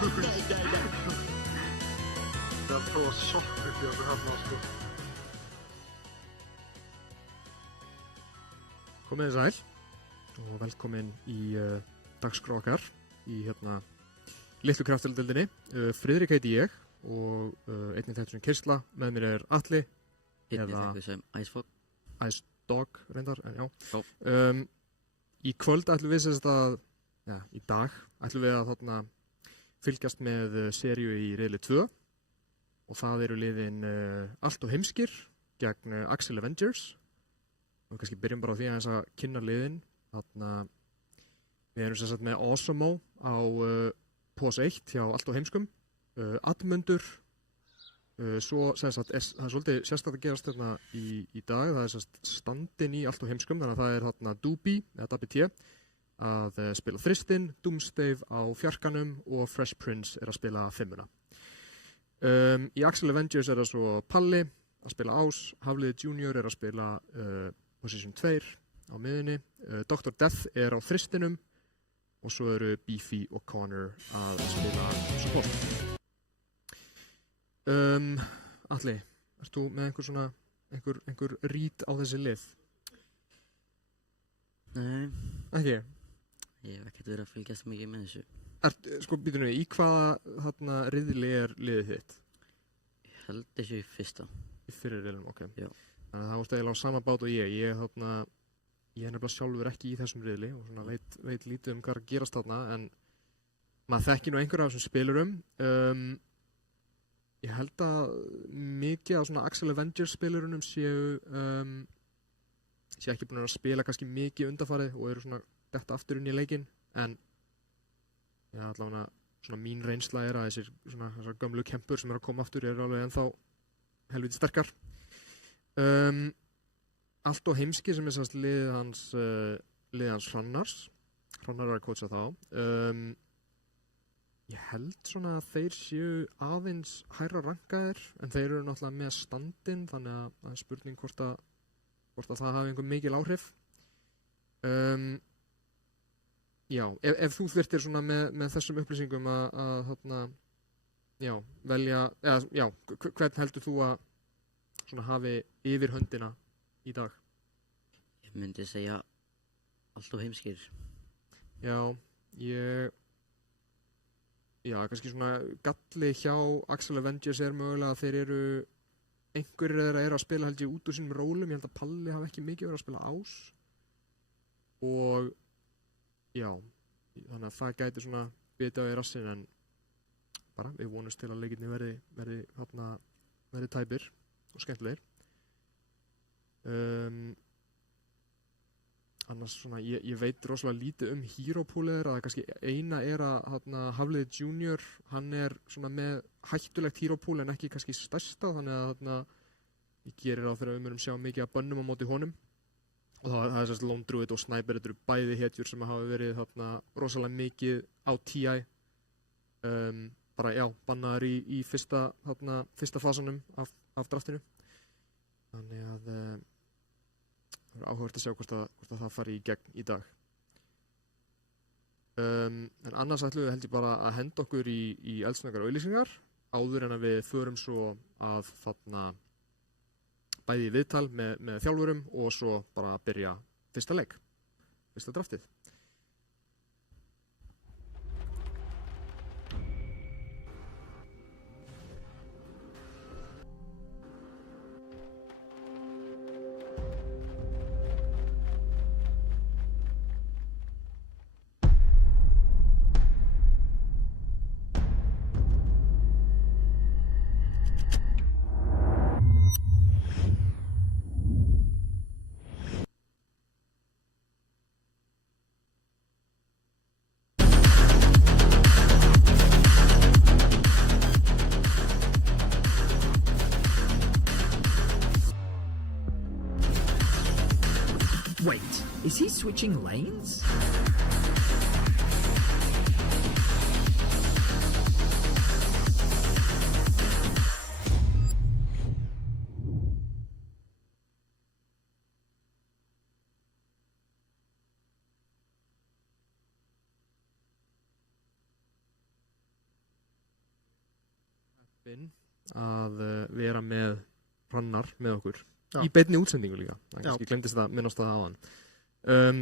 Nei. Það er að prófa sopp upp í okkur hérna, sko. Komið þið sæl og velkomin í dagskrá okkar í litlu kraftdeildinni. Friðrik heiti ég og einnig þetta sem Kirsla. Með mér er Atli. Einnig þetta sem Icefog. Ice Dog reyndar, en já. Já. Í kvöld ætlum við í dag ætlum við að fylgjast með seríu í riðli 2 og það eru liðin Allt og Heimskir gegn Axel Avengers. Og kannski byrjum bara á því að kynna liðin. Við erum sem sagt með Osmo á POS 1 hjá Allt og Heimskum. Admundur. Svo sem sagt, það er svolítið sérstakt að gerast í dag. Það er sem sagt standinn í Allt og Heimskum. Þannig að það er Doobie, eða Dabby T, að spila Þristin, Doomstave á fjarkanum og Fresh Prince er að spila fimmuna. Í Axel Avengers er það svo Palli að spila Ás. Hafliði Junior er að spila Position 2 á miðunni. Dr. Death er á Þristinum og svo eru Beefy og Connor að spila support. Atli, ert þú með einhver rít á þessi lið? Nei. Ekki? Ég hef ekkert verið að fylgjast mikið með þessu. Býtum við, í hvaða riðli er liðið þitt? Ég held þessu í fyrsta. Í fyrri riðlum, ok. Já. Þannig að það varst eiginlega á sama bát og ég. Ég er nefnilega sjálfur ekki í þessum riðli og veit lítið hvað gerast þarna, en maður þekkir nú einhverja af þessum spilurum. Ég held að mikið af svona Axel Avengers spilurunum séu ekki búin að spila kannski mikið undanfarið og eru svona detta aftur inn í leikinn, en já, allavega svona mín reynsla er að þessar gömlu kempur sem eru að koma aftur eru alveg ennþá helviti sterkar. Allt og Heimski sem er semst liðið hans Hrannars. Hrannar er að kótsa þá. Ég held svona að þeir séu aðeins hærra rankaðir, en þeir eru náttúrulega með standinn, þannig að það er spurning hvort að það hafi einhver mikil áhrif. Já, ef þú þyrftir svona með þessum upplýsingum að velja, hvern heldur þú að svona hafi yfir höndina í dag? Ég myndi segja Allt og Heimskir. Kannski svona galli hjá Axel Avengers er mögulega að þeir eru einhverjir þeirra eru að spila held ég út úr sínum rólum. Ég held að Palli hafi ekki mikið verið að spila Ás og já, þannig að það gæti svona bitið á í rassinn, en bara við vonumst til að leikirnir verði tæpir og skemmtilegir. Annars svona, ég veit rosalega lítið hero poolið þeirra. Það kannski eina er að Hafliði Junior, hann er svona með hættulegt hero pool en ekki kannski stærsta, þannig að ég gerir á þeirra munum sjá mikið að bönnum á móti honum. Og það er sérst Lone Druid og Sniper, þetta eru bæði hetjur sem hafa verið rosalega mikið á TI. Bannaðar í fyrsta fasanum af draftinu. Þannig að það er áhugavert að sjá hvort það fari í gegn í dag. En annars ætlum við held ég bara að henda okkur í eldsnöggar auglýsingar áður en að við förum svo að bæði í viðtal með þjálfurum og svo bara að byrja fyrsta draftið. Wait, is he switching lanes? heppinn að vera með Hrannar með okkur Já. í beinni útsendingu líka. Það Já. kannski glemdist það minnast það á hann.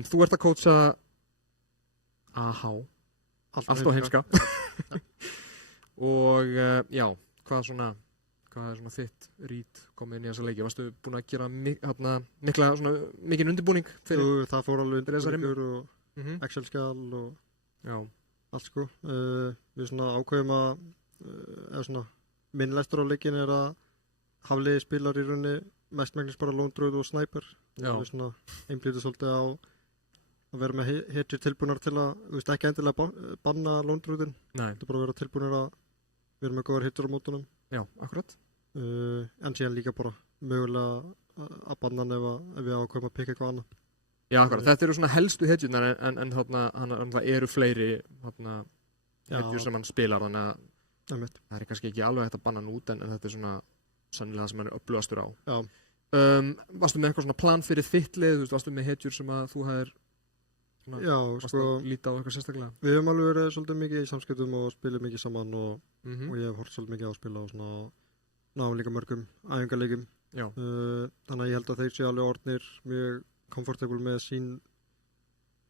Þú ert að kótsa AH, allt á heimska. Og já, hvað er svona þitt rít komið inn í þessa leiki? Varstu búin að gera mikinn undirbúning fyrir? Jú, það fór alveg þessa rimmu? undirbúningur og Excel-skjal og Já, allt sko. Við svona ákveðum að eða svona minn lestur á leikin er að Hafliði spilar í rauninni mestmengnis bara Lone Druid og Sniper. Já. Við svona einblítum svolítið á að vera með hetjur tilbúnar til að, þú veist, ekki endilega banna Lone Druidin. nei, Þetta er bara að vera tilbúnar að vera með góðar hetjur á mótunum. já, akkurat. En síðan líka bara mögulega að banna hann ef við ákveðum að pikka eitthvað annað. Já, akkurat. Þetta eru svona helstu hetjurnar en þarna eru fleiri hetjur sem hann spilar, þannig að Einmitt. það er kannski ekki alveg hægt að banna hann út en þetta er svona sannilega það sem hann er öflugastur á. Já. Varstu með eitthvað svona plan fyrir þitt lið, þú veist, varstu með hetjur sem að þú hefðir Já, varstu sko, að líta á eitthvað sérstaklega? við höfum alveg verið svolítið mikið í samskiptum og spilið mikið saman og Mhm. ég hef hort svolítið mikið á að spila og svona náum líka mörgum æfingarleikum. Já, Þannig að ég held að þeir séu alveg orðnir mjög komfortabul með sín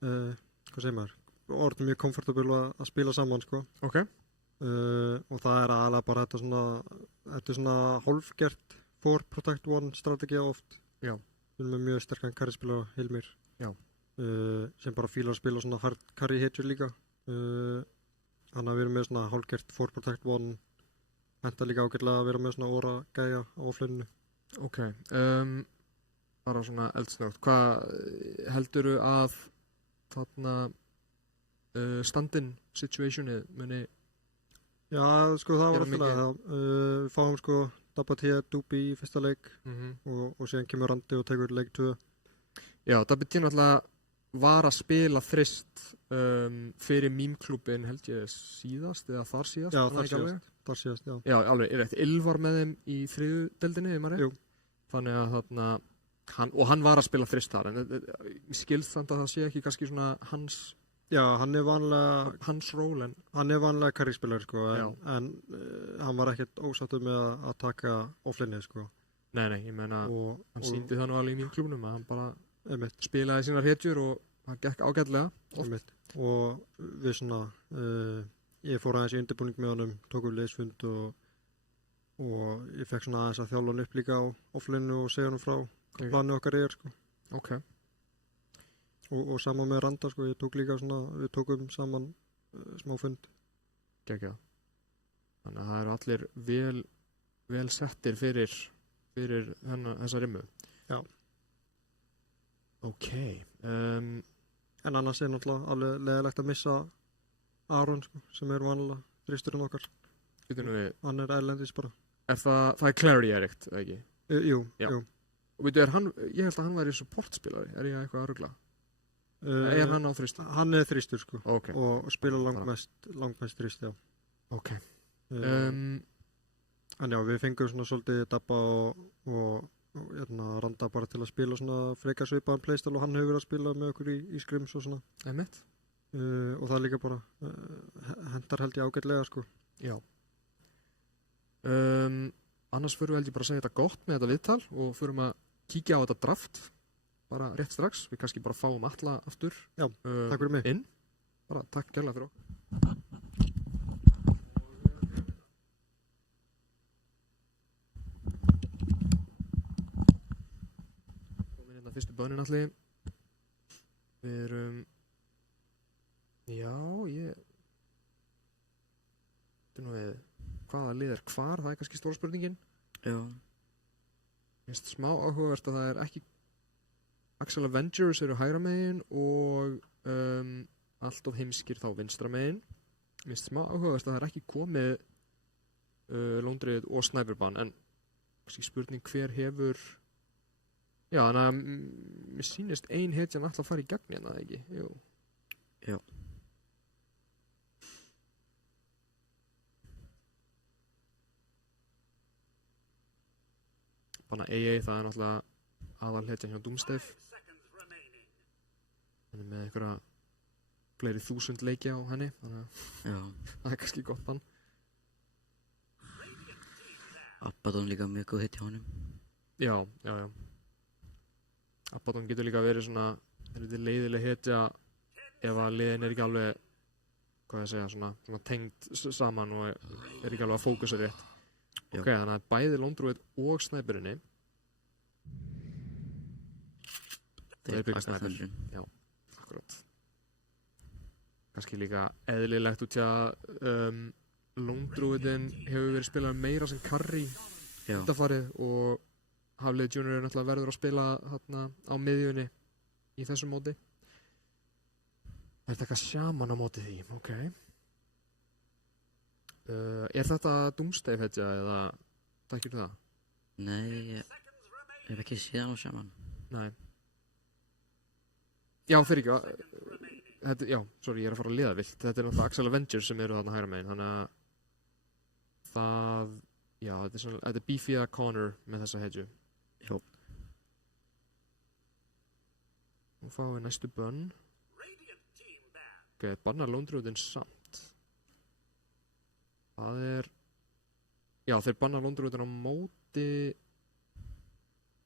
hvað segir maður? Orðnir mjög komfortabul að spila saman sko. ok. Og það er aðalega bara þetta er svona hálfgert for protect one strategía oft. Já. Við erum með mjög sterkan karrispila Hilmir. Já. Sem bara fílar að spila svona hard carry hetjur líka. Þannig að við erum með svona hálfgert for protect one. Henta líka ágætlega að vera með svona óra gæja á flunnu. Ok, bara svona eldsnögt, hvað heldurðu að þarna stand-in situationið muni? Já, sko það var Gera alltaf það. Við fáum sko Dabba Dúbi í fyrsta leik og síðan kemur Randi og tekur leik 2. Já, Dabbi náttúrulega var að spila þrist fyrir mýmklúbin held ég síðast eða þar síðast. Já, man það ekki alveg? þar síðast, já. Já, alveg, er þetta Ylvar með þeim í þriðu deildinni, ef maður rétt? Jú. Þannig að þarna, hann var að spila þrist þar, en skilst þannig að það sé ekki kannski svona hans Já, hann er ról, en Hann er vanlega karrispilari sko, Já. en hann var ekkert ósáttur með að taka offlinni sko. nei, ég meina, hann sýndi það nú alveg í mýmklúbnum að hann bara Einmitt, spilaði sínar hetjur og það gekk ágætlega. einmitt. Og við svona, ég fór aðeins í undirbúning með honum, tók upp liðsfund og ég fekk svona aðeins að þjálfa hann upp líka á offlinnu og segja hann frá hvað planið okkar er sko. Ok, Og sama með Randa sko, ég tók líka svona, við tókum saman smá fund. geggjað. Þannig að það eru allir vel settir fyrir þessa rimmu. Já. Ok, En annars er náttúrulega alveg leðilegt að missa Aron sko, sem er vanlega þristurinn okkar. býtum við, Hann er erlendis bara. það er Clary Erikt, eða ekki? Jú, Já. jú. Og býtum, ég held að hann væri supportspilari, er ég eitthvað að rugla? Er hann á þristu? Hann er þristur sko Ok, og spilar langmest þrist, já. ok. En já, við fengum svona svolítið Dabba og Randa bara til að spila svona frekar svipaðan playstyle og hann hefur verið að spila með okkur í scrims og svona. Einmitt? Og það líka bara hentar held ég ágætlega sko. Já. Annars förum við held ég bara að segja þetta gott með þetta viðtal og förum að kíkja á þetta draft bara rétt strax. Við kannski bara fáum alla aftur. Já, takk fyrir mig. Inn. Bara takk kærlega fyrir okkur. Komin hérna fyrstu bönin allir. Við erum... Já, Þetta er nú við... Hvaða lið er hvar? Það er kannski stóra spurningin. Já. Mér finnst smá áhugavert að það er ekki... Axel Avengers eru hægra megin og allt of heimskir þá vinstra megin. Mér finnst smá áhugavert að það er ekki komið Lone Druid og Sniperban en kannski spurning hver hefur... Já, þannig að mér sýnist ein hetjan alltaf að fara í gegn hérna, ekki? Jú. Já. Banna AA, það er náttúrulega aðalhetjan hjá Doomstave. Hann er með einhverja fleiri 1000 leiki á henni, þannig að Já. það er kannski gott bann. Abaddon líka mjög góð hitt hjá honum. Já. Abaddon getur líka verið svona leiðileg hetja ef að liðin ekki alveg, hvað ég segja, svona tengd saman og ekki alveg að fókusa rétt. Já. Ok, þannig að bæði Lone Druid og snæpurinni þeir byggja snæpur. Já, akkurat. Kannski líka eðlilegt út í að Lone Druidin hefur verið spilað meira sem carry undanfarið og Hafliði Junior náttúrulega verður að spila þarna á miðjunni í þessu móti. Það taka Shaman á móti því, ok. Er þetta Doomsday hetja eða þekkir það? Nei, ég hef ekki séð hann á Shaman. Nei. Já, fyrir ekki. Já, sorry, ég er að fara að liða vilt. Þetta er náttúrulega Axel Avengers sem eru þarna hægra megin, þannig að það, já, þetta er beefy að Connor með þessa hetju. Já. Nú fáum við næstu bönn. Ok, bannar Lone Druidin samt. Það er, já, þeir bannar Lone Druidin á móti,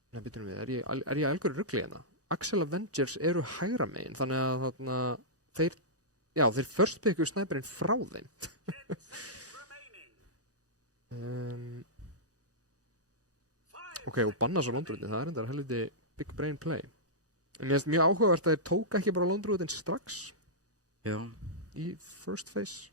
nei, býtum við, er ég að algjörðu rugli hérna? Axel Avengers eru hægra megin, þannig að þarna, þeir first picku snæperinn frá þeim. Ok, og banna svo Lone Druidin, það er enda helviti big brain play. En mér finnst mjög áhugavert að þeir tóka ekki bara Lone Druidin strax Já. í first phase.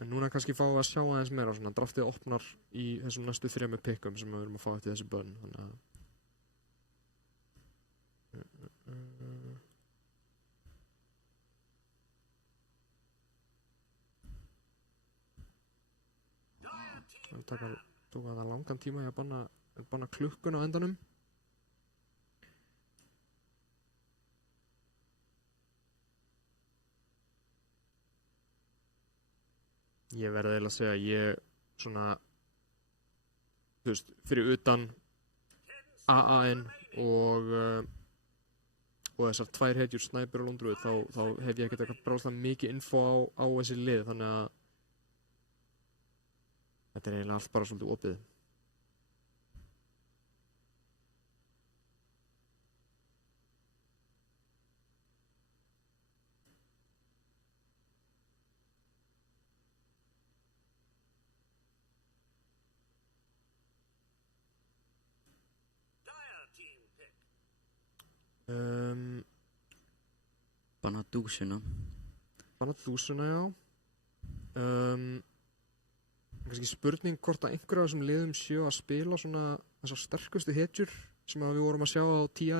En núna kannski fáum við að sjá aðeins meira svona draftið opnar í þessum næstu 3 pickum sem við erum að fá eftir þessi bönn, þannig að það tók að það langan tíma í að banna klukkun á endanum. Ég verði eiginlega að segja að ég svona, þú veist, fyrir utan AA-in og þessar 2 hetjur snæpur og Lone Druid þá hef ég ekkert eitthvað bráðslega mikið info á þessi lið, þannig að þetta er eiginlega allt bara svolítið opið. Banna dúsuna. Banna dúsuna, já. Kannski spurning hvort að einhverja af þessum liðum séu að spila svona þessar sterkustu hetjur sem við vorum að sjá á TI.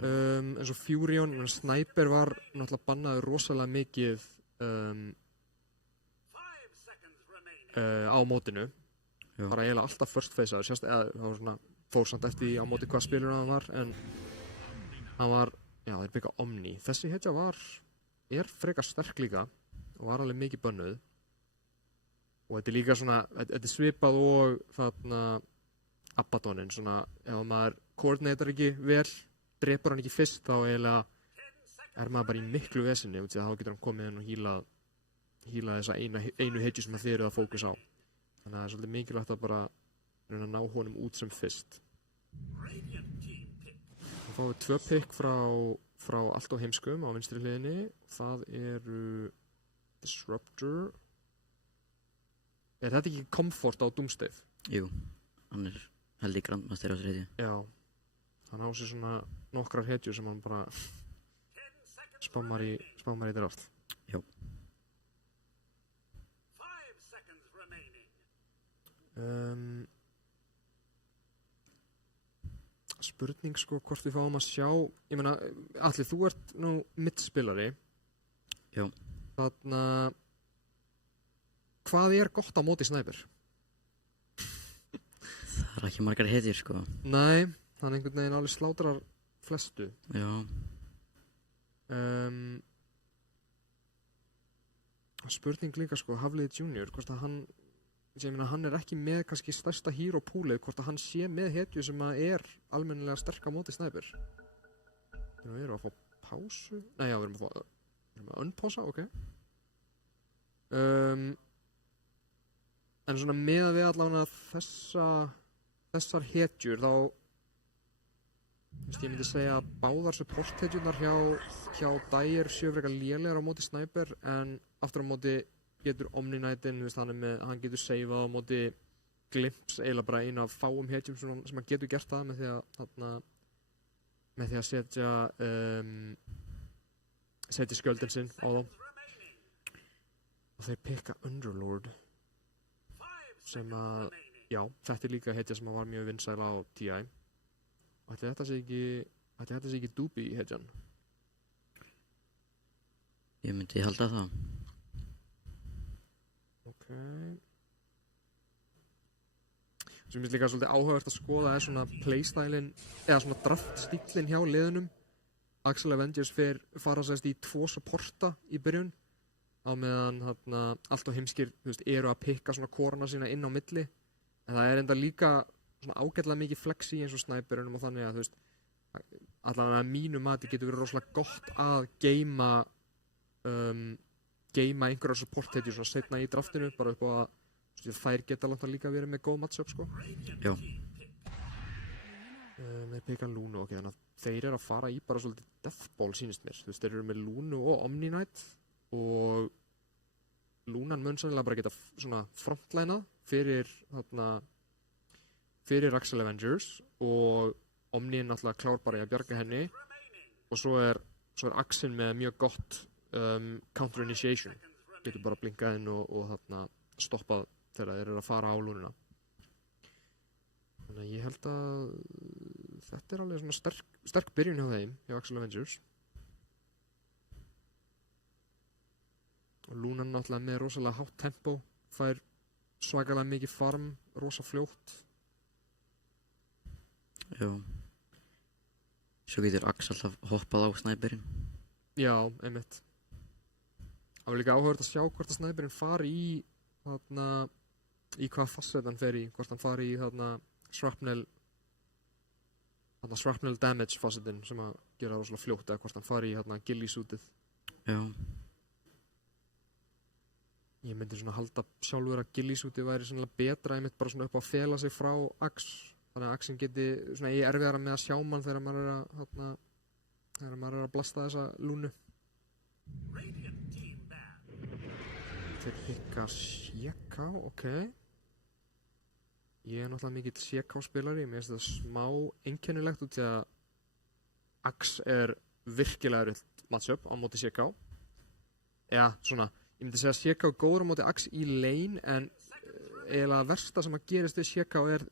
Eins og Furion, Sniper var náttúrulega bannaður rosalega mikið á mótinu. Já. Bara eiginlega alltaf first face-aður, eða það var svona fór samt eftir á móti hvað spilur hann var, en hann var, já, þeir byggja Omni. Þessi hetja er frekar sterk líka og var alveg mikið bönnuð. Og þetta er líka svona, þetta er svipað og þarna Abaddonin, svona, ef maður koordinator ekki vel, drepur hann ekki fyrst, þá eiginlega er maður bara í miklu vesinni, út í að þá getur hann komið inn og hýla þessa einu hetju sem þið eruð að fókus á. Þannig að það er svolítið mikilvægt að bara reyna að ná honum út sem fyrst. Þá fáum við 2 pick frá allt á heimskum á vinstri hliðinni. Það eru Disruptor. Er þetta ekki Comfort á Doomsday? Jú, hann er held í grandmaster á þriðju. Já, hann á sér svona nokkrar hetjur sem hann bara spammar í draft. Já. Spurning sko hvort við fáum að sjá, ég meina, Atli, þú ert nú mittspilari. Já. Þarna, hvað er gott á móti snæper? Það er ekki margar hetjur, sko. Nei, hann einhvern veginn alveg slátrar flestu. Já. Spurning líka sko, Hafliði Junior, hvort að hann er ekki með kannski stærsta hero poolið, hvort að hann sé með hetju sem að er almennilega sterk á móti snæper. Við erum að fá pásu? Nei, já, við erum að fá Unpausa, ok. En svona miðað við allavega þessar hetjur þá ég myndi segja að báðar support-hetjurnar hjá Dyer séu frekar lélegar á móti Sniper en aftur á móti getur Omni Knightinn, hann getur seifað á móti Glimpse eiginlega bara eina af fáum hetjum sem hann getur gert það með því að setja skjöldin sinn á þá. Og þeir pikka Underlord sem að, já, þetta líka hetja sem var mjög vinsæl á TI. Og ætli þetta sé ekki Doobie hetjan? Ég myndi halda það. Ok. Sem finnst líka svolítið áhugavert að skoða er svona playstylin, eða svona draftstílinn hjá liðunum. Axel Avengers fara sérst í 2 supporta í byrjun. Á meðan allt og heimskir eru að pikka svona korana sína inn á milli. En það er enda líka svona ágætlega mikið flexi eins og Sniperunum og þannig að allavega að mínu mati getur verið rosalega gott að geyma einhverjar support-hetjur svona seinna í draftinu bara upp á að þær geta langt að líka verið með góð matchup sko. Já. Þeir pika Lunu, ok, þannig að þeir eru að fara í bara svolítið deathball sýnist mér. Þeir eru með Lunu og Omni Knight og Lunan mun sannlega bara geta svona frontlænað fyrir Axel Avengers og Omni er náttúrulega klár bara í að bjarga henni og svo er Axel með mjög gott counter initiation, getur bara blinkað inn og stoppað þegar þeir eru að fara á Lununa. Þannig að ég held að þetta er alveg svona sterk byrjun hjá þeim, hjá Axel Avengers. Og Lunan náttúrulega með rosalega hátt tempo, fær svakalega mikið farm, rosa fljótt. Já. Svo getur Axel alltaf hoppað á Sniperinn. Já, einmitt. Það var líka áhugavert að sjá hvort að Sniperinn fari í hvaða facet hann fer í, hvort hann fari í shrapnel damage facetinn sem að gera rosalega fljótt eða hvort hann fari í ghillie-suitið. Já. Ég myndi svona halda sjálfur að ghillie-suitið væri svona betra einmitt bara svona upp á að fela sig frá Ax. Þannig að Axin geti svona eigi erfiðara með að sjá mann þegar maður er að blasta þessa Lunu. Þeir pikka Shekau, ok. Ég er náttúrulega mikill Shekau-spilari, mér finnst það smá einkennilegt út því að Ax er virkilega erfitt matchup á móti Shekau. Eða svona, ég myndi segja að Shekau er góður á móti Ax í lane en eiginlega versta sem að gerist við Shekau er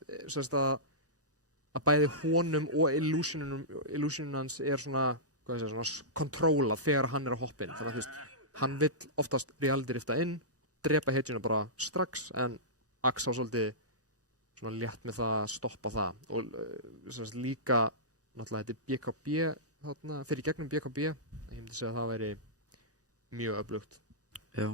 að bæði honum og illusionum hans er svona controllað þegar hann er að hoppa inn. Þannig að hann vill oftast reality rifta inn, drepa hetjuna bara strax en Ax á svolítið svona létt með það að stoppa það. Og líka náttúrulega þetta er BKB fyrir gegnum BKB. Ég myndi segja að það væri mjög öflugt. Já.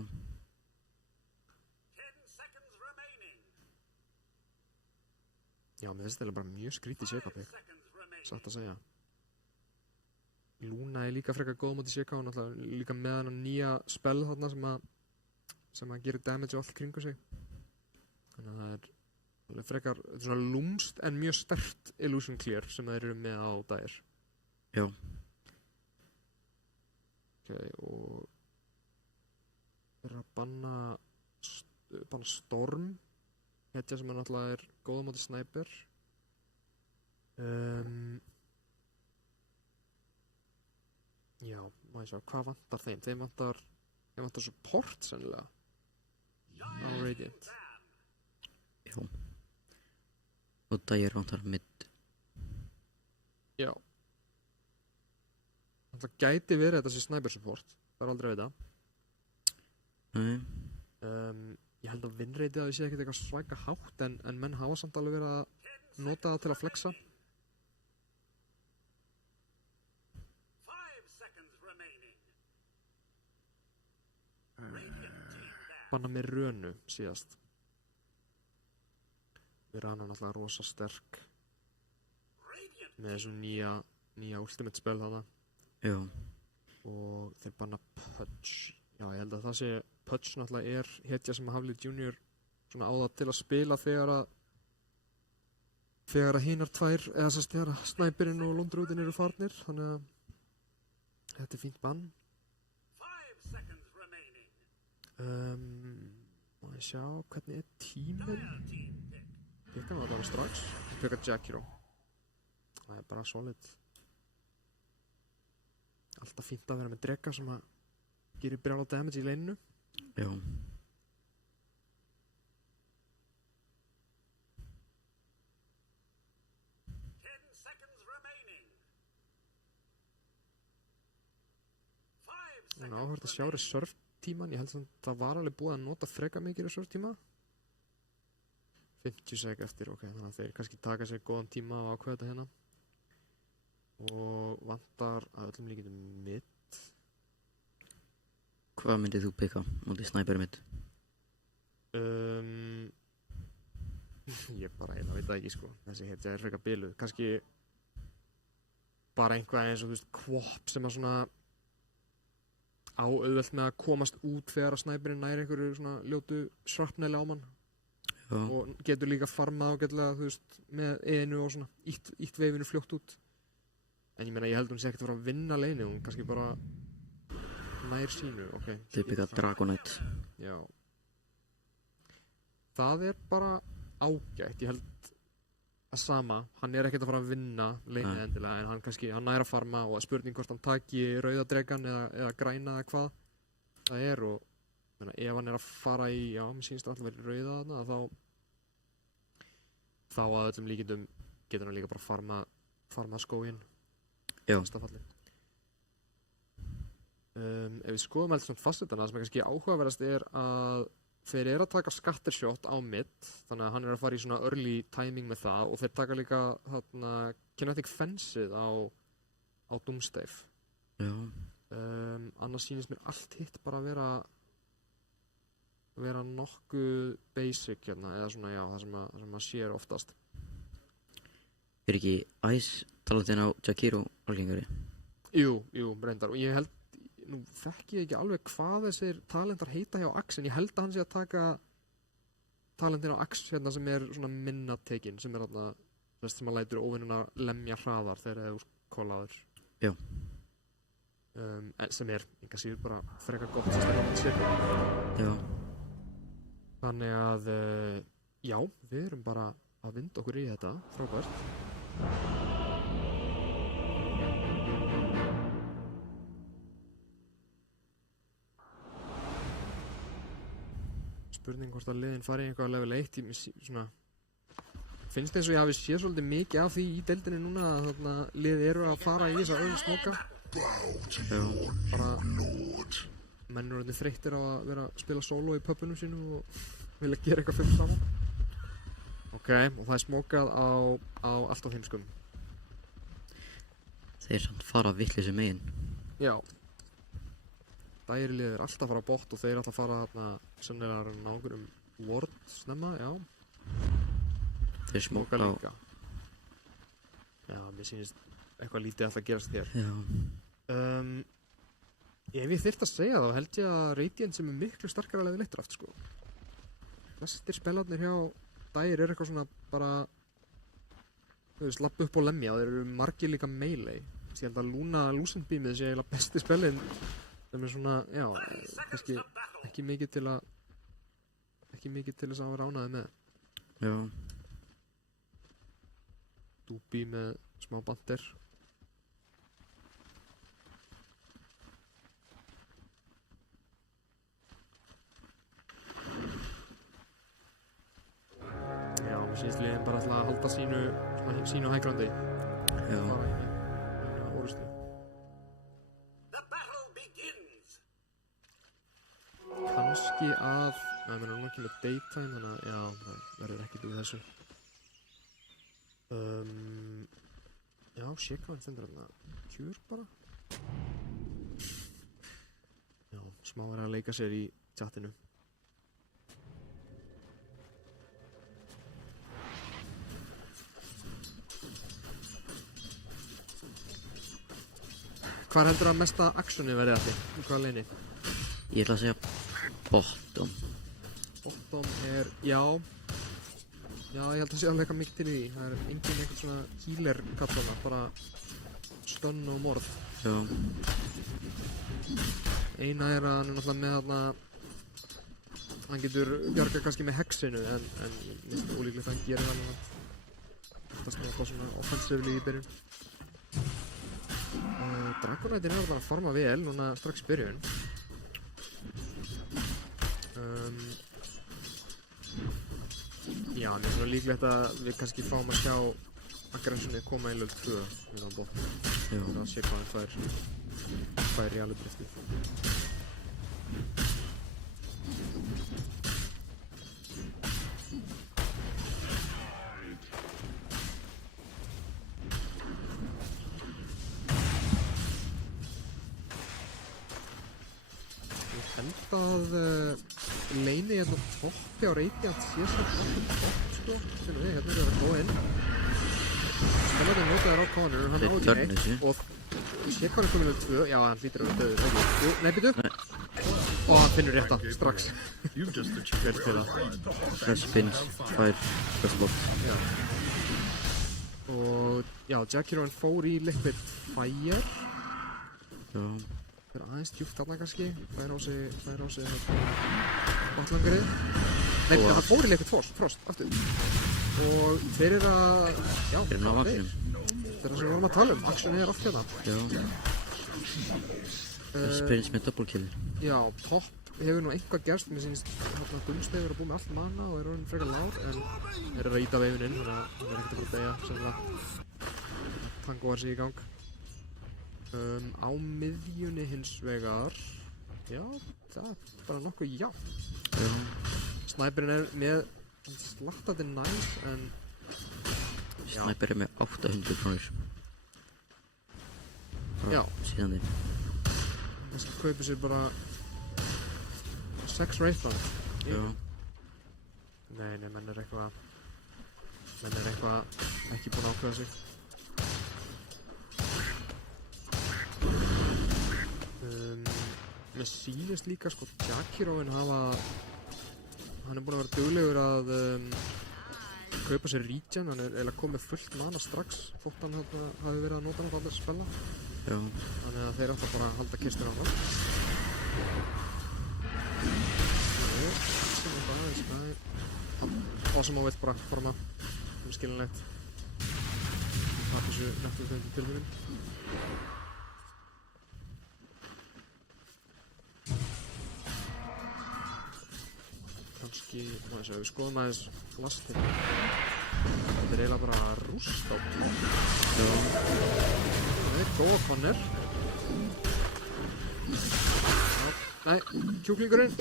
Já, mér finnst þetta bara mjög skrítið Shekau-pick, satt að segja. Luna er líka frekar góð á móti Shekau, náttúrulega líka með hann nýja spell þarna sem að gera damage á allt kringu sig. Þannig að það er frekar svona lúmst en mjög sterkt illusion clear sem þeir eru með á Dyer. Já. Ok, og þeir eru að banna Storm. Hetja sem náttúrulega er góð á móti Sniper. Já, maður sjá, hvað vantar þeim? Þeim vantar support sennilega á Radiant. Já. Og Dyer vantar mid. Já. Það gæti verið þetta sé Sniper support, það er aldrei að vita. Nei. Ég held að winrateið að ég sé ekkert eitthvað svæka hátt en menn hafa samt alveg verið að nota það til að flexa. Banna með Rönu síðast. Rönu náttúrulega rosa sterk með þessum nýja ultimate spell þarna. Já. og þeir banna Pudge. Já, ég held að það sé, Pudge náttúrulega hetja sem Hafliði Junior svona á það til að spila þegar að hinar tvær, eða þess að þegar Snæperinn og Londrútin eru farnir, þannig að þetta fínt bann. 5 seconds remaining. Má ég sjá, hvernig tíminn? Pikka hann bara strax, pikka Jakiro. Það bara solid. Alltaf fínt að vera með drega sem að gerir brjála damage í leininu. Já. Þannig áhört að sjá reserve tíman, ég held að það var alveg búið að nota freka mikið reserve tíma. 50 sek eftir, ok, þannig að þeir kannski taka sér góðan tíma og ákveða þetta hérna. Og vantar að öllum líkindum mitt. Hvað myndið þú pika mútið Snæperinn mitt? Ég bara, það veit það ekki sko, þessi hetja freka biluð. Kannski bara einhvað eins og þú veist, kvop sem að svona á auðvelt með að komast út þegar að Snæperinn næri einhverju svona ljótu shrapneli á mann. Já. Og getur líka farmað ágætlega, þú veist, með einu og svona ítt veifinu fljótt út. En ég meina, ég held hún sé ekkert að fara að vinna leini, hún kannski bara nær sínu, ok. Þau pika Dragonite. Já. Það bara ágætt, ég held að sama, hann ekkert að fara að vinna leini endilega, en hann nær að farma og spurning hvort hann taki rauðadregan eða græna eða hvað það og meina, ef hann að fara í, já, mér sýnst alltaf verið rauða þarna, þá að öllum líkindum getur hann líka bara farma skóginn. Já. Ef við skoðum heldur svona fastsetana, það sem kannski áhugaverðast að þeir að taka scattershot á mid, þannig að hann að fara í svona early timing með það og þeir taka líka þarna kinetic fence-ið á Doomstave. Já. Annars sýnist mér allt hitt bara að vera nokkuð basic hérna, eða svona, já, það sem maður sér oftast. Ekki Ice talantinn á Jakiro algengari? Jú, reyndar, og ég held, nú þekki ég ekki alveg hvað þessir talentar heita hjá Axe, en ég held að hann sé að taka talentin á Axe hérna sem svona minna tekin, sem þarna, sem að lætur óvinnuna lemja hraðar þegar þeir kollaður. Já. Sem enga síður bara frekar gott sérstaklega. Já. Þannig að, já, við erum bara að vinda okkur í þetta, frábært. Spurning hvort að liðin fari í eitthvað level 1 svona, finnst eins og ég hafi séð svolítið mikið af því í deildinni núna að þarna lið eru að fara í þessa öðru smoka. Já. Bara menn eru orðnir þreyttir á að vera að spila solo í pubunum sínu og vilja gera eitthvað fyrir saman. Ok, og það smokað á allt á heimskum. Þeir samt fara vitleysu megin. Já. Dæri liðir alltaf fara á bot og þeir alltaf fara þarna sennilega að ná einhverjum ward snemma, já. Þeir smóka líka. Já, mér sýnist eitthvað lítið alltaf gerast hér. Já. Ef ég þyrft að segja þá held ég að Radiant sem miklu sterkara level 1 draft, sko. Flestir spellarnir hjá Dæri eitthvað svona bara, þú veist, lappa upp og lemja og þeir eru margir líka melee. Ég held að Lucent Beamið sé eiginlega besti spellin sem svona, já, kannski ekki mikið til þess að vera ánægður með. Já. Dúbi með smá bandir. Já, mér sýnst liðin bara að halda sínu hægrandi. Já. Orustu. Kannski að, það er núna ekki með daytime, þannig að, já, það verður ekkert úr þessu. Já, Shekavan stendur hérna kjur bara. Já, smá að leika sér í chatinu. Hvar heldur að mesta actioni verði allir? Í hvaða leini? Ég ætla að segja bottom. Bottom já, ég held að sé alveg eitthvað mikið til í því. Það er engin eitthvað svona healer kallana, bara stönn og morð. Já. Eina að hann náttúrulega með þarna, hann getur bjargað kannski með hexinu, en minnst það ólíklegt að hann gerir það núna. Það er svona offensively í byrjun. Dragonite er bara að forma vel núna strax í byrjun. Já, mér er svona líklegt að við kannski fáum að sjá aggressjoni koma í lög 2 við á botn. Það sé hvað hann fær í alveg driftið. Ég held að leini hérna toppi á Radiant sé svo alltaf topp, sko. Hérna er það að góða inn. Spennandi notaður á Connor, hann náði ekki neitt. Og sé hvað er komin um 2, já hann hlýtur að vera döður. Nei, býtu. Og hann finnur rétta, strax. Hver til það. Fresh spins, 5 first block. Já. Og já, Jackiron fór í Liquid Fire. Já. Það er aðeins djúpt þarna kannski, fær á sig botlangrið. Nei, það fór í Liquid Frost, aftur. Og fyrir að, já, Fyrir ná vaxnum. Þegar sem við varum að tala actionið oft hérna. Já. Spins með double kill. Já, topp hefur nú eitthvað gerst, mér sýnist hérna Gunnsteig er að búið með allt mana og er orðinn frekar lár, en þeir eru að ýta veifin inn, þannig að hann er ekkert að fara að deyja, sennilega. Tango var sig í gang. Á miðjunni hins vegar, já, það er bara nokkuð jafn. Já. Snæperinn er með slattandi næs, en Sniper er með 800 krónur. Já. Síðan því. Það skal kaupa sér bara 6 Wraithband. Já. Nei, menn er eitthvað ekki búin að ákveða sig. Mér sýnist líka sko Jackiroin hann er búinn að vera duglegur að kaupa sér regen, hann er eiginlega komið fullt mana strax þótt hann hafi verið að nota hann á allir spella. Já. Þannig að þeir ætla bara að halda kistur á hann. Það sem á vill bara forma skilinlegt. Það er þessu nettu þeim tilfyrir. Kannski, við skoðum aðeins lastinn. Þetta er eiginlega bara rúst á topp. Já. Það er góða Connor. Nei, kjúklingurinn.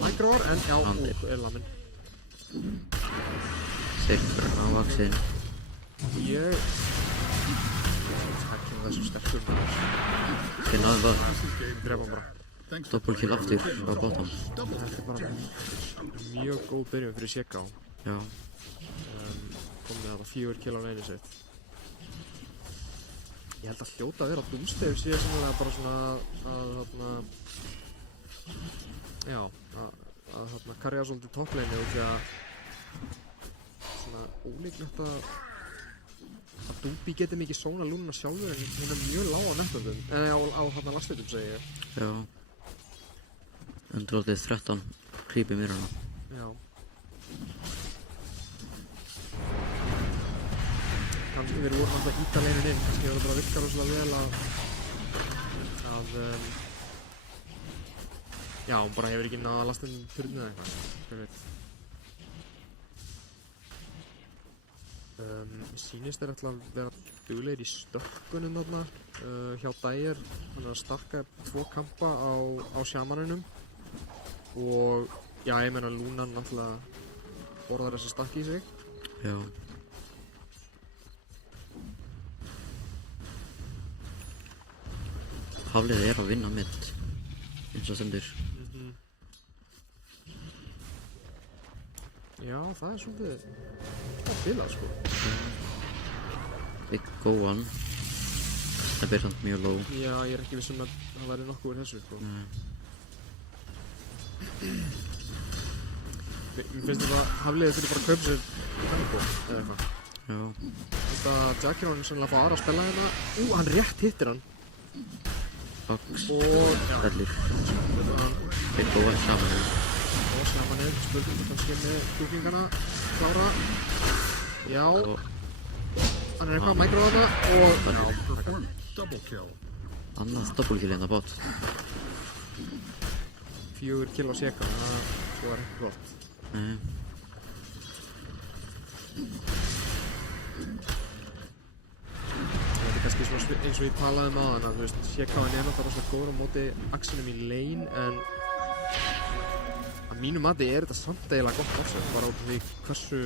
Microar, en já, er lamin. Þeir á vaxin. Ég takkinn þessum sterkur maður. Þeir náðum það. Drepa hann bara. Double kill aftur á bottom. Þetta er bara mjög góð byrjun fyrir Sjekká. Já. Komið að það 4 kill á neinu sitt. Ég held að hljóta að vera að Doomsday sé sannlega bara svona að karja svolítið toppleinu út því að svona ólíklegt að Doombi geti mikið sóna lúnuna sjálfur en hún er mjög lág á nettöndum, á lastitum segi ég. Já. Undir 13 creepy mér hana. Já. Kannski við vorum alltaf að íta leinin inn, kannski verður bara að virka rosalega vel að já, hún bara hefur ekki náða að lasta inn turnu eða eitthvað, hver veit. Sýnist þeir ætla að vera duglegir í stökkunum þarna hjá Dyer, hann er að stakka 2 kampa á sjamanunum og já, ég meina Lúnan náttúrulega borðar þessi stakki í sig. Já. Hafliði er að vinna mitt eins og stendur. Já, það er svolítið bilað sko. Big Goan. Snæper er samt mjög low. Já, ég er ekki viss að það væri nokkuð úr þessu, sko. Nei. Mér finnst þetta að Hafliði þurfi bara að kaupa sér Hannibal, eða eitthvað. Já. Þetta Jack er hann sennilega að fá aðra að spila hérna. Hann rétt hittir hann. Fox. Og, já. Fellir. Hann Þeir góða saman. og saman er spurning kannski með kúklingana klára. Já. Og Hann er eitthvað að mækra á þetta og... Fellir. Performance double kill. Annað doppelkill hérna bot. 4 kill á seka, það var ekki gott. Nei. Þetta er kannski svona eins og ég talaði um áðan að þú veist, Shekavan er náttúrulega rosalega góður á móti Axinum í lane en að mínu mati er þetta samt eiginlega gott offset bara út af því hversu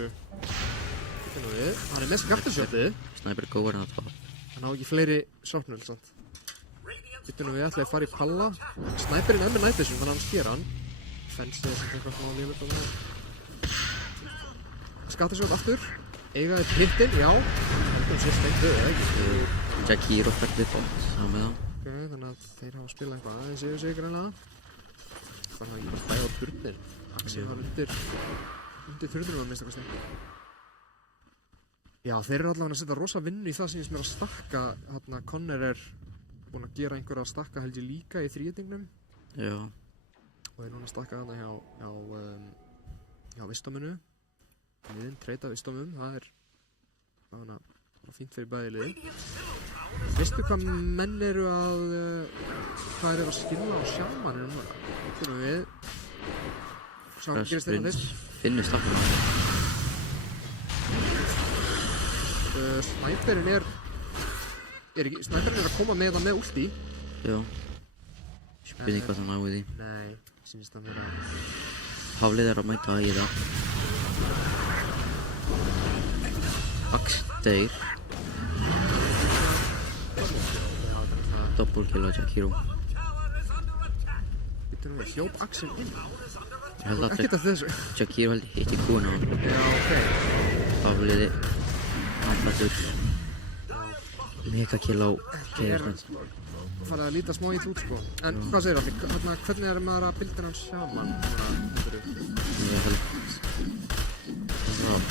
hann er með skaptursjótið Snæper er góður hérna top. hann á ekki fleiri sóknul samt við ætlaði að fara í palla Snæperinn er með night vision þannig að hann sker hann Fensið er sem eitthvað svona lífið á það skaptursjót aftur eiga þið hittinn, já hann sé stengt döð, eða ekki Jakiro fellir bot. Saman með hann. Ok, þannig að þeir hafa spilað eitthvað aðeins yfir sig greinlega. Þannig að ég bara fæði á turnin. Axel var undir turninu að minnsta kosti. Já, þeir eru allavega að setja rosa vinnu í það sem ég sem er að stakka. Þarna Connor er búinn að gera einhverja að stakka held ég líka í þríetingnum. Já. Og þeir eru núna að stakka þarna hjá Vistamunu. Liðin treyta Vistamum, það er bara fínt fyrir bæði liði. Veistu hvað menn eru að hvað eru að skilla á sjamaninu núna? Þurfum við Sá hvað gerist þetta fyrst? Finnur stakkar. Snæperinn er að koma með það með ulti. Já. Spurning hvað það náði því. Nei, sýnist það vera Haflið er að mæta í það. Ax deyr. Doppelkill á Jakiro. Býtum við hljóp Axel inn. Ég held að Ekkert af þessu. Jakiro held ég hitti kúna á hann. Já, ok. Hafliði. Handlættur. Megakill á Keirfrans. Farið að líta smá ítl út sko. En hvað segir það? Hvernig er maður að bilda hann sjaman? Ég held það.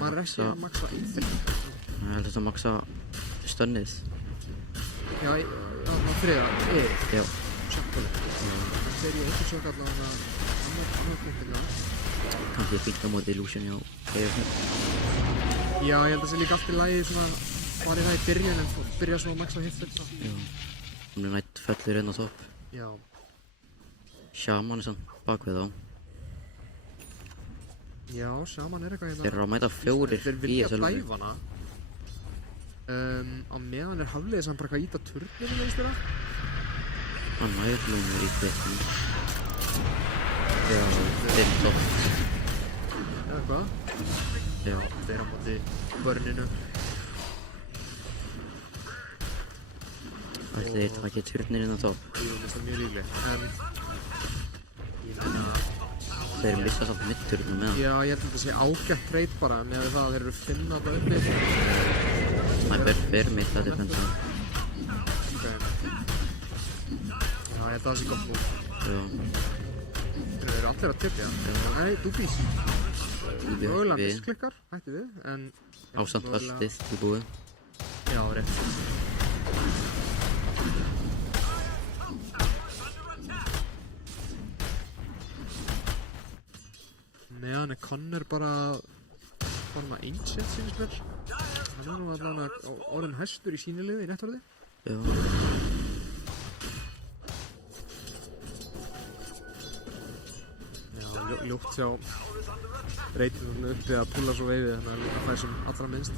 Maður er ekki að maxa íþyr. Ég held að maxa stönnið. Já, það þriða. Já. Sjökkuleg. Þegar ég eitthvað sjökk allavega annað punktina. Kannski fínt á móti Illusion hjá Keirfrans. Já, ég held að það sé líka allt í lagi svona farið það í byrjun en byrja svona að maxa hitt. Já. Hún er nætt fellur inn á topp. Já. Shaman er samt bakvið á. Já, Shaman er eitthvað hérna. Þeir eru að mæta fjórir Þeir í vilja þessu leik. dæfa hana. Á meðan er Hafliði samt bara eitthvað að íta turninu veist þeirra. Hann er núna í kveitinu. Já, þeir topp. Eða hvað? Já. Þeir á móti börninu. Ætli þeir takja turninn inn á topp. Jú, minnst það mjög líklegt. En ég meina... Þeir missa samt mitturnum með hann. Já, ég held að þetta sé ágætt treyt bara með það að þeir eru finna þetta uppi. Snæper fer mitt að defensa. Ok. Já, ég held að það sé gott búið. Já. Þeir eru allir að tipja. Nei, dúbís. Mögulega Við misklikkar, hætti við, en... ásamt völdið í búið. Já, rétt. Meðan er Connor bara með Ancient sínist mér. Hann er nú allavega orðinn hæstur í sínu liði í réttorði. Já. Já, ljótt sjá reytingum uppi að púla svo veiði þannig að það fær sem allra minnst.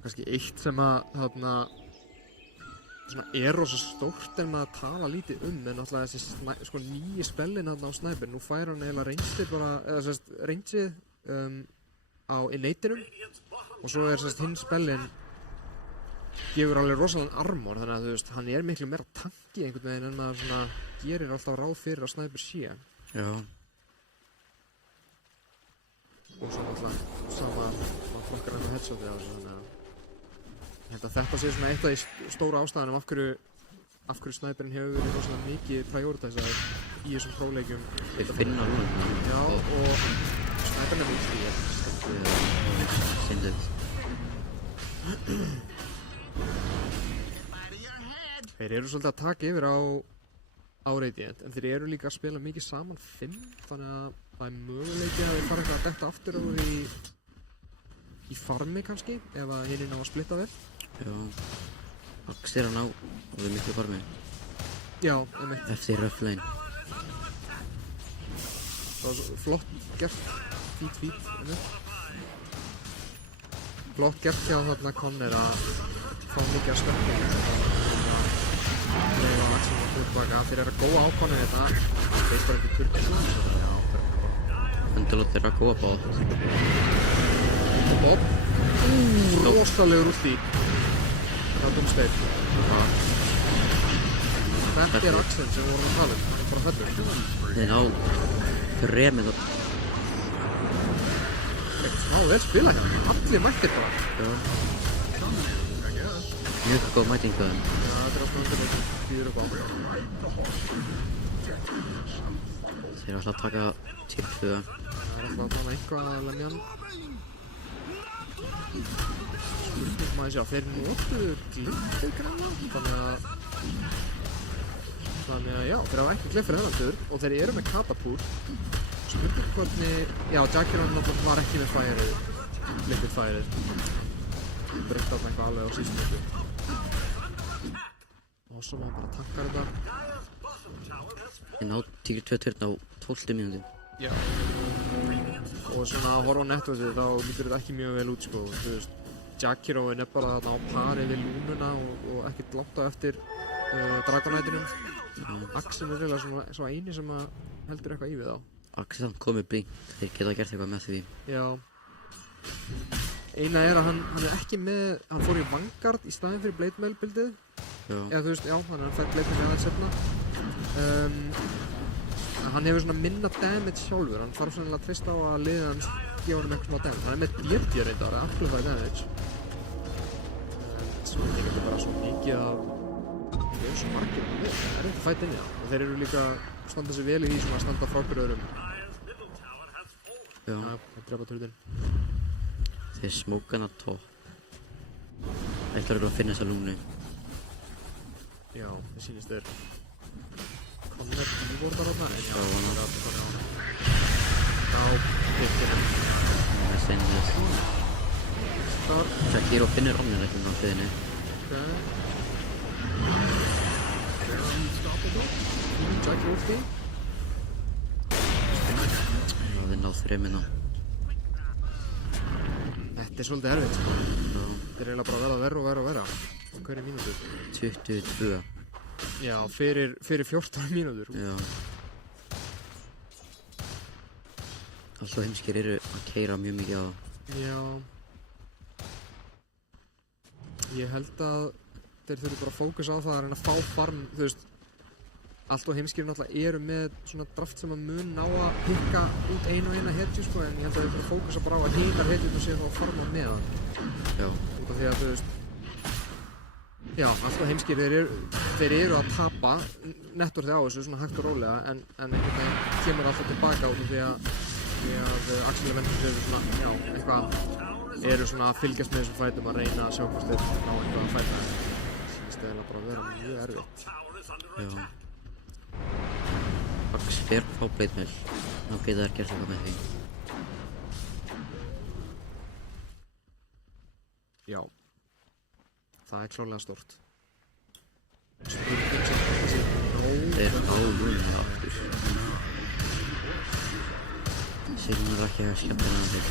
Kannski eitt sem að þarna er rosa stórt en maður tala lítið en náttúrulega þessi sko nýji spellin þarna á Snæper, nú fær hann eiginlega reynsið bara, eða sérst reynsið á innaterum og svo er sérst hinn spellin gefur alveg rosalega armor þannig að þú veist, hann er miklu meira tanki einhvern veginn en maður svona gerir alltaf ráð fyrir að Snæper sé. Já. og svo náttúrulega sama flokkar hann á headshotið á þessu, þannig að ég held að þetta sé svona eitt af því stóra ástæðanum af hverju snæperinn hefur verið rosalega mikið prioritæsaður í þessum próleikjum. Við finna rúnuna. Já, og snæperinn er mikið stíð. Sindið. Þeir eru svolítið að taka yfir á Radiant, en þeir eru líka að spila mikið saman 5, þannig að það er möguleiki að þeir fara eitthvað að detta aftur á því í farmi kannski, ef að hininn á að splitta vel. Já. Axir hann á og við miklu farmi. Já, einmitt. Eftir rough lane. Það var svo flott gert, fít, einmitt. Flott gert hjá þarna Connor að fá mikið að stökkum. Leif að Axel var tilbaka, þeir eru að góða ákvæmna þetta. Þeir bara ekki kurkina. Já, Endalot er að góða bát. og Bob. Rosalegur úti. Það er Doomsday. Þetta er Axel sem við vorum að tala hann er bara fellur. Þeir ná fremið og... Það vel spila hérna, allir mættir bara. Já. Mjög góð mæting á þeim. Já, þetta er alltaf undir býður upp á. Þeir ætla að taka til 2. Það er alltaf að tala eitthvað að lemja hann. Spurning maður sjá, þeir notuðu glimtir granna, þannig að já, þeir hafa ekki glimtir þennan tur og þeir eru með katapult. Spurning hvernig, já, Jackiron náttúrulega var ekki með færið, liquid færið. Breytti þarna eitthvað alveg á síðustu minútu. Og svo maður bara tankar þetta. Þeir ná til 2 turn á 12 mínútum. Já. Og svona að horfa á netverðið þá lítur þetta ekki mjög vel út sko. Þú veist, Jackiron er bara þarna á pari við lúnuna og ekkert langt á eftir Dragonætinum. Axel er eiginlega svo eini sem að heldur eitthvað í við þá. Axel samt komið blink, þeir geta gert eitthvað með því. Já. Eina er að hann er ekki með, hann fór í Vanguard í staðinn fyrir Blade Mail buildið. Já. Eða þú veist, já, þannig að hann fær Blade Mail aðeins sefna. Hann hefur svona minna damage sjálfur, hann þarf svona að treysta á að liða hans gefa honum eitthvað smá damage. Hann er með BFG reyndar, amplify damage. Svo er ekki bara svo mikið af, það eru svo margir með það er ekki fætt inn í það. Og þeir eru líka standa sig vel í því svona að standa frá hverju öðrum. Já. Það drepa turðin. Þeir smóka hann að topp. Þeir ætlar að finna þessa lúnu. Já, það sýnist þér. Connor Ívor bara þarna. Já, hann er alltaf þannig á hann. Á pikkinu. Það er steinlega. Þar. Jackir og finnir onnir ekki á hliðinni. Jackir úr því. Já, þeir ná 3 ná. Þetta er svolítið erfitt sko. Já. Þetta er eiginlega bara að verða verra og verra. Á hverju mínútu? 22. Já, fyrir 14 mínútur. Já. Alltaf heimskir eru að keyra mjög mikið á það. Já. Ég held að þeir þurfi bara að fókusa á það að reyna að fá farm, þú veist. Allt og heimskir náttúrulega eru með svona draft sem að mun ná að pikka út einu og eina hetju sko, en ég held að þeir bara fókusa bara á að hitar hetjum og séu þá að farma með það. Já. Út af því að þú veist, já, allt og heimskir þeir eru að tapa nettorði á þessu svona hægt og rólega, en einhvern veginn kemur alltaf tilbaka út af því að Axel Ventus eru svona, já, eitthvað eru svona að fylgjast með þessum fætum að reyna að sjá hvort þeir ná eitthvað að fæta. Það sýnist eiginlega bara að vera mjög erfitt. Já. Axel fer á Blade Mail. Þá geta þær gert eitthvað með því. Já. Það er klárlega stórt. Spurning sem þetta sé nóg. Þeir á lúnuna aftur. Sérnum er ekki að skemmta hann þeir.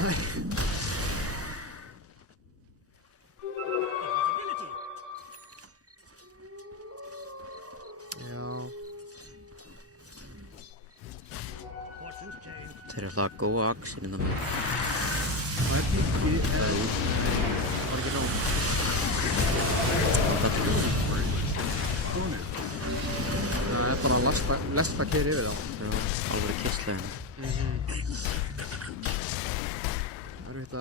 Nei. Já. Þeir ætla að góa Axel innan með. Það er mikið erfitt. Var ekki nátt. Það er ekki. Það er bara að lesta keiri yfir þá. Já, alveg kistlega henni. erfitt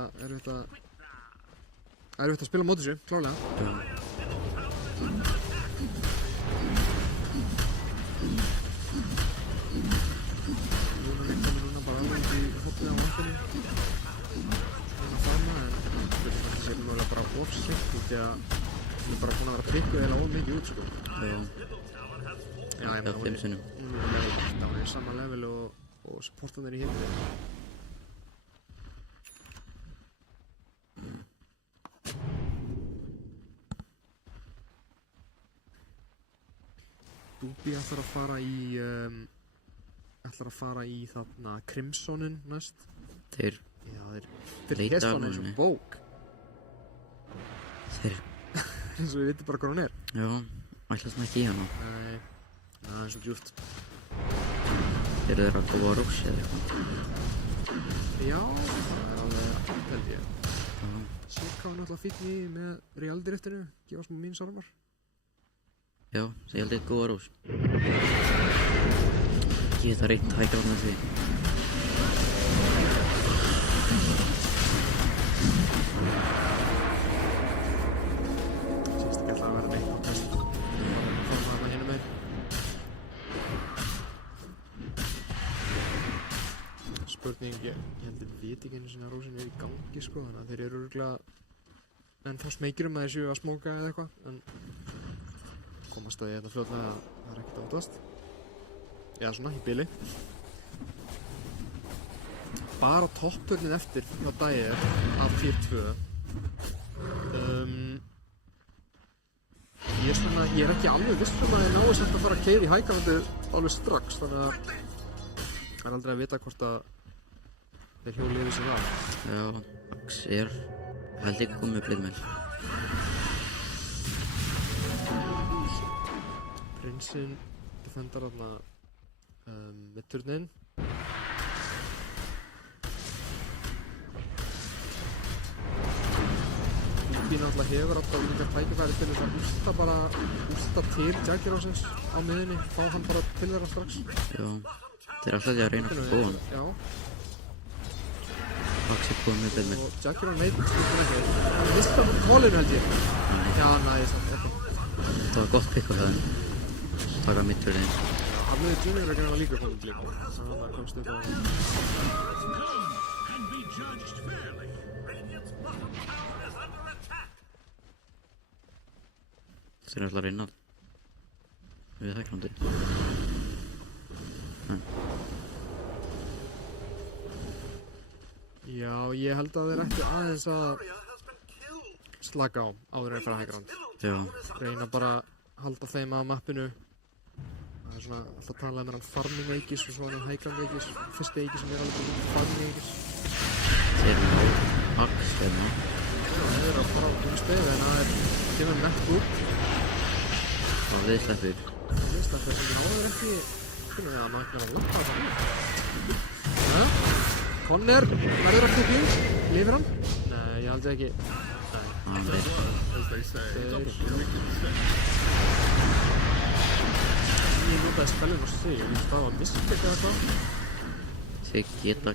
að spila á móti þessu, klárlega. Núna bara alveg í hotnið á vampinu. Svona fama, en þetta er mögulega bara ofslikt út í að hún er bara búin að vera að tryggja eða of mikið út, sko. Já, ég meina, hún er sama level og supportanir í hinni. Dubi ætlar að fara í þarna Crimsonin næst. Þeir Þeir hesta hann eins og bók. Eins og við vitum bara hvað hún er. Já, ætla svona ekki í hana. Nei, það er eins og djúpt. Eru þeir að koma á Roxy eða eitthvað? Já, það er alveg held ég. Sirka var náttúrulega fínn í með Realdi-riftinu, gefa smá mínsarmar. Já, ég held eitthvað góða rós. Geta reynt hægra með því. Sýnst ekki alltaf að vera neitt á test. Það var það hérna með. Spurning, ég held að veit ekki einu sinni að rósin er í gangi, sko, þannig að þeir eru örugglega ennþá smeykir að þeir séu að smóka eða eitthvað, en komast að ég þetta fljótlega að það er ekkert átast. Já, svona, í bili. Bara toppurnin eftir hjá Dyer af tier 2. Ég er ekki alveg viss að ég náði samt að fara að keyra í hækkanandi alveg strax, þannig að það er aldrei að vita hvort að þeir hjóli yfir sig það. Já, Ax er held ekki komið blindmenn. Prinsinn defendar þarna mitturnin. Dubi náttúrulega hefur alltaf líka tækifæri til þess að ústa til Jaggirosins á miðunni, fá hann bara til þeirra strax. Já, þeir alltaf að reyna að fá hann. Já. Ax er komið blindmenn. Og Jaggiron veit skilur ekki. Hann vissi það á hólinu held ég. Já, næst, ok. Það var gott pick á það. Taka mitturinn. Hafniði Junior er greina líka komið líka. Þannig að það komst upp á hann. And be judged fairly. Radiant's bottom tower is under attack. Þeir alltaf að reyna við hægrandi. Já, ég held að þeir ættu aðeins að slaka á áður en þeir fara hægrand. Já, Reyna bara að halda þeim að mappinu. Það er svona alltaf að tala um hann farming Aegis og svo hann hægrand Aegis. Fyrsti Aegis sem er alveg búin farming Aegis. þeir ná Ax hérna. Já, þeir eru að fara á um stefi en það kemur nett út. Og við sleppir. Ég veist að þessi náður ekki finnum við að maður ekki að lappa það. Ja. Connor verður að kukli. Lifir hann? Nei, ég held ekki. Hann veit. Ég notaði spellin á sig, ég veist það var misspilk eða hvað. Þeir geta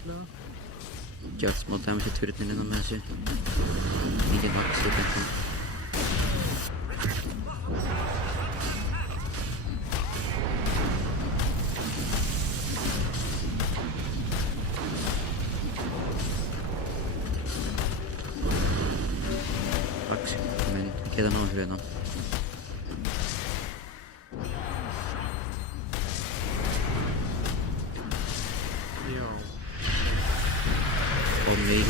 gert smá damage í turnin innan með þessu. Engin Ax í bensin. Ax, men geta náðu hérna. Já. Og mig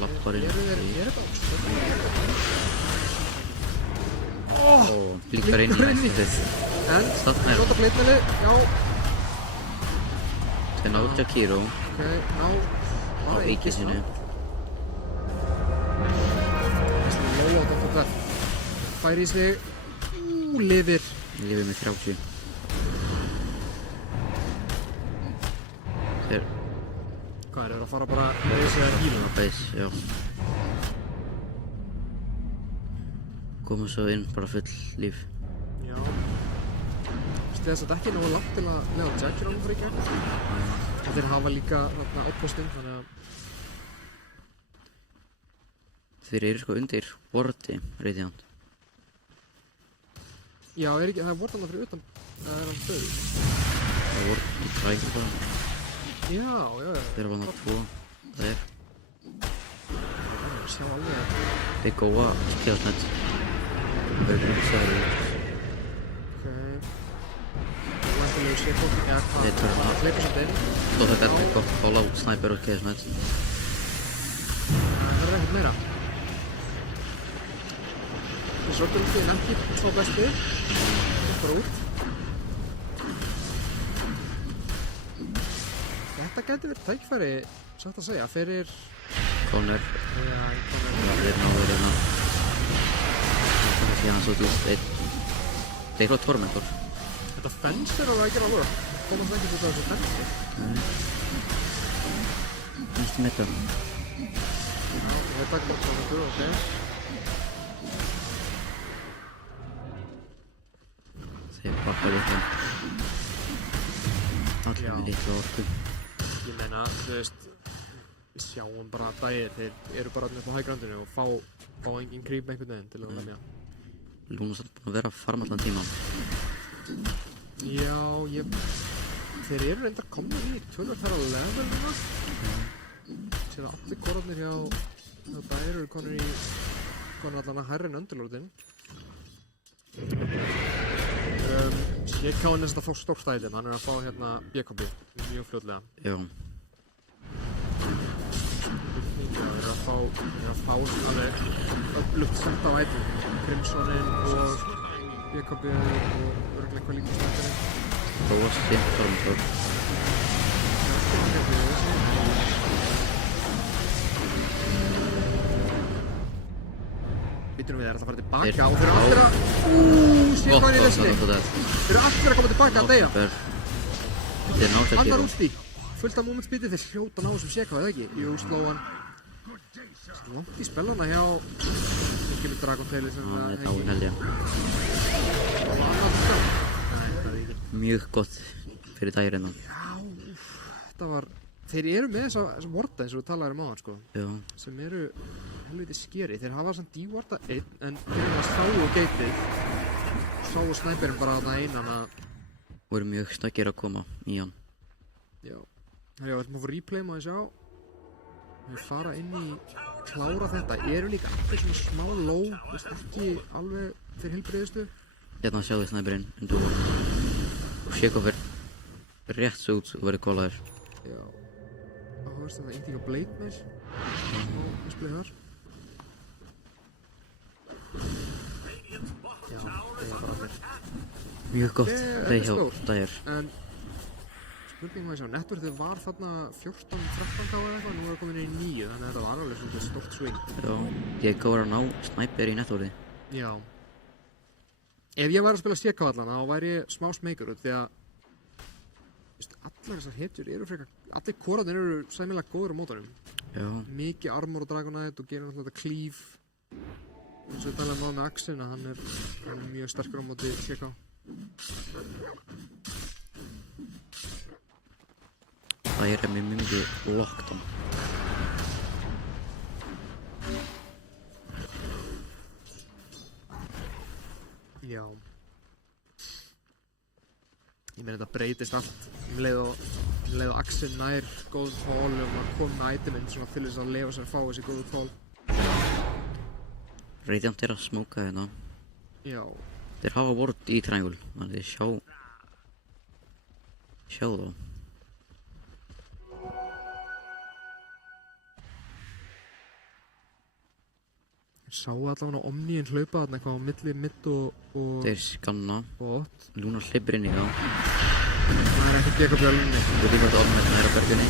lappar inn. Er þetta Og blikkar inn í næstu. En, Þarna er nota bleitmili, já. þeir ná Jakiro Ok, ná. á Aegisinu. Þessi low out of the bell. Færi í sig. Lifir. Lifið með 30. Þeir Hvað er að fara bara með þessi að híla? á base, já. Komum svo inn bara full líf. Já. Þess að þetta ekki náðu langt til að lega Jaggiron fyrir í gegn. Þeir hafa líka þarna outposting, þannig að Þeir eru sko undir borti, Radiant. Já, það er vortan fyrir utan, það er hann stöðu. Það voru í trækjum bara. Já. Þeir eru bara 2. Það er. Sjá alveg. Þeir góa skjáðsnett. Það eru ekki sæður. Ok. Læntilegu sér fólk, eða hvað? Þeir törna. Það hleypur samt inn. Svo þetta er gott að fála út snæper og skjáðsnett. Það er ekkert meira. Þessi orðurútið er ekki svo besti. Bara út. Þetta gæti verið tækifæri, satt að segja, fyrir... Connor. Já, Connor. Þeir náður hérna. Það sé hann svo djúpt einn. Þeir eru á Tormentor. Þetta fens er alveg að gera alveg. Komast ekki út af þessu fensi. Næstu metra. Þetta er gott Tormentor, ok. Þeir bakka líka. Allir Já. með litla orku. Ég meina, þú veist, við sjáum bara dagir, þeir eru bara upp á hægrandinu og fá engin creep einhvern veginn til að lemja. Lúna samt búin að vera að farma allan tíman. Já, þeir eru reyndar komnir í tölvöld þar á level núna. Sér að allir korarnir hjá dagir eru konur allan að hærri en Underlordinn. Sheikhá er næst að fá stórt ætið, hann er að fá hérna BKB mjög fljótlega. Já. Já, er að fá alveg öflugt sett á ætið. Crimsonin og BKB og örgulega eitthvað líka snakkarinn. Prófa sinn Tormentor. Býtum við, það er að fara tilbaka og þeir eru allir að... Sheikhá er í lesni. Þeir eru allir að koma tilbaka að deyja. Þeir nátt Hann ekki var úti. Fullt af moment speedið, þeir hljóta ná þessum Sheikhá, eða ekki? Jú, sló hann. Langt í spellana hjá... Þeir kemur Dragon Tail sem það er dáin held ég. Mjög gott fyrir dagir hérna. Já, þetta var... Þeir eru með þessa vorta eins og við talaðum á hann, sko. Já. Sem eru helviti skeri. Þeir hafa samt dívarta einn, en þeir eru að sáu geitið. Sáu snæperinn bara þarna einan að... Voru mjög snaggir að koma í hann. Já. Við ætlum að fá replay, má ég sjá. Við fara inn í klára þetta. Eru líka allir svona smá low, veist ekki alveg þeir heilbrigðustu. Hérna sjáðu snæperinn undir og Sheikhá fer rétt svo út og verður kólaður. Já. Áhverst þetta eintíka Blade Mace. Við spilum þar. Já, það er bara allir. Mjög gott Þetta er dag hjá stórt. dagir. En spurning maður sjá, networthið var þarna 14-13k eða eitthvað, nú er það komin í 9, þannig að þetta var alveg svona stórt swing. Já. Ég góður að ná snæper í netvorði. Já. Ef ég væri að spila Sheikhá allan, þá væri ég smá smeykur út, því að allar þessar hetjur eru frekar, allir korarnir eru sæmilega góður á mótunum. Já. Mikið armor og Dragonite og gerir náttúrulega þetta cleave. Eins og við talaðum á með Axin að hann er mjög sterkur á móti Sheikhá. Það er mjög mikið lockdown. Já. Ég meina þetta breytist allt leið og Axin nær góðu tól og maður kom með iteminn svona til þess að lefa sér að fá þessi góðu tól. Radiant er að smóka hérna. Já. Þeir hafa ward í triangle, þannig að þeir sjá þá. Sáu allavega Omniinn hlaupa þarna eitthvað á milli mitt og Þeir skanna. bot. Lúna hleypir inn í þá. Það er ekki BKB á línni. Þú veit hvort Omniinn er á bergunni.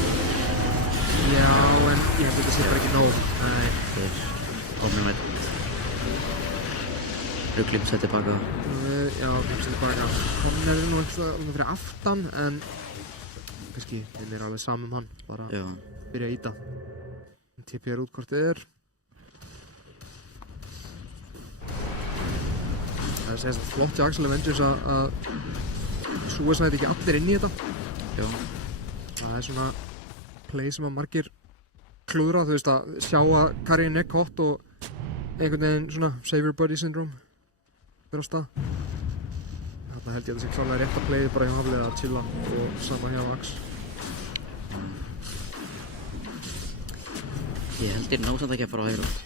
Já, en ég held að þetta sé bara ekki nóg. Nei. Þeir Omniinn Rugglim sett tilbaka. Já, kemst tilbaka. Hann er nú eitthvað alveg fyrir aftan, en kannski, þeim er alveg saman hann. Bara Já. byrja að íta. TP út hvort þið er. Það segist að flott hjá Axel Avengers að Suicide ekki allir inn í þetta. Já. Það er svona play sem að margir klúðra, þú veist að sjá að carryinn er kott og einhvern veginn svona save your buddy syndrome fyrir á stað. Þarna held ég að það sé klálega rétt að playa bara hjá Hafliða að chilla og sama hjá Ax. Ég held ég násamt ekki að fara á Herald.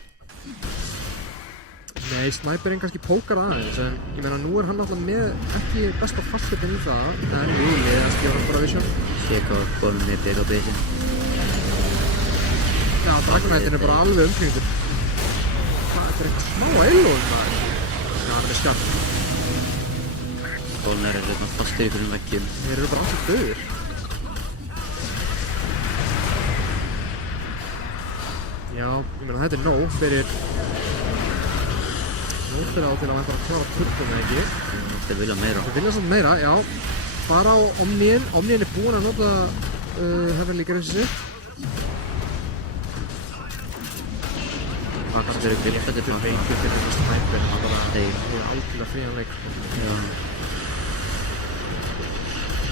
Nei, Sniperinn kannski pókar aðeins, en ég meina nú hann alltaf með ekki besta fastsetin í það, en jú, ég skilur hann bara Vision. Sé hvað komið með big á base. Já, Dragonite er bara alveg umkringdur. Þetta er eitthvað smá eilóðum maður. Já, hann er skarp. Golnar er svona fastur í einhverjum veggjum. Þeir eru bara alltaf döðir. Já, ég meina þetta er nóg fyrir á til að hann bara klára turbun eða ekki. Þeir vilja meira. Þeir vilja samt meira, já. Bara á Omniin. Omniin er búinn að nota Heavenly Grace sitt. Ax fyrir byrjafættir Þetta er veikur fyrir þessu Sniper. Hann bara Þeir. er algjörlega frían leik. Já.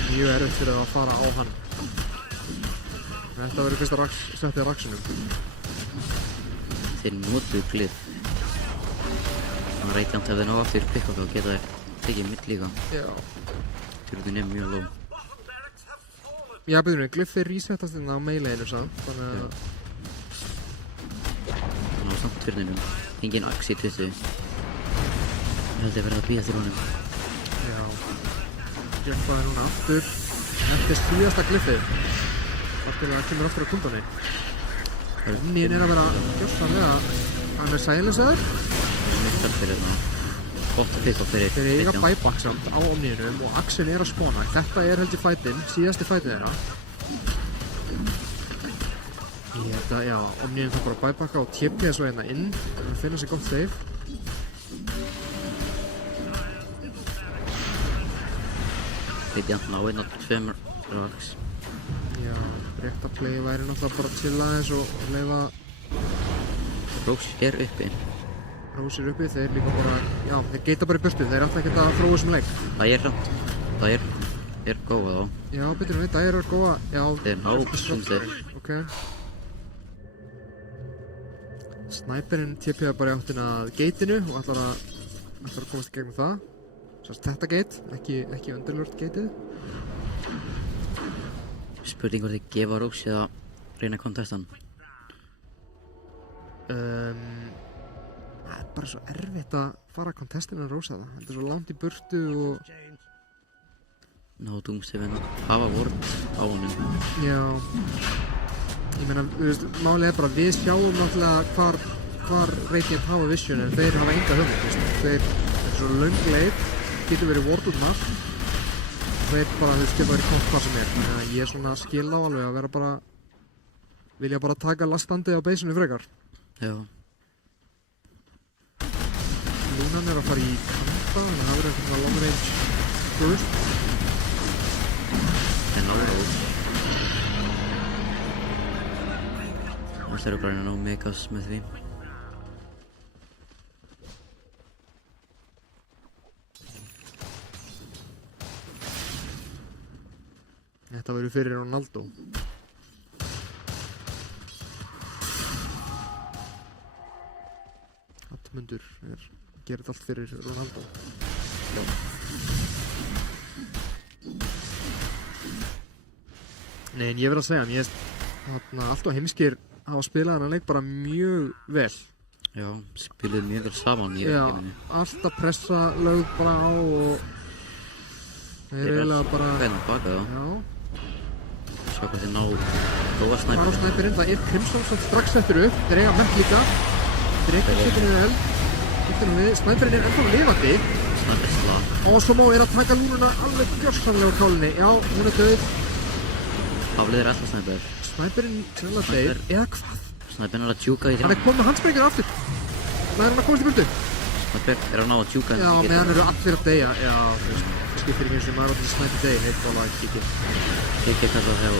Mjög erfitt fyrir að fara á hann. Þetta verður fyrsta settið á Raxinum. Þeir notuðu Glyph. Þannig að Radiant hefði ná aftur pick-up og geta þeir tekið mitt líka. Já. Turnin er mjög low. Já, byrjunni, Glyph þeir resettast hérna á meileginu samt. Þannig að Þannig á samt turninum. Engin Ax í tvissi. Ég held ég verið að bíða þér honum. já. Jeppaði núna aftur. Þetta er síðasta Glyphið. Aftur að kemur aftur á kundunni. Omniin er að vera gjörsamlega. Hann er silencer. Miktar fyrir það. Gott pick-up fyrir Þeir eiga Radiant. buyback samt á Omniinum og Axel er að spawna. Þetta er held ég fightinn, síðasti fightinn þeirra. Ég held að, já, Omniin þarf bara að buybacka og TP svo hérna inn. Þannig að finna sér gott save. Radiant ná einn á 2 Rax. Já, rétt að play væri náttúrulega bara að chilla aðeins og leifa Rose er uppi. Rósir uppi. Þeir líka bara, já, þeir geita bara í burtu. Þeir ætla ekkert að þróa sem leik. Það er hratt. Það er góða þá. Já, betur við, það er góða, já. Þeir ná sundir. Ok. Sniperinn TP-ða bara í áttina að gateinu og ætlar að komast í gegnum það. Sérst þetta gate, ekki underlord gateið. Spurning hvort þið gefa Rose eða reyna að kontesta hann. Það er bara svo erfitt að fara að kontestina að rósa það. Þetta er svo langt í burtu og Ná Doomsday hafa vort á honum. já. Ég meina, þú veist, málið er bara að við sjáum náttúrulega hvar Radiant hafa vision en þeir hafa enga hugmynd, veist. Þeir er svo löng leið, getur verið ward út um allt. Þeir bara, þú veist, geta verið kont hvað sem er. Þannig að ég er svona skil á alveg að vera bara vilja bara taka lastandi á beisinu frekar. Já. Lunan er að fara í kanta, þannig að það verður eitthvað long range burst. En ná Rose. Það eru bara að ná Megas með því. Þetta verður fyrir Ronaldo. Hallmundur gerir allt fyrir Ronaldo. Nei, en ég verð að segja, mér finnst allt og heimskir hafa spilað þennan leik bara mjög vel. Já, spiluðu mjög vel saman í Já, verkefni. alltaf pressa lögð bara á og þeir eiginlega bara, Hvernig baka þá. já, Sjá hvað þið ná góða bara á snæpir. snæpirinn, það er Crimson sem strax settur upp, þeir eiga Mech líka, þeir eiga settur við eld, snæpirinn er ennþá lifandi Snæpir slag. og Somo er að taka lúnuna alveg gjörsamlega á kálinni, já, hún er döð, Haflið er alltaf snæpir. snæpirinn sennilega deyr, eða hvað? Snæpir er að djúka í Hann er komið með handsprengjur aftur, það er hann að komast í burtu. Snæpir er að ná að djúka Já, meðan eru allir að deyja, já, þú veist, það skiptir ekki eins og maður átti að snæpi deyja, neitt bara ekki. Ekki kallað hjá.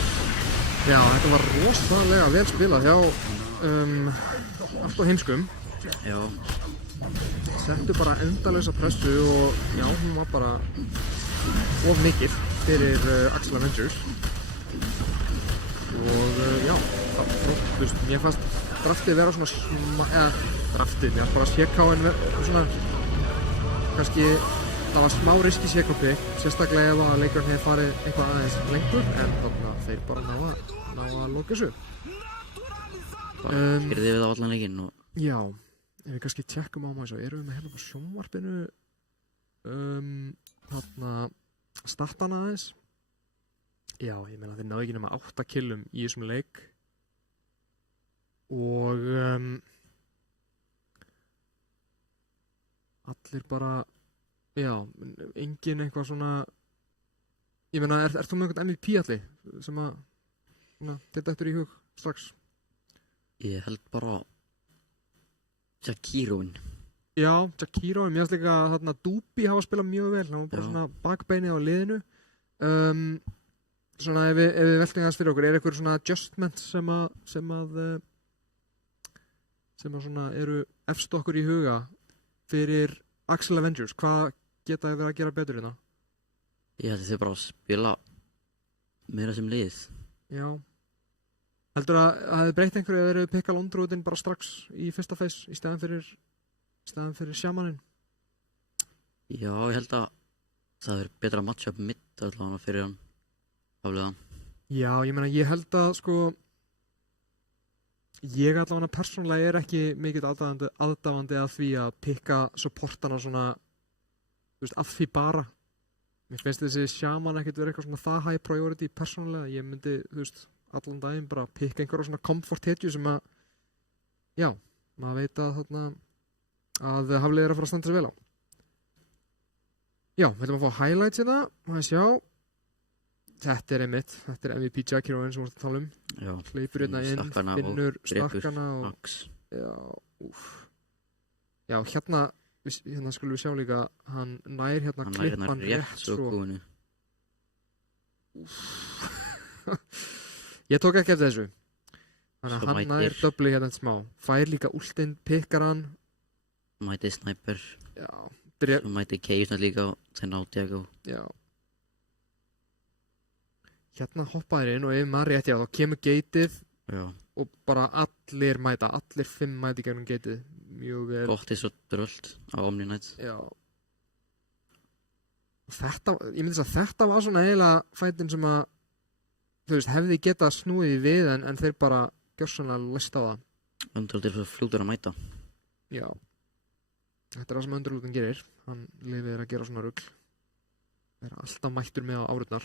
Já, þetta var rosalega vel spilað hjá allt og heimskum. Já. Settu bara endalausa pressu og já, hún var bara of mikil fyrir Axel Avengers. Og já, það, þú veist, mér fannst draftið vera svona draftið, mér bara CK-in svona kannski það var smá riski CK-pick, sérstaklega ef að leikurinn hefði farið eitthvað aðeins lengur en þannig að þeir bara ná að loka þessu. Bara skýrði við á allan leikinn og Já, ef við kannski tjekkum á maður svo erum við með hérna á sjónvarpinu þarna statana aðeins. Já, ég meina þeir náðu ekki nema 8 killum í þessum leik og allir bara já, engin eitthvað svona ég meina, ert þú með einhvern MVP allir sem að þetta eftir í hug strax? ég held bara Jakiroin. Já, Jakiroin, mér finnst líka þarna Dubi hafa spilað mjög vel, hann var bara svona bakbeinið á liðinu svona ef við veltum þess fyrir okkur, er eitthvað svona adjustment sem að svona eru efst okkur í huga fyrir Axel Avengers, hvað geta þið verið að gera betur hérna? Ég held þið bara að spila meira sem lið. Já. Heldur að það hefði breytt einhverju eða þeir pikka Londrútin bara strax í fyrsta face í staðan fyrir Shamaninn? Já, ég held að það er betra matchup mitt allavega fyrir hann aflega. Já, ég meina ég held að sko ég allavega persónulega er ekki mikill aðdáandi að því að pikka supportana svona þú veist, af því bara. Mér finnst þessi Shaman ekkert vera eitthvað svona það high priority persónulega. Ég myndi, þú veist, allan daginn bara pikka einhverja svona comfort hetju sem að já, maður veit að þarna að hafliðið er að fara að standa sér vel á. Já, við ætlum að fá highlights í það, maður sjá. Þetta er einmitt, þetta er MVP Jakiroin sem við vorum að tala um. Já, hleypur hérna inn, finnur stakkana og já, já, hérna skulum við sjá líka hann nær hérna klippan rétt svo kúinu. Ég tók ekki eftir þessu þannig að hann nær döbli hérna smá fær líka últinn, pikkar hann mæti Sniper já, svo mæti Keisna líka til Nátiago. Já hérna hoppaður inn og ef maður rétt þá kemur gateið og bara allir 5 mæti gegnum gateið mjög vel. Gott svo dröld á Omni Night. Já. Og þetta, ég myndi að þetta var svona eiginlega fætin sem að þú veist, hefði getað snúið við en þeir bara gjörsanlega læst á það. Underlútur fyrir flútur að mæta. Já. Þetta er það sem Underlútur gerir. Hann lifir að gera svona rugl. Er alltaf mættur með á árurnar.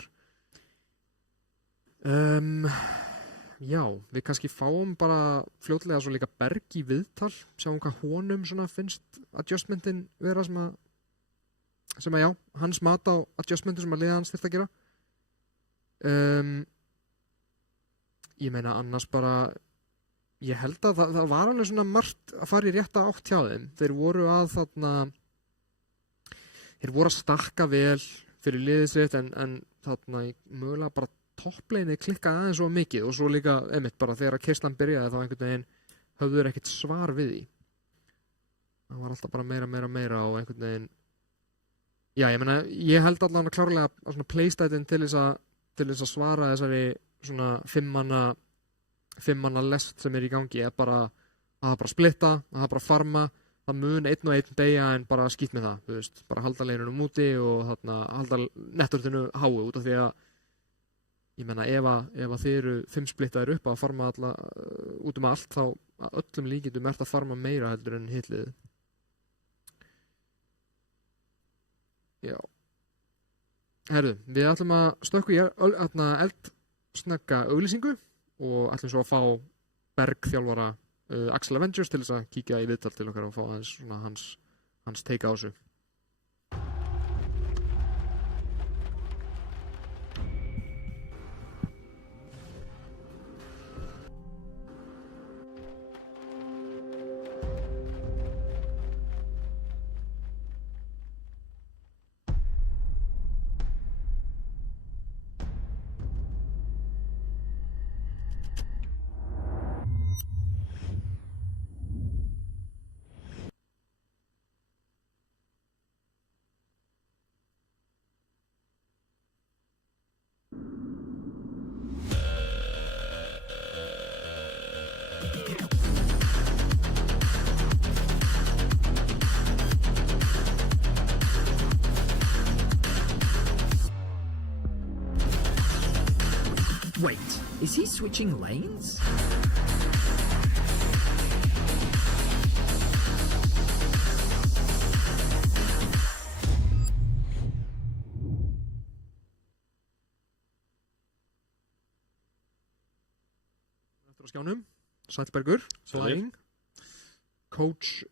Já, við kannski fáum bara fljótlega svo líka Berg í viðtal, sjáum hvað honum svona finnst adjustmentin vera sem að já, hans mat á adjustmentin sem að liða hans þyrfti að gera. Ég meina annars bara, ég held að það var alveg svona margt að fara í rétta átt hjá þeim. Þeir voru að stakka vel fyrir liðið sitt en þarna mögulega bara toppleinið klikkaði aðeins svo mikið og svo líka einmitt bara þegar að keislan byrjaði þá einhvern veginn höfðu þeir ekkert svar við því. Það var alltaf bara meira og einhvern veginn já, ég meina, ég held allavega klárlega að svona playstætin til þess að svara þessari svona 5 manna lest sem er í gangi er bara að bara splitta, að bara farma það mun einn og einn degja en bara skýtt með það, þú veist, bara halda leinunum úti og þarna halda netturtinu háu út af því að ég meina ef að þið eru 5 splittaðir upp að farma alla út allt þá að öllum líkindum ert að farma meira heldur en hitlið. Já. Herðu, við ætlum að stökku í eldsnögga auglýsingu og ætlum svo að fá Berg þjálfara Axel Avengers til þess að kíkja í viðtal til okkar og fá aðeins svona hans teika á þessu. Wait, is he switching lanes? Eftir á skjánum, Sælbergur, Flying, Coach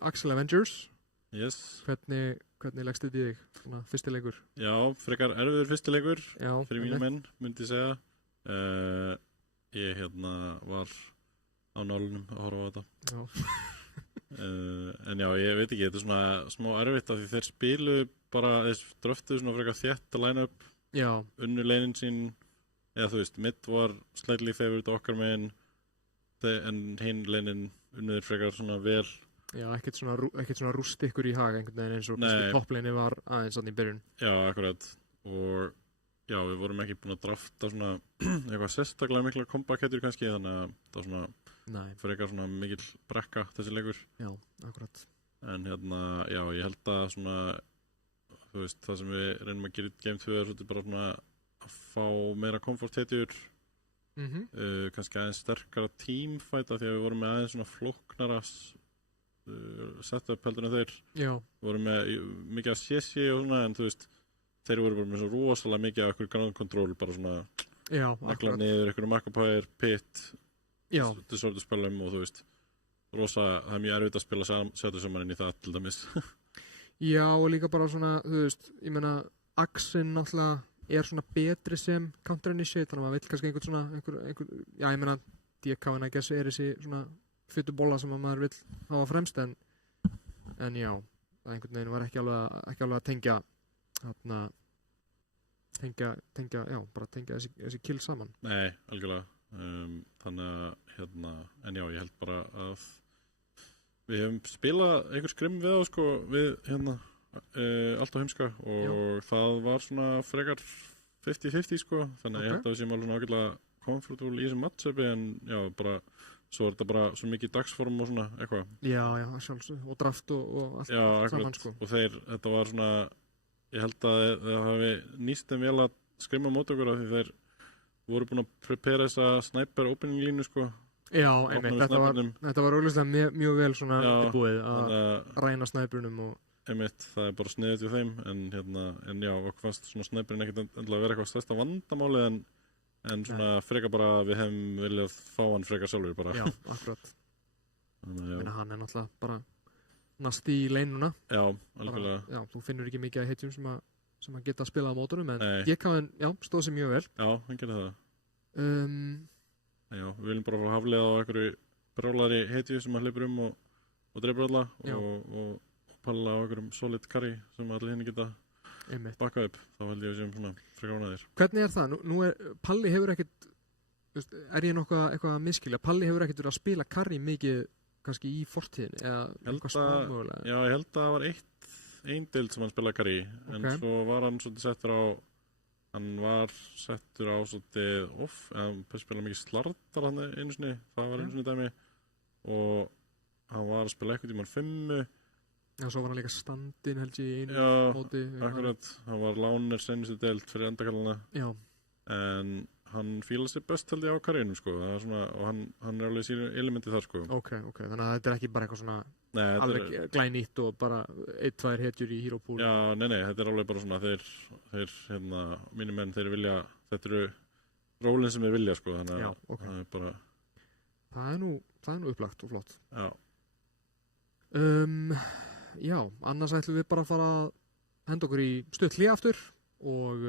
Axel Avengers. Yes. Hvernig leggst þetta í þig, svona fyrsti leikur? Já, frekar erfiður fyrsti leikur Já, fyrir mínu menn, myndi ég segja. Ég var á nálunum að horfa á þetta. Já. En já, ég veit ekki, þetta er svona smá erfitt af því þeir spilu bara, þeir dröftuðu svona frekar þétt að line-up, Já, unnu leinin sín, eða þú veist, mitt var slightly favorite okkar megin, en hinn leinin unnuður frekar svona vel. já, ekkert svona rúst ykkur í hag einhvern veginn eins og Nei. toppleini var aðeins þannig í byrjun. Já, akkurat. Og já, við vorum ekki búin að drafta svona eitthvað sérstaklega mikla comeback-hættur kannski, þannig að það var svona Nei, frekar svona mikil brekka þessi leikur. já, akkurat. En já, ég held að svona, þú veist, það sem við reynum að gera í Game 2 er svolítið bara svona að fá meira komfort-hættur, kannski aðeins sterkara teamfight af því að við vorum með aðeins svona flóknara setup heldur en þeir. Já, Við vorum með mikið af CC og svona, en þú veist, þeir voru bara með svo rosalega mikið af einhverju ground control, bara svona já, negla akkurat. niður, einhverju markapæðir, pit, Já, disorder spilum og þú veist, það er mjög erfitt að spila setja saman inn í það til dæmis. já, og líka bara svona, þú veist, ég meina, Axin náttúrulega er svona betri sem counter-initiate, þannig að maður vill kannski einhver, já, ég meina, DK-in I guess er þessi svona fytubóla sem að maður vill hafa fremst, en já, það einhvern veginn var ekki alveg að tengja, þarna, já, bara tengja þessi kill saman. Nei, algjörlega. Þannig að, en já, ég held bara að við hefum spilað einhver skrim við á, sko, við, allt á heimska og það var svona frekar 50-50, sko, þannig að ég held að við séum alveg svona ágætlega comfortable í þessum matchupi, en já, bara, svo er þetta bara svo mikið dagsform og svona, eitthvað. Já, sjálfsög, og draft og allt Já, saman, akkurat, sko. og þetta var svona, ég held að þeir hafi nýst þeim vel að skrimma mót okkur af því þeir voru búin að prepara þessa sniper opening línu, sko. Já, einmitt, þetta var augljóslega mjög vel svona búið að ræna snæpurunum og einmitt, það er bara sniðið til þeim, en já, okkur fannst svona snæpurinn ekkert endilega vera eitthvað stærsta vandamáli, en svona frekar bara við hefum viljað fá hann frekar sjálfur bara. Já, akkurat. Þannig, hann er náttúrulega bara næst í leinuna. Já, algjörlega. Já, þú finnur ekki mikið að heitjum sem að geta að spila á mótunum, en GK-in, já, stóð sér mjög vel. Já, hann gerði það. Já, við viljum bara fara að haflega á einhverju brjálari heitju sem að hleypur og dreifur alla og palla á einhverjum solid carry sem allir hinn geta bakað upp. Þá held ég að séum svona frekar ánægðir. Hvernig er það? Nú Palli hefur ekkert, er ég eitthvað að miskilja? Palli hefur ekkert verið að spila carry mikið kannski í fortíðinni eða eitthvað smá mögulega? Já, ég held að það var ein deild sem hann spilaði carry, en svo var hann svolítið settur á svolítið off, hann spilaði mikið slardar hann einu sinni, það var einu sinni dæmi, og hann var að spila eitthvað tímann 5. Já, svo var hann líka standinn held ég í einu móti. Já, akkurat, hann var láner sennistu deild fyrir endakallana. Já. En hann fílaði sér best held ég á karriðinum, sko, það er svona, og hann er alveg sínu elementi þar, sko. Ok, þannig að þetta er ekki bara eitthvað svona alveg glænýtt og bara 1-2 hetjur í Hero Pool. Já, nei, þetta er alveg bara svona, þeir mínir menn, þeir vilja, þetta eru rólinn sem þeir vilja, sko, þannig að það er bara... Það er nú upplagt og flott. Já. Já, annars ætlum við bara að fara að henda okkur í stutt hlé aftur og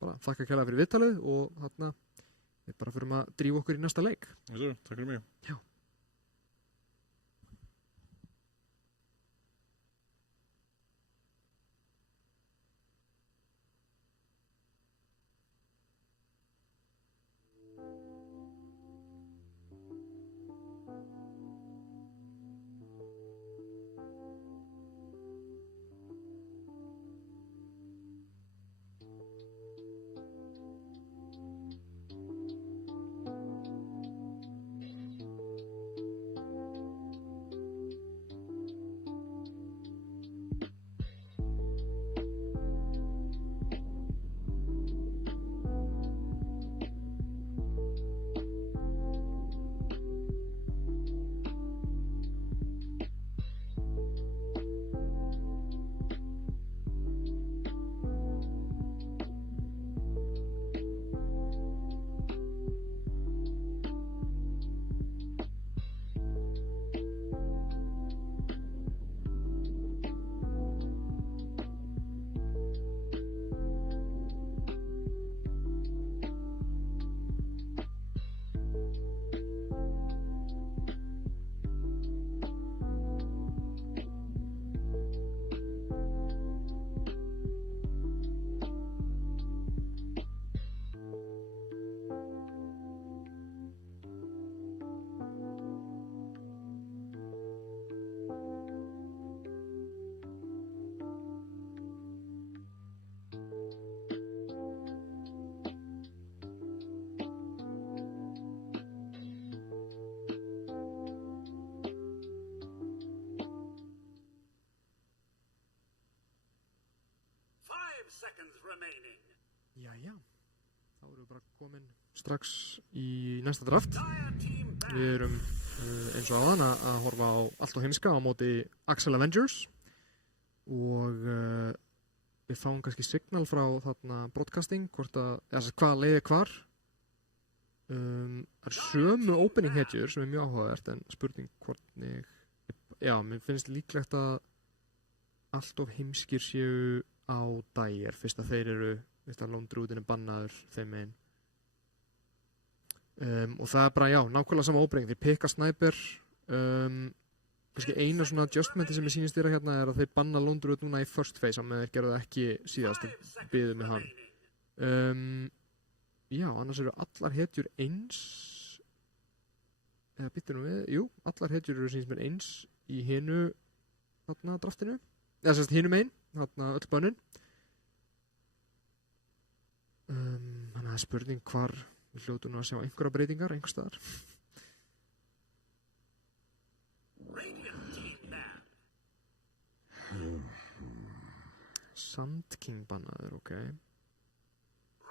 bara þakka kærlega fyrir viðtalið og þarna við bara förum að drífa okkur í næsta leik. Takk fyrir mig. Já. seconds remaining. Jæja, þá erum við bara komin strax í næsta draft. Dire team back. Við erum eins og áðan að horfa á Allt og heimska á móti Axel Avengers og við fáum kannski signal frá þarna broadcasting hvað leiði hvar. Það er sömu opening hetjur sem er mjög áhugavert en spurning hvernig, já, mér finnst líklegt að Allt of heimskir séu á Dire fyrst að þeir eru, fyrst að Lone Druidin er bannaður þeim megin. Og það er bara, já, nákvæmlega sama óbreyting. Þeir pikka sniper. Kannski eina svona adjustmenti sem ég sýnist þér hérna er að þeir banna Lone Druid núna í first phase á meðan þeir gerðu það ekki síðast og biðu með hann. Já, annars eru allar hetjur eins. Eða byttu nú við, jú, allar hetjur eru sýnist mér eins í hinu þarna draftinu. Eða sérst hinu megin, þarna öll bönnin. Þannig að það er spurning hvar við hljótu nú að sjá einhverja breytingar einhvers staðar. Radiant team back. Sand King bannaður, ok.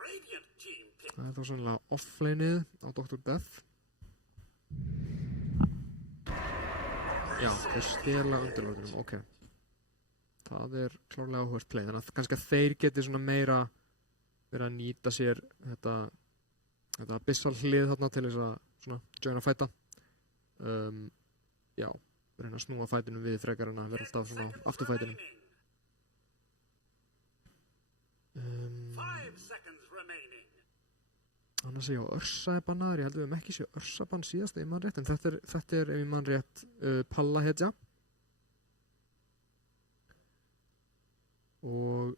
Radiant team pick. Það er þá sannlega off-laneið á Dr. Death. Já, þeir stela undirlóðunum, ok. Það er klárlega áhugavert play, þannig að kannski að þeir geti svona meira verið að nýta sér þetta abyssal hlið þarna til þess að svona joina fæta. Já, reyna að snúa fætinu við frekar en að vera alltaf svona afturfætinu. 5 seconds remaining. Annars ég á Örsa er bannaður, ég held við ekki séu Örsa bann síðast ef ég man rétt, en þetta er ef ég man rétt Palla hetja. Og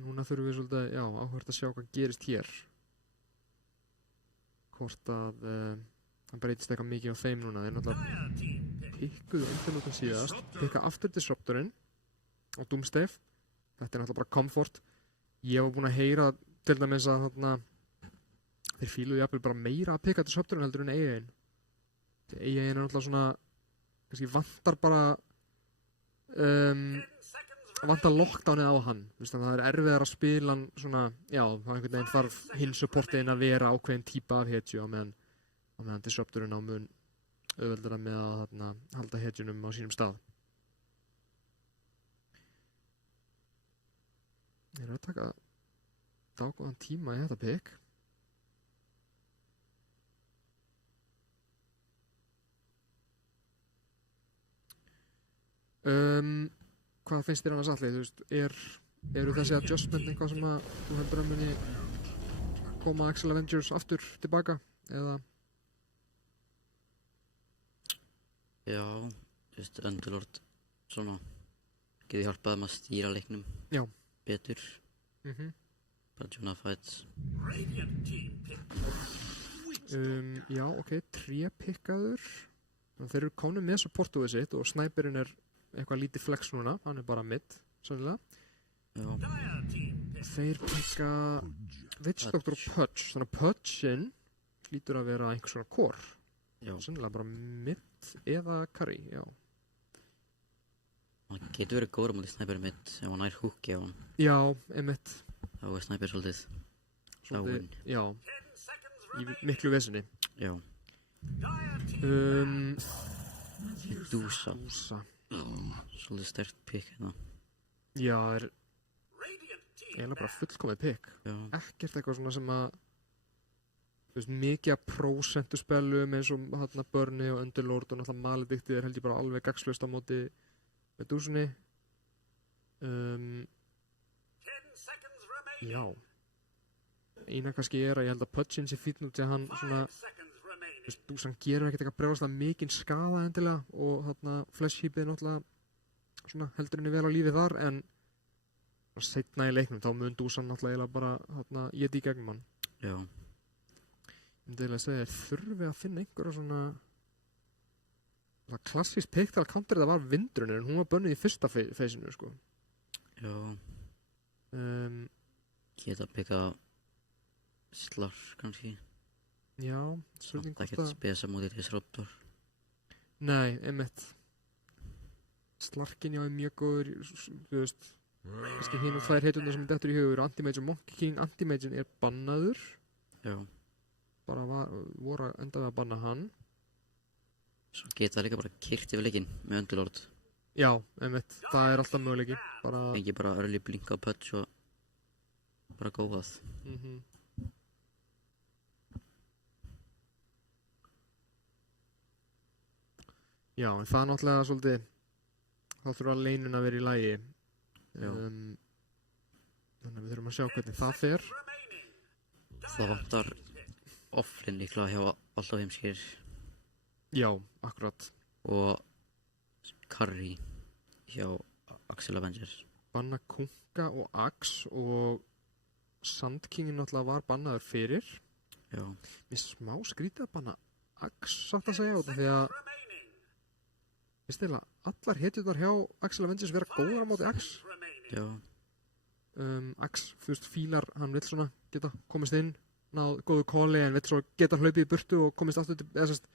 núna þurfum við svolítið, já, áhugavert að sjá hvað gerist hér. Hvort að það breytist eitthvað mikið á þeim núna. Þeir náttúrulega pikkuðu undirlókin síðast, pikka aftur Disruptorinn á Doomstave. Þetta er náttúrulega bara comfort. Ég var búinn að heyra til dæmis að þarna þeir fíluðu jafnvel bara meira að pikka Disruptorinn heldur en EA-in. EA-in er náttúrulega svona, kannski vantar bara vantar lockdownið á hann. Þannig að það er erfiðar að spila hann svona, já, þá einhvern veginn þarf hinn supportin að vera ákveðin típa af hetju á meðan Disruptorinn á mun auðveldara með að þarna halda hetjunum á sínum stað. Ég er að taka dágóðan tíma í þetta pick. Hvað finnst þér annars allir? Þú veist, eru þessi adjustment eitthvað sem að þú heldur að muni koma Axel Avengers aftur tilbaka? Eða? Já, þú veist, Underlord svona getur hjálpað að stýra leiknum Já. betur. Bara joina fights. Radiant team pick. Já, ok, 3 pikkaður. Þeir eru konum með supportúið sitt og Sniperinn er eitthvað lítið flex núna, hann er bara mid, sannlega. Já, Dire team pick. Þeir pikka Witch Doctor og Pudge, þannig að Pudgeinn hlýtur að vera einhvers svona core. já. Sannlega bara mid eða carry, já. Hann getur verið góður á móti Sniper mitt ef hann nær húki á hann. Já, einmitt. Þá er Sniper svolítið dáinn. Já, 10 seconds í remaining. miklu vesinni. Já, Dire team Dúsa. Dúsa. Svolítið sterkt pick hérna. Já, er Radiant team eiginlega bara fullkomið pick. Já, Ekkert eitthvað svona sem að þú veist, mikið að prósentu spelum eins og hérna Burni og Underlord og náttúrulega Malediktið er held ég bara alveg gagnslaust á móti með Dúsunni. 10 seconds remaining. Já. Eina kannski er að ég held að Pudgeinn sé fínn út til að hann svona, 5 seconds remaining. þú veist, Dúsan gerur ekkert eitthvað brjálæslega mikinn skaða endilega og þarna Fleshheapið náttúrulega svona heldur henni vel á lífi þar en seinna í leiknum þá mun Dúsan náttúrulega bara þarna éti í gegnum hann. já, Ég myndi eiginlega að segja að þurfi að finna einhverja svona klassískt pick til að counter þetta var Vindrunner en hún var bönnuð í fyrsta feysinu sko. já. Geta pickað Slar kannski. Já, Það spurning er hvort ekkert að spesa móti Disruptor. Nei, einmitt Slarkin já er mjög góður, þú veist, kannski hinn og þær heitundar sem dettur í hugur, Anti-Mage og Monkey King. Anti-Magein er bannaður, Já. bara voru að enda við að banna hann. Svo geta líka bara kyrkt yfir leikinn með Underlord. Já, einmitt, það er alltaf möguleiki, bara... Ekki bara early blink á pudge og bara góðað. Já, en það er náttúrulega svolítið, þá þurfa leinun að vera í lagi. Já. Þannig að við þurfum að sjá hvernig það fer. Það vantar offlin líklega hjá Alltaf Heimskir Já, akkurat. og Curry hjá Axel Avengers. Banna Kunka og Axe og Sandkingin náttúrulega var bannaður fyrir. Já. Mér er smá skrítið að banna Axe, satt að segja, út af því að finnst eiginlega allar hetjurnar hjá Axel Avengers vera góðar á móti Axe. Já. Axe, þú veist, fílar, hann vill svona geta komist inn, náð góðu calli en vill svo geta hlaupið í burtu og komist aftur til, eða sérst,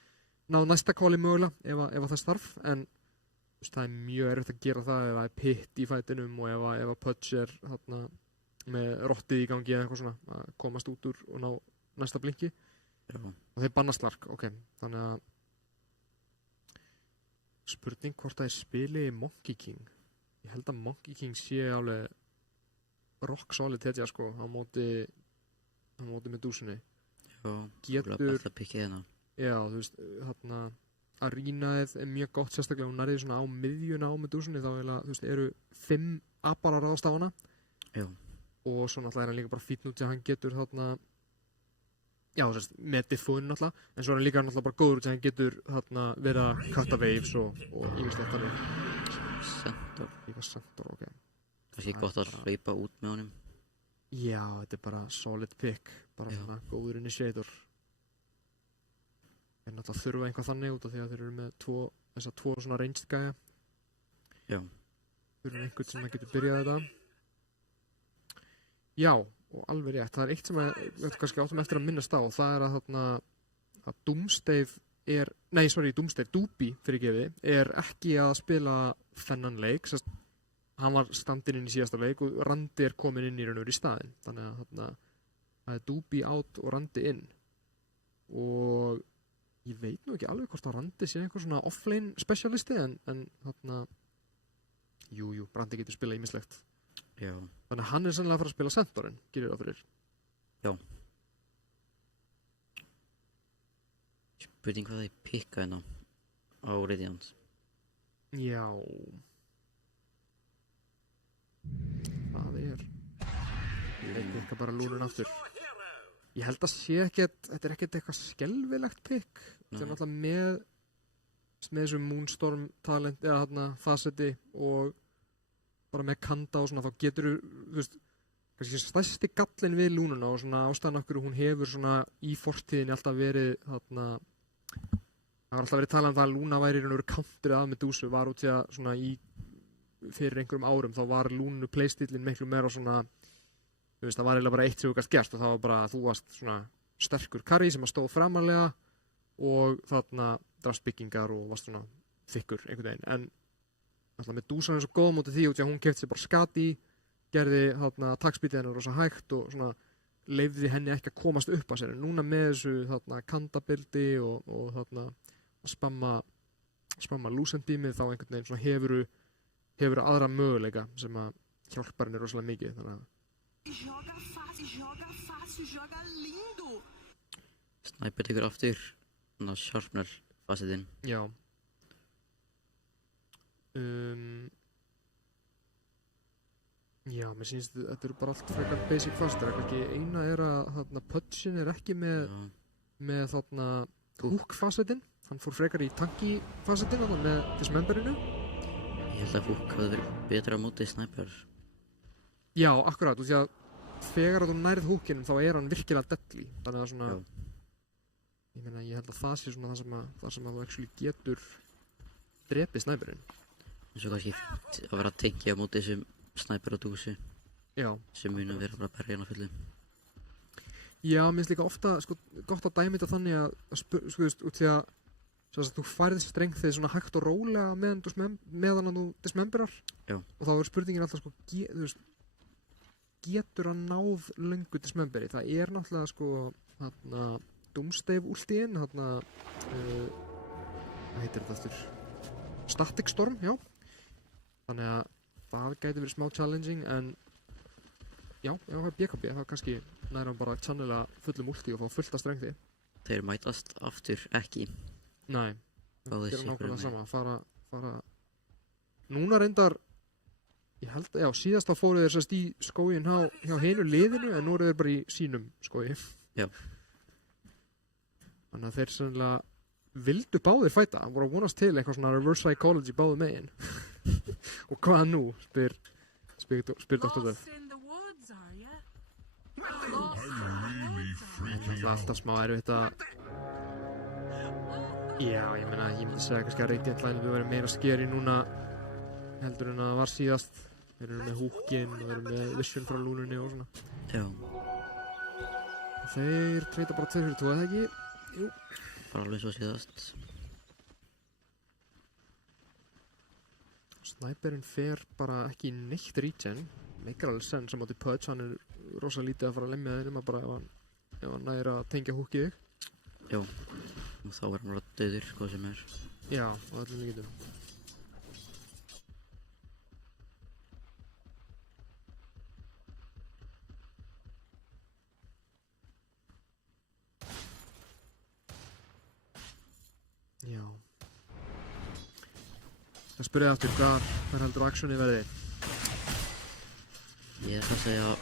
náð næsta calli mögulega ef að það starf, en þú veist, það er mjög erfitt að gera það ef það er pitt í fætinum og ef að Pudge er þarna með rottið í gangi eða eitthvað svona að komast út úr og ná næsta blinki. Já. Og þeir banna Slark, ok, þannig að spurning hvort það er spili Monkey King. Ég held að Monkey King sé alveg rock solid hetja sko á móti Medúsunni. Já. Getur, Alltaf pikkið hérna. já, þú veist, þarna arínaðið er mjög gott, sérstaklega hún nærði svona á miðjuna á Medúsunni, þá eiginlega, þú veist, eru 5 apar að ráðast á hana. Já. Og svo náttúrulega er hann líka bara fínn út til að hann getur þarna, já, þú veist, með diffóinu náttúrulega, en svo er hann líka náttúrulega bara góður út til að hann getur þarna verið að cutta waves og ímislegt þannig. Centaur. Líka Centaur, ok. Kannski gott að hlaupa út með honum. Já, þetta er bara solid pick, bara Já. svona góður initiator. En náttúrulega þurfa einhvað þannig út af því að þeir eru með þessa tvo svona ranged gæja. Já. Þurfa einhvern sem getur byrjað þetta. Já, og alveg rétt, það er eitt sem við kannski áttum eftir að minnast á, og það er að þarna að Doobie fyrirgefi, er ekki að spila þennan leik, sérst, hann var standinn inn í síðasta leik og Randi er komin inn í raun og veru í staðinn, þannig að þarna það er Doobie out og Randi inn, og ég veit nú ekki alveg hvort að Randi sé einhver svona offlane specialisti, en þarna jú, Randi getur spilað ýmislegt. Já. Þannig að hann er sennilega að fara að spila Centaurin, gerir það fyrir. Já. Spurning hvað þið pikka hérna á Radiant. Já. Það er. Ég pikka bara lúnun aftur. Ég held að sé ekkert, þetta er ekkert eitthvað skelfilegt pikk. Þetta er náttúrulega með þessu Moonstorm talent, eða þarna Faceti og bara með Kanda og svona, þá getur þú veist, kannski stærsti gallin við lúnuna og svona ástæðan okkur hún hefur svona í fortíðinni alltaf verið þarna, það var alltaf verið talað um það að lúna væri í raun og veru counterið af Medúsu, var út í að svona fyrir einhverjum árum þá var lúnu playstillin miklu meira svona, þú veist, það var eiginlega bara eitt sem þú gæst gert og það var bara að þú varst svona sterkur carry sem að stóð framarlega og þarna drafst byggingar og varst svona þykkur einhvern veginn, en alltaf Medúsa er svo góð mútið því út í að hún keypti sér bara skati, gerði þarna attack-speedið hennar rosa hægt og svona leyfði henni ekki að komast upp að sér. En núna með þessu þarna Kanda-bildi og þarna að spamma Lucent beamið, þá einhvern veginn svona hefur aðra möguleika sem að hjálpar henni rosalega mikið. Þannig að Sniper tekur aftur þannig að sharpnar Facetinn. já. Já, mér sýnst þetta eru bara allt frekar basic faster. Ekki eina er að þarna Pudgein er ekki með þarna hook facetin. Hann fór frekar í tanki facetin með dismemberinu. Ég held að hook hafði verið betra á móti Sniper. Já, akkurat, og því að þegar þú nærð hookinum þá er hann virkilega deadly. Þannig að svona ég meina, ég held að það sé svona það sem að þú actually getur drepið Sniperinn. En svo kannski að vera að tengja á móti þessum Sniper og Dúsi. Já. Sem muni að vera bara að berja hann á fullu. Já, mér finnst líka ofta sko, gott að dæmi þetta þannig að sko, veist, út því að Svo að þú færð strengthið svona hægt og rólega meðan þú dismemberar. Já. Og þá er spurningin alltaf sko, þú veist, getur hann náð löngu dismemberi? Það er náttúrulega sko, Doomsday últiðin, hvað heitir þetta aftur? Static Storm, já. Þannig að það gæti verið smá challenging, en já, ef það er BKB, þá kannski næra hann bara channela fullum últi og fá fullt af strengthi. Þeir mætast aftur ekki. Nei, Báðir gera sitt nákvæmlega hvoru sama, fara núna reyndar ég held að, já, síðast þá fóru þeir sérst í skóginn hjá hinu liðinu, en nú eru þeir bara í sínum skógi. Já. Þannig að þeir sannlega vildu báðir fæta, voru að vonast til eitthvað svona reverse psychology báðu megin. Og hvað nú, spyr Dr. Death. in the woods, are ya? Það er alltaf smá erfitt að já, ég myndi segja kannski að Radiant Line við verðum meira skeri núna heldur en að það var síðast. Við erum með húkinn og við erum með vision frá lúnunni og svona. Já, Og þeir treyta bara 2 fyrir 2, eða ekki? Jú. bara alveg svo síðast. Sniperinn fer bara ekki í neitt regen. Meikar alveg senn sem átti Pudge, hann er rosa lítið að fara að lemja þeir nema bara ef hann næri að tengja húkið þig. Já, og þá er hann bara döður, hvað sem er. Já, og öllum líkitum. Já. Það spurði aftur, hver heldur actioni verði? Ég ætla að segja að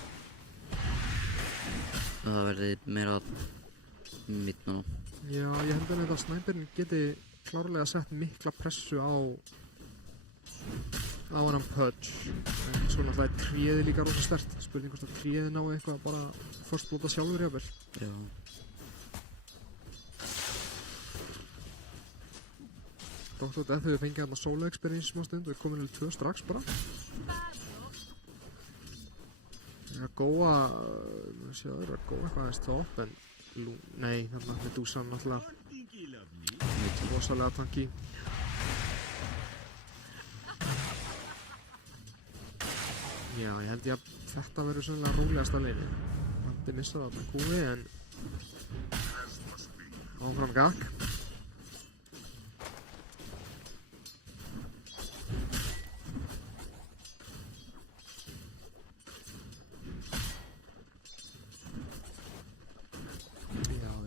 það verði meira midna nú. Já, ég held að snæperinn geti klárlega sett mikla pressu á hann Pudge. En svo náttúrulega er tréði líka rosa sterkt. Spurning hvort að tréði ná eitthvað bara först blóta sjálfur jafnvel. Já. Dr. Death hefur fengið hérna solo experience smá stund og er komin til 2 strax bara. Það er að góa, það er að góa eitthvað aðeins topp, en nei, þarna Medusan náttúrulega rosalega tanki. Já, ég held ég að þetta verður sannlega rólegast að leini. Vandi missað þarna kúfi, en áfram gakk.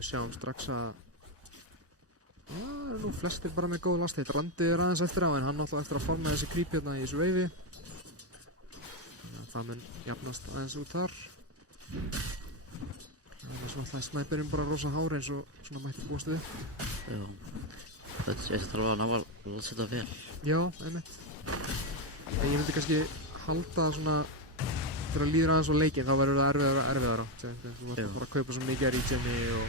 Sjáum strax að það eru nú flestir bara með góð last. Heitt Randið er aðeins eftir á, en hann alltaf eftir að farma þessi creep hérna í þessu veifi. Þannig að það mun jafnast aðeins út þar. Það er svona alltaf snæperinn bara rosa hár eins og svona mætti búast við. Já. Þetta er þarf að ná að setja vel. Já, einmitt. En ég myndi kannski halda svona þegar líður aðeins á leikinn, þá verður það erfiðara. Þú mátt að fara að kaupa svo mikið að regeni og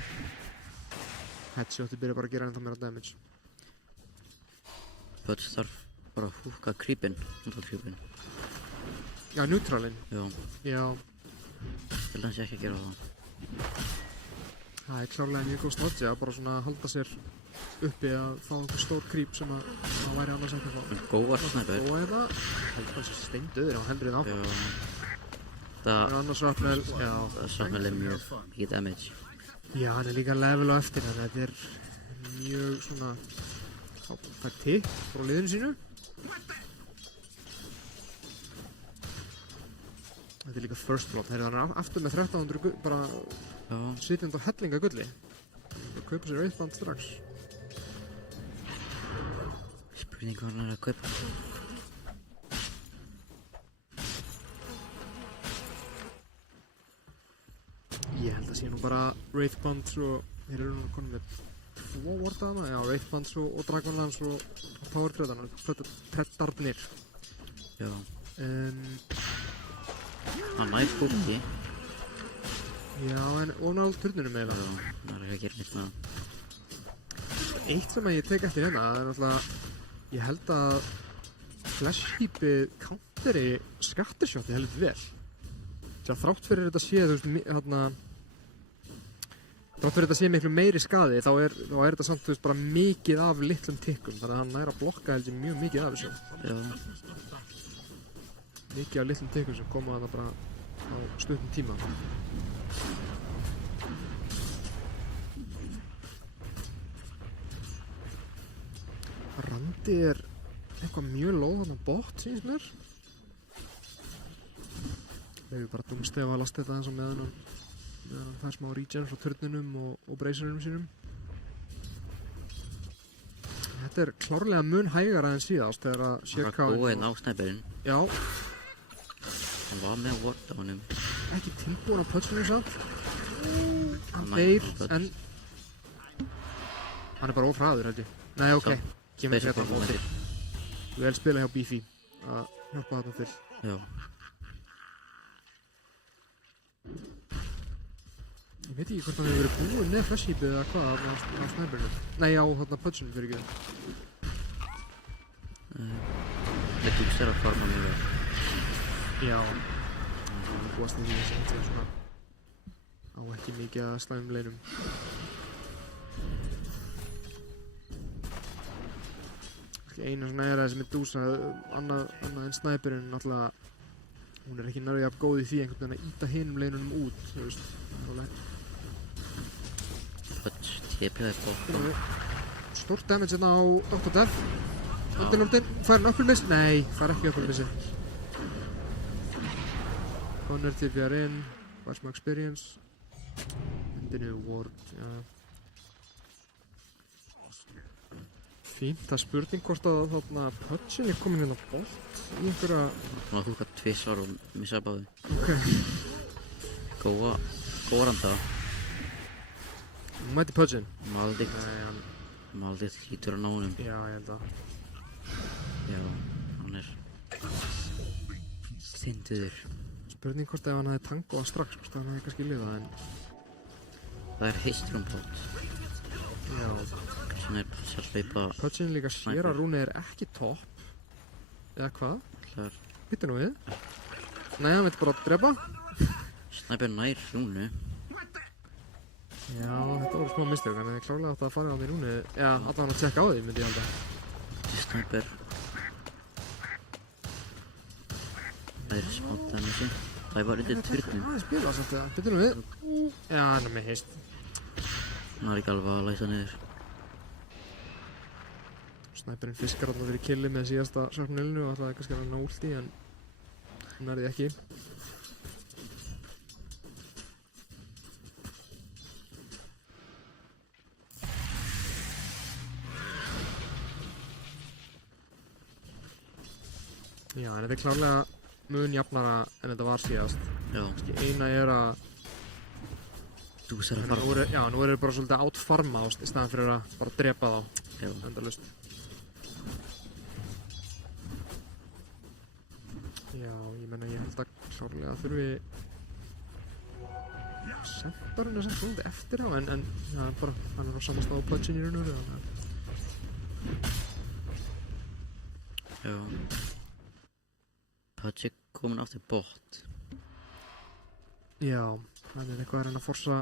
headshotið byrja bara að gera ennþá meira damage. Pudge þarf bara að húka creepin, creepin. Já, neutralinn. Já. Já. Til hans ekki að gera það. Það er klárlega mjög góð strategy að bara svona halda sér uppi að fá einhver stór creep sem að væri annars ekki að fá. Góðar snæper. Góða þetta. Heldur bara svo steindauður á hendrið áfram. Já. Það er annars Shrapnel, já. Shrapnel er mjög mikið damage. Já, hann er líka level á eftir, þannig að þetta er mjög svona, það er tipp frá liðinu sínu. Þetta er líka first blood, hann er aftur með 1300 bara sitjandi á hellinga gulli. Það kaupa sér Wraithband strax. Spurning hvað hann er að kaupa. Ég held að sé nú bara Wraithbands og þeir eru nú konum með 2 vortaðana, já, Wraithbands og Dragonlance og Power Treadarnir. Já. Hann næst húki. Já, en ofnar á turnunum eða. Já, það er ekki að gera nýtt með hann. Eitt sem ég tek eftir hérna, það er náttúrulega, ég held að Flashheapið counteri skattershotið heldur vel. Þrátt fyrir þetta sé, þú veist, hérna þrátt fyrir þetta sé miklu meiri skaði þá er þetta samt, þú veist, bara mikið af litlum tikkum, þannig að hann næra að blokka held ég mjög mikið af þessu. Já, Mikið af litlum tikkum sem koma þarna bara á stuttum tíma. Randi er eitthvað mjög lóð þarna bótt, sýnist mér. Þeir eru bara Doomstef að lasta þetta eins og meðan hann fær smá regen frá turninum og bracerunum sínum. Þetta er klárlega mun hægara en síðast þegar að hann Sherka... var góðinn á snæperinn. Já, Hann var með ward á honum. ekki tilbúin á pötsunum samt. Hann Nei, deyr, hann en... Hann er bara ofræður held ég. Nei, ok. Kemur Space þetta á móti. Vel spila hjá Beefy að hjálpa þarna til. Já, Ég veit ekki hvort hann hefur verið búinn með flashheapið eða hvað á snæperinu. Nei, á þarna pötsunum fyrir ekki. með Dukes að farma mjög vel. Já. Það er búast í því að segja svona á ekki mikið að slæmum leinum. Eina svona er að þessi Medusa, annað en snæperinn náttúrulega, hún er ekki nærið jafn góð í því einhvern veginn að íta hinum leinunum út, þú veist. Pötts, TP er bótt. Stórt damage hérna á Dr. Death. Undirlordin, fær hann upplmiss? Nei, fær ekki upplmissi. Connor TPR inn, fær smá experience. Undinu ward, já. Fínt, það er spurning hvort að þarna Pudgeon er komin hérna bótt í einhverja... Hún húka tvissar og missa báði. Ok. Góða randa. Hún mæti Pudgeon. Maldikt. Nei, hann... Maldikt hlýtur að ná honum. Já, ég held að... Já, hann er... Þyndiður. Spurning hvort ef hann hefði tangoað strax, hvort hann hefði kannski lifað, en... Það er heitt rúmbótt. Já. Sem er sér hlaupa... Pudgeon líka sér að rúni er ekki topp. Eða hvað? Þar... Býttu nú við. Nei, hann veit bara að drepa. Snæper nær rúnu. Já, þetta voru smá mistök, en það er klárlega átt að fara á því rúni. Já, allan að tjekka á því, myndi ég halda. Snæper. Það er smátt að missi. Það var undir turnin. Það er spila samt eða. Býttu nú við. Já, hann er með heist. Hann var ekki alveg að læsa niður. Snæperinn fiskar alltaf fyrir killi með síðasta sharpnilinu og ætlaði kannski að ná ulti, en hún er því ekki. Já, en þetta er klárlega mun jafnara en þetta var síðast. Já. Kannski eina er að Dukes er að nú farma. eru þeir bara svolítið átfarma í staðan fyrir að bara drepa þá Já. endalaust. Já, ég menna ég held að klárlega þurfi Sentarinn er samt svolítið eftir á, en já, bara hann er á samast á Pudgeon í raun og veru, þannig að Já. Pudge er komin aftur bótt. já, hann er eitthvað að reyna að forsa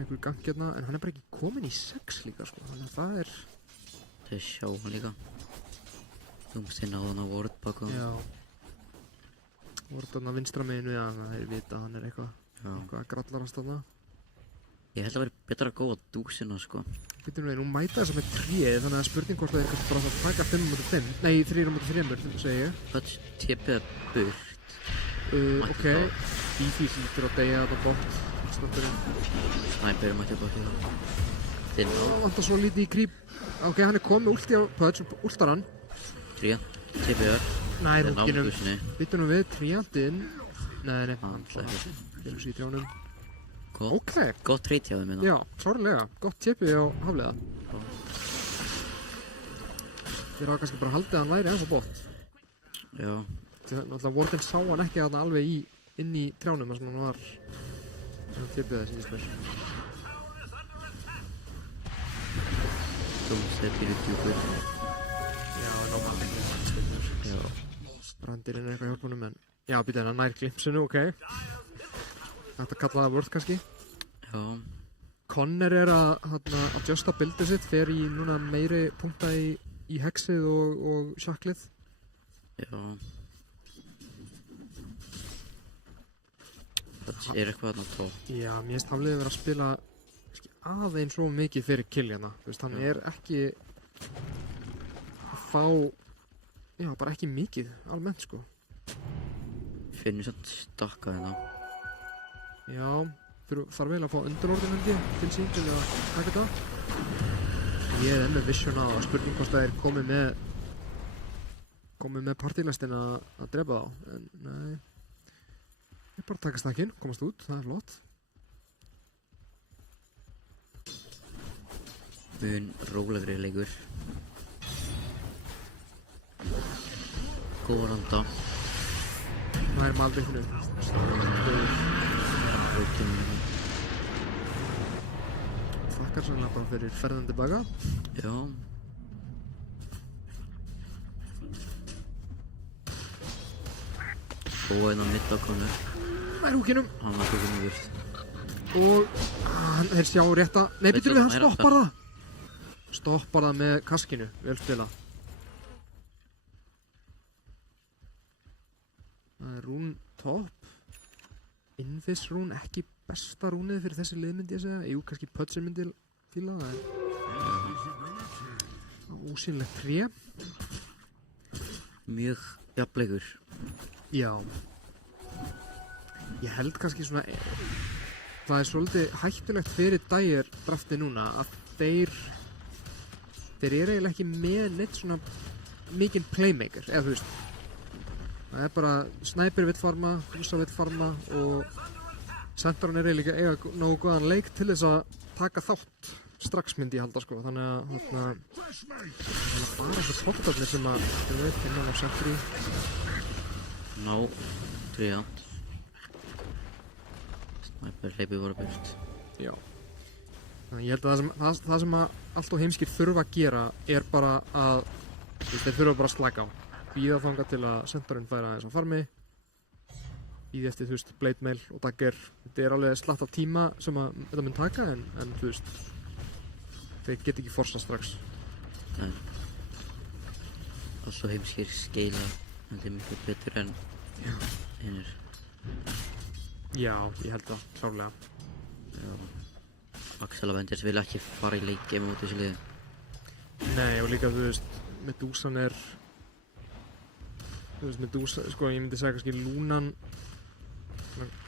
einhver í gang hérna, en hann er bara ekki komin í 6 líka, sko, þannig að það er Þeir sjá hann líka. Dukes náði hann á ward baka. já voru þarna vinstra meginu, já, þeir vita að hann er eitthvað að grallarast þarna. Ég held að vera betra að góða Dukesina, sko. Býtum við, nú mæta þess að með 3, þannig að spurning hvort það er kannski bara að taka 5-5, nei 3-3, segi ég. Pudge TP-að burt. Ok, Beefy hlýtur að deyja þetta bort, snöppurinn. Snæper mætti baki það. Þeir ná. Vantar svo lítið í creep. Ok, hann er komið ulti á Pudge, ultar hann. 3. TP-að. Nei, Þeir ná rúkinum. Dukesinu. Býtum nú við, tríandinn. Nei, hann sleppur. finnur sér í trjánum. Gott. Ok, Gott treyt hjá þeim hérna. já, klárlega. Gott tipi á haflega. Þeir hafa kannski bara haldið að hann væri eins og bort. Já. Náttúrulega Warden sá hann ekki þarna alveg inn í trjánum þar sem hann var tipið þessi ísper. Dukes er fyrir djúpur. Já, náttúrulega ekki. Já. Brandirinn er eitthvað hjálpunum, en já, býta hann nær glimpsinu, ok. Þetta kallaði það vörð kannski. Já. Connor er að adjusta buildið sitt, fer í núna meiri punkta í hexið og sjaklið. Já. Það er eitthvað þarna á tó. Já, mér finnst Hafliði vera að spila aðeins svo mikið fyrir kill hérna. Þú veist, hann er ekki að fá, já, bara ekki mikið almennt, sko. Finnur samt stakka hérna. Já, þarf vel að fá undirorðin held ég til sín til að taka það. Ég er með vision á spurning hvort það er komið með partílæstin að drepa þá, en nei. Ég bara taka stakkin, komast út, það er flott. Mun rólegri leikur. Góða randa. Það er maldreikinu. Þakkar sannlega bara fyrir ferðan tilbaka. Já. Og einn á mitt á konu. Það er húkinum. Hann var húkinum vist. Og þeir sjá rétta. Nei, býtur við, hann stoppar það. Stoppar það með kaskinu. Vel spilað. Það er rún topp. Invis rún, ekki besta rúnið fyrir þessi lið myndi ég segja. Jú, kannski Pötsin myndi fíla það. Ósýnlegt tré. Mjög jafnleikur. Já. Ég held kannski svona, það er svolítið hættulegt fyrir Dyer drafti núna að þeir eru eiginlega ekki með neitt svona mikinn playmaker, eða þú veist. Það er bara Sniper vill farma, Húsa vill farma og Centron er eiginlega eiga nógu góðan leik til þess að taka þátt strax myndi ég halda sko, þannig að það er bara þessi pottarnir sem að þú veit, innan á Sentry. Ná, tríða. Sniper hleypið voru burt. Já. Þannig ég held að það sem að allt og heimskir þurfa að gera er bara að þeir þurfa bara að slaka á. Bíða þangað til að Centurinn færa aðeins á farmi. Bíði eftir, þú veist, Blade Mail og Dagger. Þetta er alveg slatt af tíma sem að þetta mun taka en þú veist, þeir geta ekki forsa strax. Nei. Og svo heimskir skeila þetta miklu betur en hinnir. Já, ég held það, klárlega. Já. Axel Avengers vil ekki fara í leiki með út þessu liði. Nei, og líka, þú veist, Medusan er... Þú veist, Medusa, sko, ég myndi segja kannski Lúnan...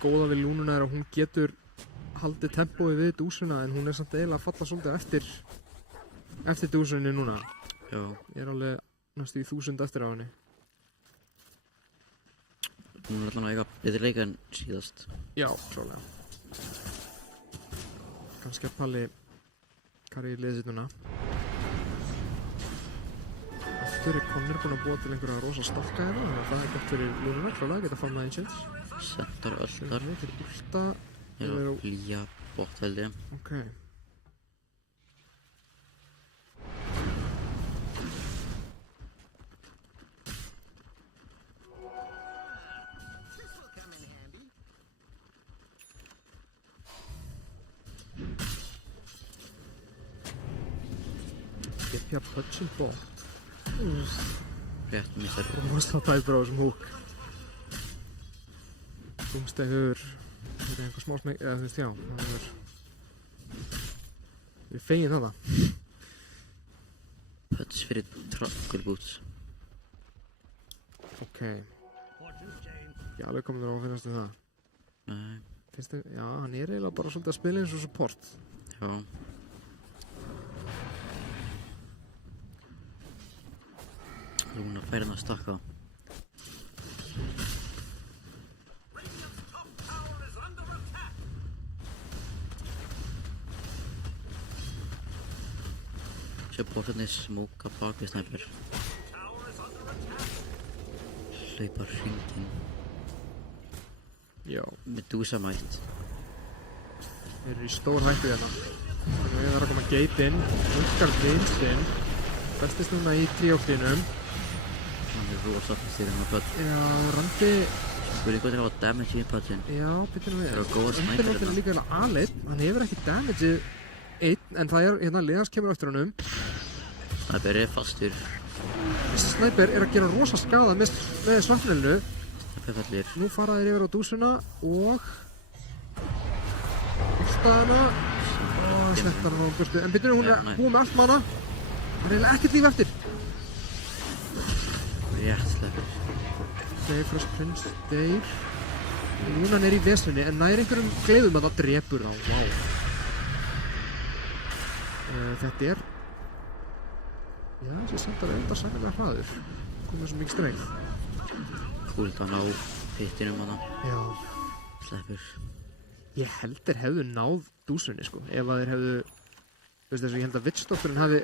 Góða við Lúnuna er að hún getur haldið tempóið við Dúsuna en hún er samt eiginlega að falla svolítið eftir Dúsunni núna. Já. Ég er alveg næstu í 1000 eftir á henni. Hún er allan að eiga betri leika en síðast. Já, klárlega. Kannski að Palli karri í liðið sitt núna. Aftur er Connor búinn að búa til einhverja rosa stafka hérna, þannig að það er gott fyrir Lúnuna, klárlega, geta farmað Ancients. Sentar ölltar. Til últa. Er að flýja bort held ég. Ok. Gepja Pötsin bort. Rétt missar. Rosa tæpur á þessum húk. Doomsday hefur einhver smá smeg, eða þú veist já, það hefur við fegin það. Pöts fyrir Truckle Boots. Ok. Ekki alveg komin þér á að finnast við það. Nei. Finnst þið, já, hann er eiginlega bara svolítið að spila eins og support. Já. Lúna fær hann að stakka. Svo bóttarnir smóka bak við Sniper. Hlaupar hringinn. Já. Medusa mætt. Þeir eru í stór hættu hérna. Þannig að það er að koma gate inn, munkar vinstinn, bestist núna í tríóklinum. Hann er rosa fyrir hann að börn. Já, Randi Þú líka til að hafa damage í upphattinn. Já, byrjum við. Það eru góða snæpir Underlord er hérna. líka hérna A-leit. Hann hefur ekki damageið einn, en það er hérna liðans kemur eftir honum. Sniper er fastur. Þessi snæper er að gera rosa skada með svartnelinu. Sniper fallir. Nú fara þeir yfir á dúsuna og staðana og slettar hann á burtu. En byrjum hún er Nei. hún með allt manna. Hann er eiginlega ekkert líf eftir. Rétt sleppur. Freyfrost Prince deyr. Núna hann er í vesinni en nær einhverjum gleiðum að það drepur þá. Vá. Þetta er já, þessi samt að enda sænilega hraður. Komið svo mikið streng. Cooldown á pittinum hana. Já. Sleppur. Ég held þeir hefðu náð dúsunni sko. Ef að þeir hefðu þú veist þess að ég held að Witchdoktorinn hafi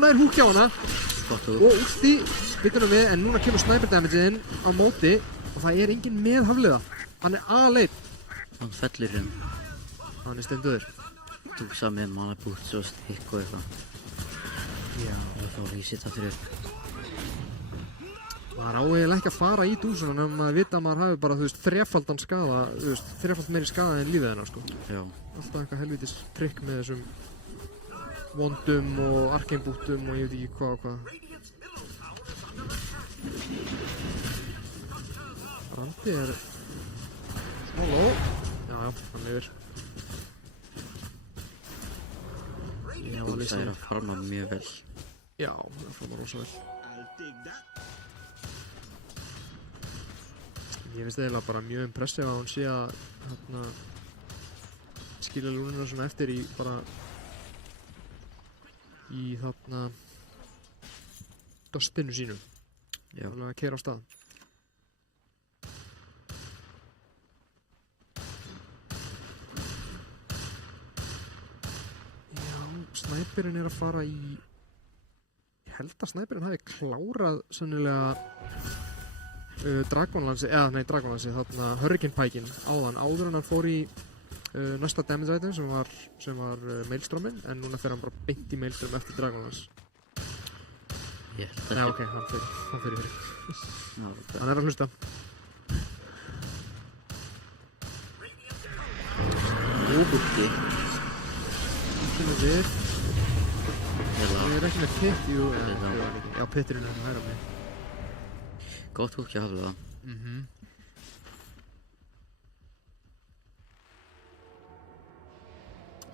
nær húk hjá hana Spott og últi spytunum við en núna kemur sniper damageinn á móti og það er enginn með hafliða. Hann er A-leit. Hann fellir hérna. Hann er steinduður. Dúsa með mana boots og stikk og eitthvað. Já. Og þá lýsir það fyrir upp. Það er áeiginlega ekki að fara í dúsuna nefnum maður vita að maður hafi bara, þú veist, þrefaldan skada, þú veist, þrefald meiri skada en lífið hennar, sko. Já. Alltaf eitthvað helvítis trikk með þessum vondum og arkeinbúttum og ég veit ekki hvað og hvað. Brandi er smá low. Já, hann yfir. Já, Dúsa er að farma mjög vel. Já, það farma rosa vel. Ég finnst eiginlega bara mjög impressið að hún sé að hérna, skilja lúnina svona eftir í bara í þarna dustinu sínum. Já. Alveg að keyra á stað. Já, snæperinn er að fara í ég held að snæperinn hafi klárað sannilega Dragonlance, þarna Hurricane Pikeinn áður en hann fór í næsta damage item sem var Maelstrominn en núna fer hann bara beint í Maelstrom eftir Dragonlance. Ég held Nei, að ok, hann fyrir. Já, Hann er að hlusta. Óbútti. Kynum við. Hela. Við erum ekki með pitt, jú. Hérna. Já, pitturinn er hann hæra mig. Gott húkki að hafa það.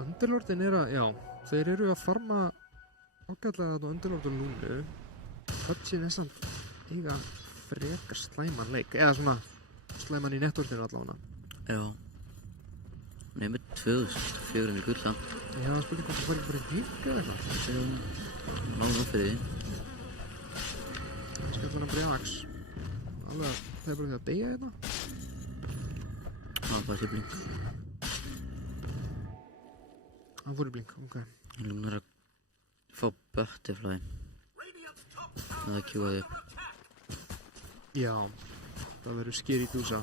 Underlordin er að, já, þeir eru að farma ágætlega þetta Underlord og Lúnu. Pudgy er samt eiga frekar slæman leik, eða svona slæman í nettortinu allavega. Já. Hann er með 2400 gullan. Já, það spurning hvort það var ekki bara híka eða eitthvað. Náðu fyrir því. Skallar hann bara í Axe. Alveg, það er bara því að deyja hérna. Það var sér blink. Hann fór í blink, ok. Lúna er að fá Butterfly. Það er kjúað upp. Já, það verður skýr í dúsa.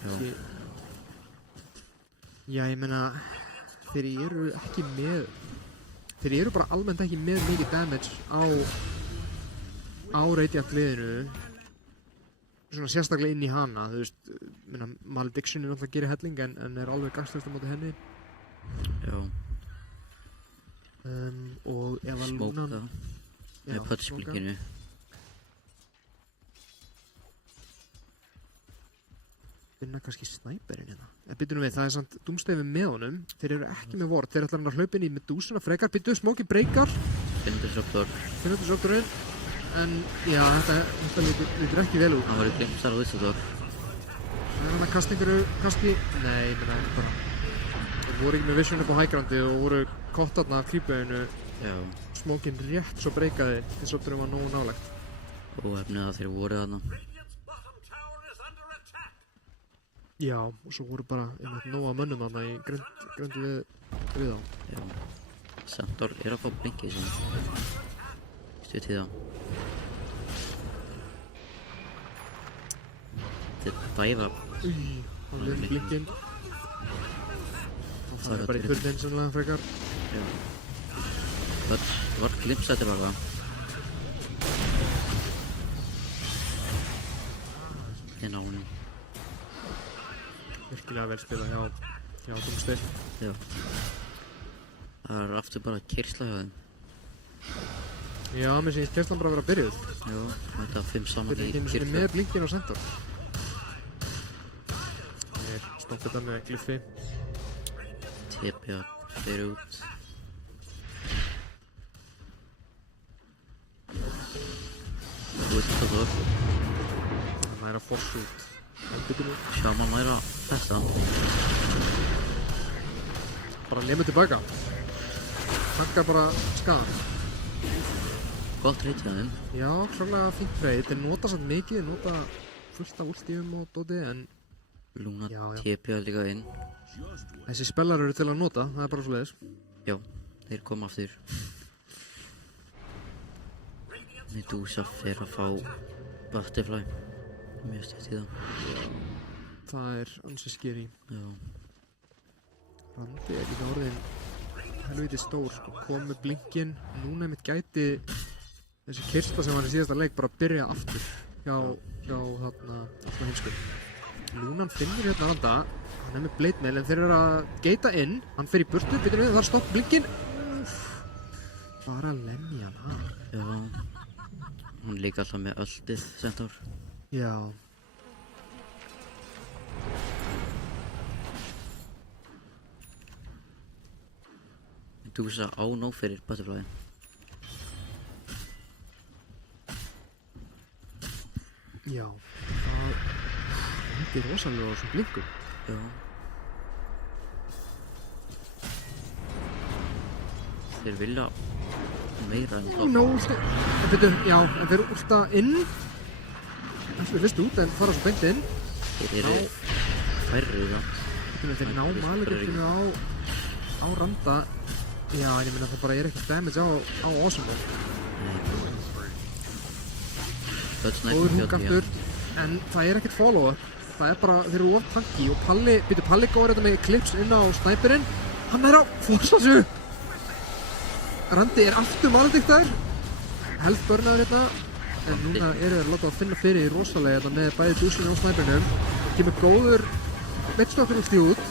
Já. Já, ég meina, þeir eru ekki með, þeir eru bara almennt ekki með mikið damage á Radiant liðinu. Svona sérstaklega inn í hana, þú veist, minna, Malediction er náttúrulega að gera helling en er alveg gangslust á móti henni. Já. Og ef að Smóka. Lúnan... Með Pudge-blinkinu. Finna kannski snæperinn hérna. En byrjunum við, það er samt Doomstave með honum. Þeir eru ekki með vort, þeir ætla hann að hlaupa inn í Medusuna frekar. Byrjuðu, Smokey breykar. Finnundisraptor. En já, þetta lítur ekki vel út. Hann var í glimsar á Witchador. Það er hann að kasta einhverju, kannski... Nei, ég meina, bara... Þeir voru ekki með vision upp á highgroundi og voru kottarna af creepauðinu. Já. Smokinn rétt svo breykaði, þess að það var nógu nálægt. Og efnið að þeir voru þarna. Já, og svo voru bara einmitt nóga mönnum þarna í gröndu við á. Já. Centaur er að fá blinkið sín. Stuð til það. Þetta dæfa. Hann lefði blinkinn. Og það er bara í turnin sannlega frekar. Já. Það var glimpsættir var það. Hérna á honum. virkilega vel spilað hjá Doomsday. Já. Það er aftur bara keyrsla hjá þeim. Já, mér finnst kerslan bara að vera byrjuð. Já, þetta 5 saman Byrjuð í ekki einu sinni keyrsla. með blinkin á center. Þeir stoppa þetta með Glyphi. TP fyrir út. Þú veit hvað það. Það er að force út. Shaman næra þetta. Bara lemur tilbaka. Takkar bara skadan. Gott reytið að þeim. Já, klárlega fínt trade. Þeir nota samt mikið, þeir nota fullt af ultíum og dóti, en Lúna Já, já. TP líka inn. þessi spellar eru til að nota, það er bara svoleiðis. Já, þeir koma aftur. Medusa fer að fá Butterfly. Mjög stutt í það. Það er ansi skeri. Já. Randi er líka orðin helviti stór, sko. Kom með blinkin, núna einmitt gæti þessi kyrsta sem var í síðasta leik bara að byrja aftur hjá þarna alltaf heimsku. Lúnan finnur hérna Randa, hann er með blade mail en þeir eru að geita inn, hann fer í burtu, byrjar við, þar stopp blinkin. Bara lemja hann af. Já. Hún er líka alltaf með öldið Centaur. Já. Medusa á nóg fyrir Butterfly. Já. Það er rosalega á þessum blinkum. Já. Þeir vilja meira en það. Nó, en betur, já, en þeir últa inn. Það er fyrst út en fara svo beint inn. Þeir eru færri, já. Þeir ná malugöldinu á Randa. Já, en ég minna það bara er ekkert damage á Awesome. Góður húk aftur, en það er ekkert follow-up. Það er bara, þeir eru of tanky og Palli góður þetta með klips inn á snæperinn. Hann er á Forsassu. Randi er aftur maladiktar. Held börnaður hérna. En núna eru þeir að láta að finna fyrir rosalega þetta með bæði dúsinu á snæperinnum. Það kemur góður veitstokkur úr út.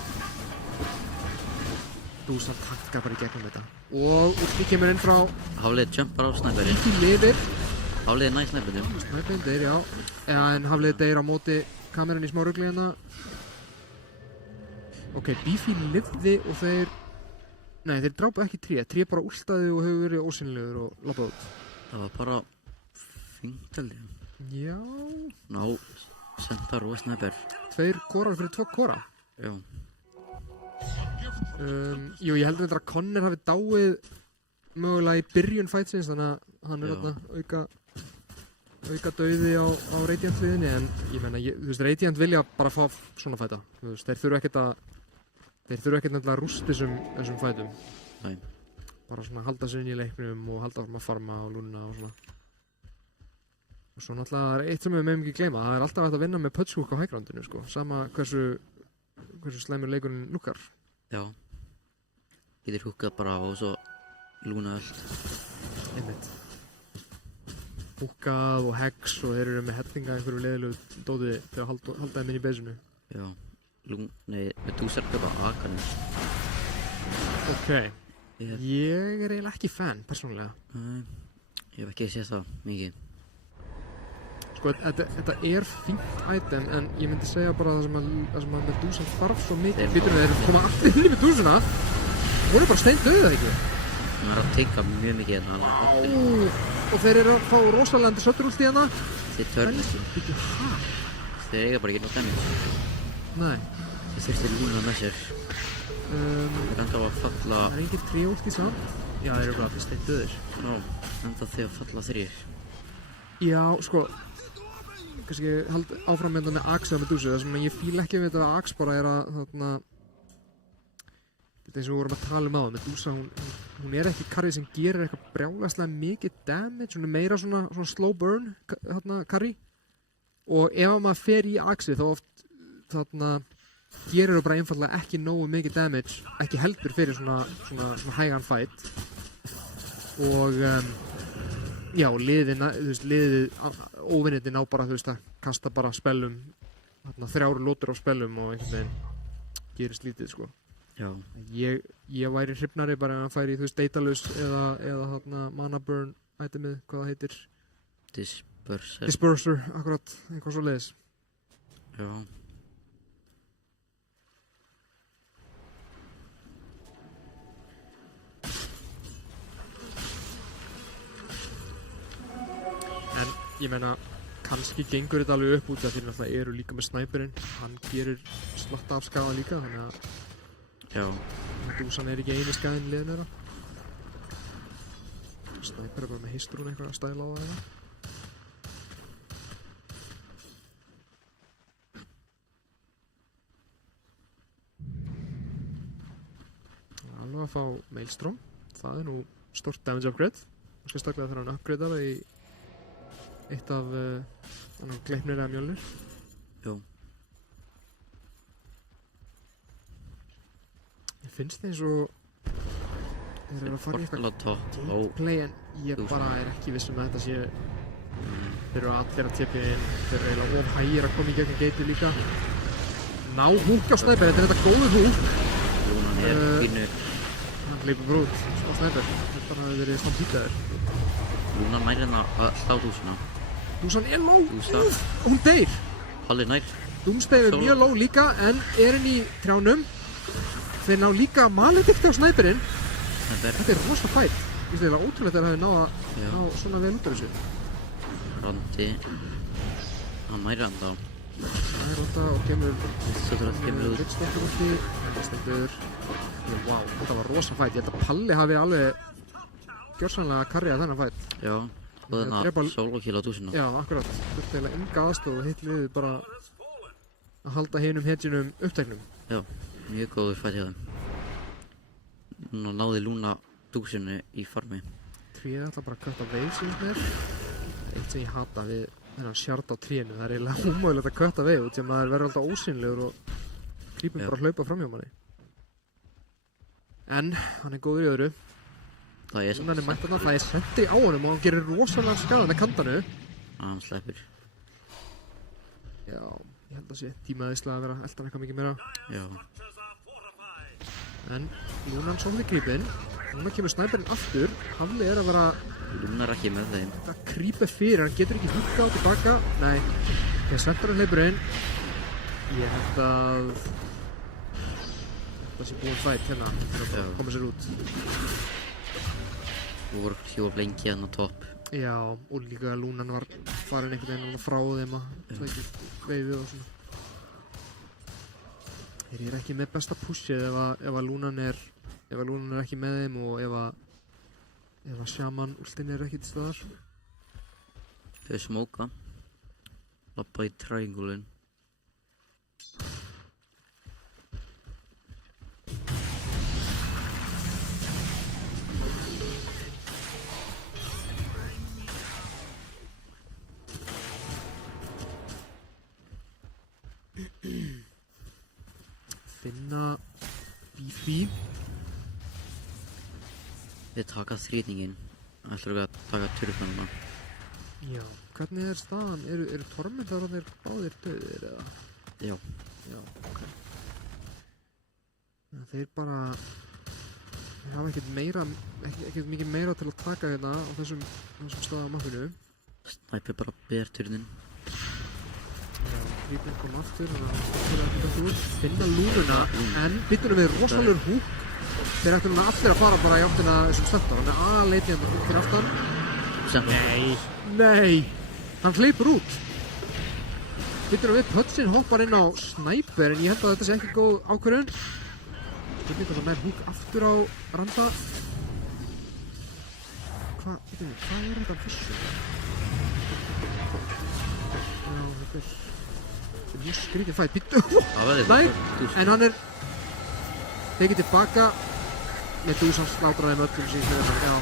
Dúsan takkar bara í gegnum þetta. Og úr kemur inn frá Hafliði jumpar á snæperinn. Beefy lifir. Hafliði næ snæperinn. Snæperinn deyr, já. En Hafliði deyr á móti kameran í smá rugli hérna. Ok, Beefy lifði og þeir... Nei, þeir drápu ekki tré. Tré bara últaði og hefur verið ósynlegur og lappaði út. Það var bara fínt held ég. Já... Ná, Centaur og snæper. 2 korar fyrir 2 kora. Já. Jú, ég heldur að Connor hafi dáið mögulega í byrjun fætsins, þannig að hann er þarna auka dauði á Radiant hliðinni, en ég menna, þú veist, Radiant vilja bara fá svona fæta. Þú veist, þeir þurfa ekkert nefnilega að rústa þessum fætum. Nei. Bara svona halda sig inn í leiknum og halda fram að farma og lúna og svona. Og svo náttúrulega er eitt sem við meðum ekki gleyma, það er alltaf hægt að vinna með punch-hook á highgroundinu, sko, sama hversu slæmur leikurinn lukkar. Já. Getur húkað bara og svo lúna öll. Einmitt. Húkað og hex og þeir eru með hellinga einhverju leiðilegu dóti til að halda þeim inn í beisinu. Já. Medusa er bara aðgarnir. Ok. Ég er eiginlega ekki fan, persónulega. Nei. Ég hef ekki séð það mikið. Sko, þetta er fínt item, en ég myndi segja bara það sem að Medusa þarf svo mikið. Þeir eru koma allir inn í Medusuna. Hún er bara steindauð, eða ekki? Hún er að teika mjög mikið hérna. Og þeir eru að fá rosalega sötturúlt í hérna. Þeir törnist. Bíddu, hæ? Þeir eiga bara ekki nóg damage. Nei. Þeir þurfti lúna með sér. Þeir enda á að falla... Það er engin tríúlt í samt. Já, þeir eru bara steindauðir. Já, enda þegar falla 3. Já, sko, kannski hald áfram með þetta með Axe og Medusa. Það sem ég fíla ekki við þetta að Axe bara er að þarna, þetta eins og við vorum að tala um á það, Medusa, hún er ekki karri sem gerir eitthvað brjálæslega mikið damage, hún er meira svona slow burn karri, og ef maður fer í Axe þá oft þarna gerir það bara einfallega ekki nógu mikið damage, ekki heldur fyrir svona hægan fight, og já, liðið óvinniti ná bara, þú veist, að kasta bara spellum, 3 lótur á spellum og einhvern veginn gerist lítið, sko. Já, Ég væri hrifnari bara að hann færi, þú veist, Daedalus eða þarna Mana Burn itemið, hvað það heitir. Disperser, akkurat, eitthvað svo leiðis. Já. En ég meina, kannski gengur þetta alveg upp út af því náttúrulega eru líka með snæperinn. Hann gerir slatta af skaða líka, þannig að Já, Dúsan er ekki eini skaðin í liðinu þeirra. Snæper er bara með heistrún eitthvað að stæla á það eða. Alveg að fá Maelstrom. Það er nú stort damage upgrade. Kannski staklega þegar hann upgradear það í eitt af gleipnir eða mjölnir. já. Ég finnst eins og þeir eru að fara í eitthvað Portal á topp. Ó, gameplay en ég bara er ekki viss að þetta sé þeir eru allir að tepja inn þeir eru eiginlega of hægir að koma í gegnum geitið líka ná húk á Snæper, þetta er þetta góður húk Lúnan er pínu. hann leipur bara út á Snæper þetta hafi verið stampítaður Lúnan nær hérna að slá Dúsina. Dúsan er low, Dúsa. hún deyr Palli nær. Doomsday er mjög low líka en er inn í trjánum þeir ná líka maledikti á Snæperinn Snæper. þetta er rosa fætt ég finnst eiginlega ótrúlegt að þeir hafi náð að Já. ná svona vel út af þessu Randi. Hann nær hann þá. það er alltaf og kemur Svo það kemur út. Rittstokkur úr því þetta stendur wow, þetta var rosa fætt ég held að Palli hafi alveg gjörsamlega karriðað þennan fætt Já. Og Drepa- þarna solo-kill á Dúsina. já, akkurat, þurfti eiginlega enga aðstoð og hitt liðið bara að halda hinum hetjunum upptæknum Já, mjög góður fætt hjá þeim. Nú náði Lúna Dúsinu í farmi. tríð ætla bara að kötta veið sem mér eitt sem ég hata við þennan sjart á tríinu það er eiginlega ómögulegt að kötta veið út sem maður verður alltaf ósýnilegur og grípum Já. bara að hlaupa framhjá manni en hann er góður í öðru Það er hann er mætt þarna, það er sentri á honum og hann gerir rosalega skada með kantanu Hann sleppur. já, ég held að sé tímaðislega að vera eldan eitthvað mikið meira Já. en Lúnan sótti klípinn núna kemur Snæperinn aftur Hafli er að vera Lúna er ekki með þeim. að krýpa fyrir hann getur ekki húkka á tilbaka nei, þegar Snæperinn hleypur inn ég held að þetta sé búin fætt hérna til Já. að koma sér út Þú voru hjóf lengi hann á topp. já, og líka Lúnan var farin einhvern veginn alveg frá þeim að tækja veifið og svona þeir eru ekki með besta pushið ef að Lúnan er ekki með þeim og ef að Shaman ultin er ekki til staðar Þau smóka. Lappa í triangulin. finna Bifi Við taka þrýtingin. Ætlar við að taka turfanuna. já, hvernig er staðan eru tormentararnir báðir döðir eða Já. já, ok ja, þeir bara þeir hafa ekkert mikið meira til að taka hérna á þessum stað á mappinu Snæper bara ber turnin. Grípinn kom aftur finna Lúnuna en byttunum við rosalegur húk þeir ættu núna allir að fara bara í áttina þessum stöndar hann er aðleitið hérna húk fyrir aftan nei hann hleypur út byttunum við Pötsin hoppar inn á Snæper en ég held að þetta sé ekki góð ákvörðun spurning að það nær húk aftur á Randa hvað er þetta þessu já þetta er mjög skrítið fætt, býttu, nær, en hann er tekið tilbaka með Dúsan slátraði með öllum síðan fyrir já,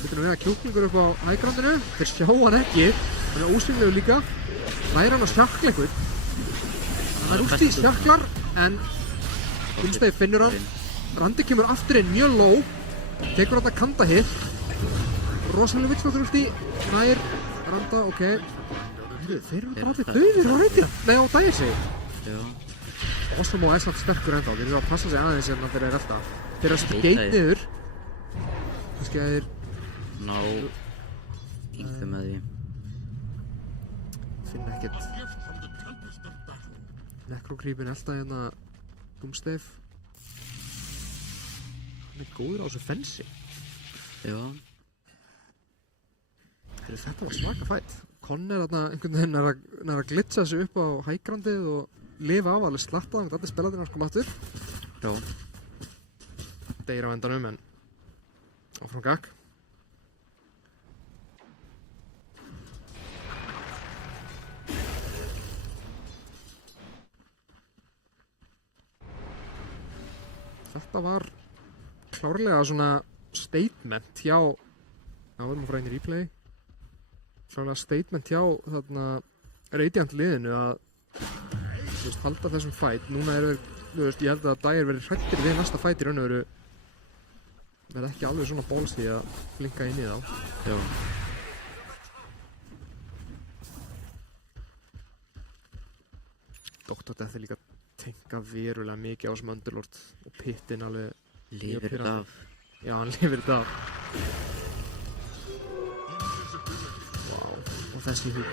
þetta er nú að kjúklingur upp á hægrandinu, þeir sjá hann ekki hann er ósynlegur líka nær hann að sjakla einhvern hann er úti í sjaklar en Doomsday finnur hann Randi kemur aftur inn mjög low tekur hann að kanda hitt rosalega vitsflóttur úti nær Randa, ok þeir eru bara allir döðir á reyndina nei á dagir sig Já. Awesome og Iceland sterkur ennþá, þeir eru að passa sig aðeins hérna þegar þeir elta. Þeir eru að setja Beita geit niður. Kannski að þeir Ná Yngu með því finna ekkert Necrocreepin elta hérna Doomstave. Hann er góður á þessu fensi. Já, Þetta var svaka fætt. Conn er þarna einhvern veginn er að glitsa sig upp á hægrandið og lifa af alveg slatta þannig að allir spelaðir hans koma aftur. já, Deyr á endanum en áfram gakk. Þetta var klárlega svona statement hjá við erum að fara inn í replay. Klárlega statement hjá þarna Radiant liðinu að þú veist, halda þessum fight. Núna eru þú veist, ég held að Dire verið hrættir við næsta fight í raun og veru verið ekki alveg svona bólsí að blinka inn í þá. já. Dr. Death er líka að tenka verulega mikið á þessum Underlord og Pittin alveg Lifir þetta af. Já, hann lifir þetta af. Vá, og þessi hug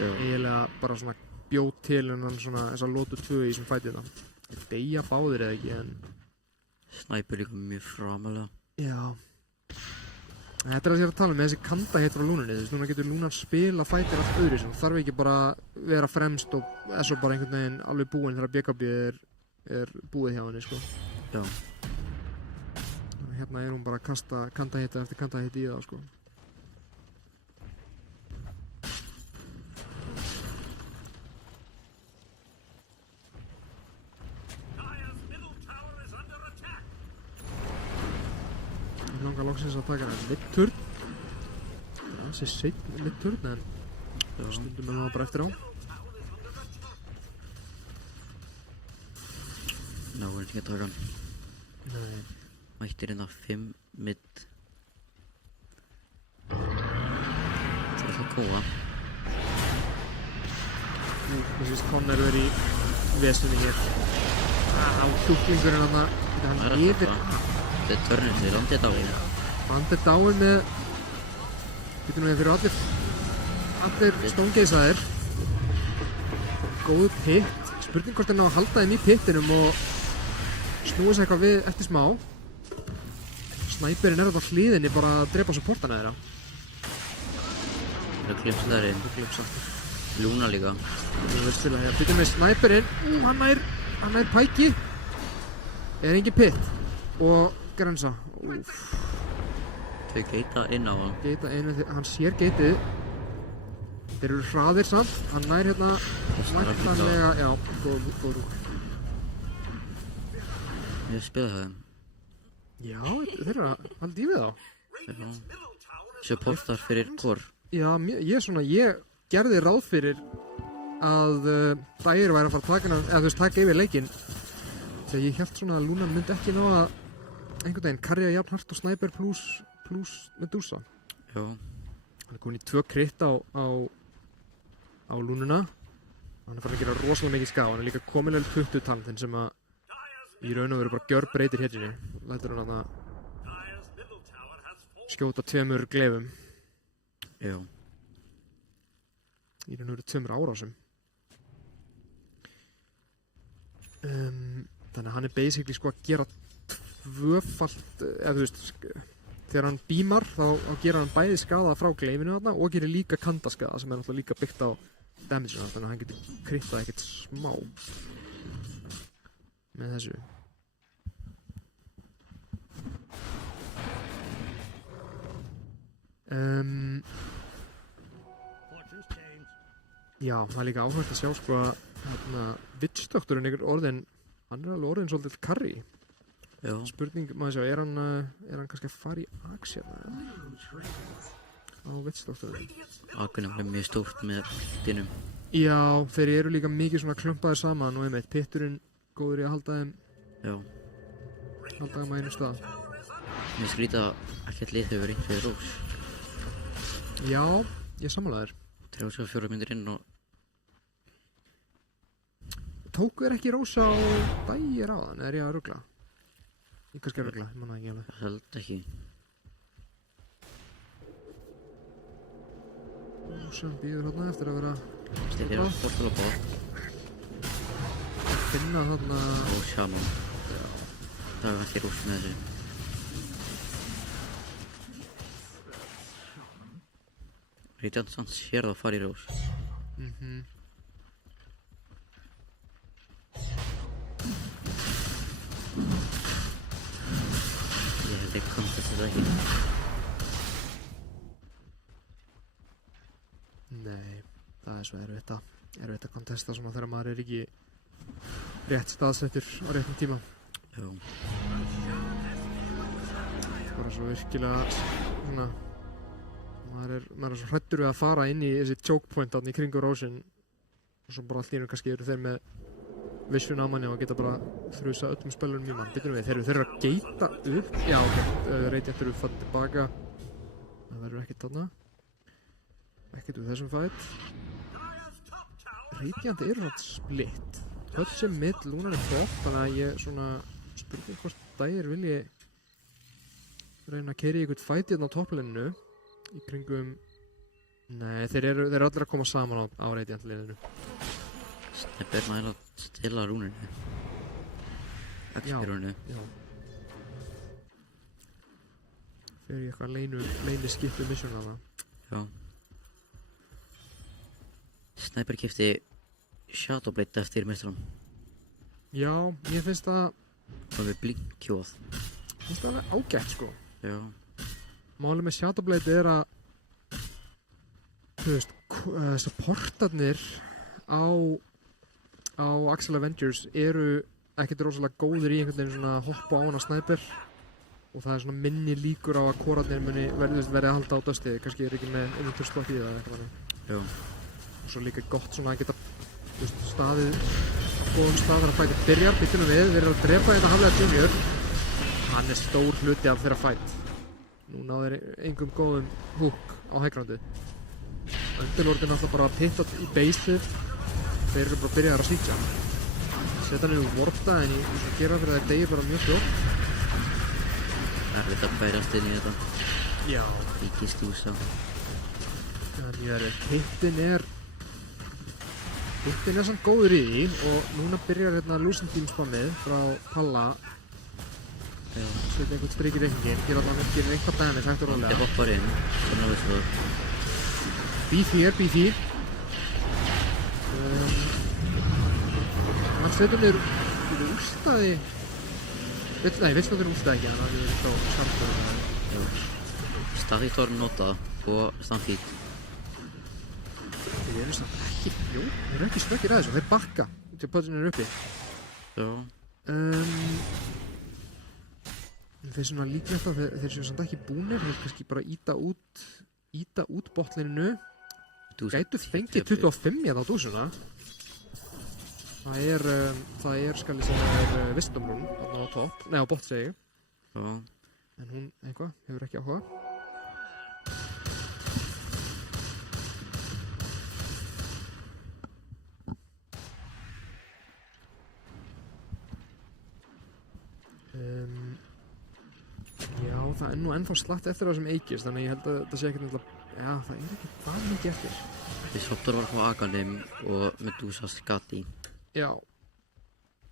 Já, eiginlega bara svona bjóð til en hann svona þess að lótu 2 í þessum fætina. Þeir deyja báðir eða ekki en Snæpur líka mjög framalega. já. En þetta er að ég er að tala með þessi kanda hér frá Lúnunni, þú veist, núna getur Lúnan spila fætir allt öðru sem þarf ekki bara vera fremst og er svo bara einhvern veginn alveg búinn þegar BKB er búið hjá henni, sko. Já, Hérna er hún bara að kasta kandahita eftir kandahita í það, sko. Dire's middle tower is under attack. Ég langar loksins að taka hann mid-turn. Það er ansi seinn mid-turn en stundum er maður bara eftir á. ná er ekki að taka hann. Nei. Mættir hérna 5 mid. Það er það góða. Mér finnst Conn er verið í vesinni hér. Kjúklingurinn hann Það er hann að yfir. taka. Þetta er törnum sem landið þetta á. Band er dáinn með getur nú við fyrir allir stóngeisaðir. Góð pitt. Spurning hvort hann á að halda þeim í pittinum og snúa sig eitthvað við eftir smá. Snæperinn er þetta á hliðinni bara að drepa supportana þeirra. Það er klimpsleðarinn. Glimpsa. Lúna líka. Þú veist spila hér. Pittin með snæperinn. Hann nær pæki. Er engin pitt. Og grensa. Úff. Þau geita inn á hann. Geita einu, hann sér geitið. Þeir eru hraðir samt, hann nær hérna væntanlega, já, góð rúk. Ég spilaði það. Já, þeir eru að halda í við þá. Já. Supportar fyrir hvor. Já, ég gerði ráð fyrir að Dire væri að fara að taka hann, eða þú veist, taka yfir leikinn. Þegar ég held svona að Lúnan myndi ekki ná að einhvern veginn karja jafn hart og Sniper plus Medusa. Já. Hann er komin í 2 kritt á Lúnuna. Hann er farin að gera rosalega mikið skaða. Hann er líka komin level 20 talentinn sem að í raun og veru bara gjörbreytir hérinni. Lætur hann að skjóta 2 gleifum. Já. Í raun og veru 2 árásum. Þannig að hann er basically sko að gera tvöfalt, eða þú veist, þegar hann beamar þá gera hann bæði skada frá gleifinu þarna og gerir líka kandaskada sem er náttúrulega líka byggt á damage-una, þannig að hann getur krittað ekkert smá með þessu. Já, það er líka áhugavert að sjá sko að Witch-doktorinn er orðin, hann er alveg orðin svolítið carry. Já. Spurning, maður sjá, er hann kannski að fara í aksja á Witch-doktorinn? Akunum er mjög stórt með dittinum. Já, þeir eru líka mikið svona klumpaðir saman og einmitt pitturinn góður í að halda þeim Já. á einum stað. Mér skrýta ekkert lið hefur reynt fyrir rós. Já, ég sammála þér. 34 myndir inn og tóku þér ekki rósa á dægir á þann, er ég að rugla? Ég kannski að rugla, ég manna ekki alveg. Held ekki. Rósa býður hérna eftir að vera Þeir eru að portala bótt. finna þarna. Og Shaman. Það er ekki rúst með þessu. Radiant samt sér það að fara í rós. Ég held ekki komst þetta ekki. Nei, það er svo erfitt að kontesta svona þegar maður er ekki rétt staðsettur á réttum tíma. Já. Bara svo virkilega svona maður er svo hræddur við að fara inn í þessi choke point þarna í kringu rósin og svo bara allt í einu kannski eru þeir með vissun á manni og geta bara þrusa öllum spelunum í mann. Bitur við, þeir eru að geita upp. Já, ok, Radiant eru fatt tilbaka. Það verður ekkert þarna. Ekkert við þessum fight. Radiant eru svona split. Höll sem mitt, Lúnar er top, þannig að ég svona spurning hvort dægir vilji reyna að keyra í eitthvað fight hérna á topplinnu í kringum. Nei, þeir eru allir að koma saman á Radiant liðinu. Snipper næla að stila rúninu. XP-rúninu. Já. Fyrir ég eitthvað leini skiptu mission að það. Já. Snipper kefti Shadowblade eftir mestram. Já, ég finnst það Það við blinkjóð. alveg ágætt sko. Já. Málið með Shadowblade er að þú veist, supportarnir á Axel Avengers eru ekkert rosalega góðir í einhvern veginn svona hoppa á hana snæper og það er svona minni líkur á að hvorarnir muni verði að halda á dösti, kannski er ekki með inventory-slott í það eða eitthvað þannig. Já. Og svo líka gott svona að geta þú veist, staðið á góðum stað þegar að fæta byrjar, býttunum við erum að drepa þetta Haflega Junior. Hann er stór hluti af þeirra fætt. Nú náður engum góðum hook á highgroundið. Underlordin alltaf bara að pitta í baseið. Þeir eru bara að byrja að sýtja. Seta hann í warpta en ég gera fyrir að það degir bara mjög fljótt. Erfitt að bærast inn í þetta. Já. Ekki stúsa. Það er mjög erfitt. Hittin er samt góður í því og núna byrjar hérna Losing Team spammið frá Palla. Já. Setja einhvern strik í reikningin, gera eitthvað damage hægt og rólega. Ég hoppar inn. Þannig að við svo. Beefy. Hann setur niður úrstaði. Vill náttúrulega úrstaði ekki, þannig að ég er þá samtöður. Já. Staðítor nota og Stampede. Þeir eru samt ekki, þeir eru ekki snöggir að þessu, þeir bakka til pötsunir uppi. Já. Þeir svona líklegt að þeir séu samt ekki búnir, þeir kannski bara íta út botlininu. Gætu fengið 25 hérna á dúsuna. Það er skal ég segja Wisdom-rún þarna á topp, nei á bot segi ég. Já. En hún, eitthvað, hefur ekki áhuga. Já, það er nú ennþá slatt eftir það sem Aegis, þannig ég held að það sé ekkert náttúrulega, já, það er ekki það mikið eftir. Disruptor var frá Aghanim og Medusa Skadi. Já,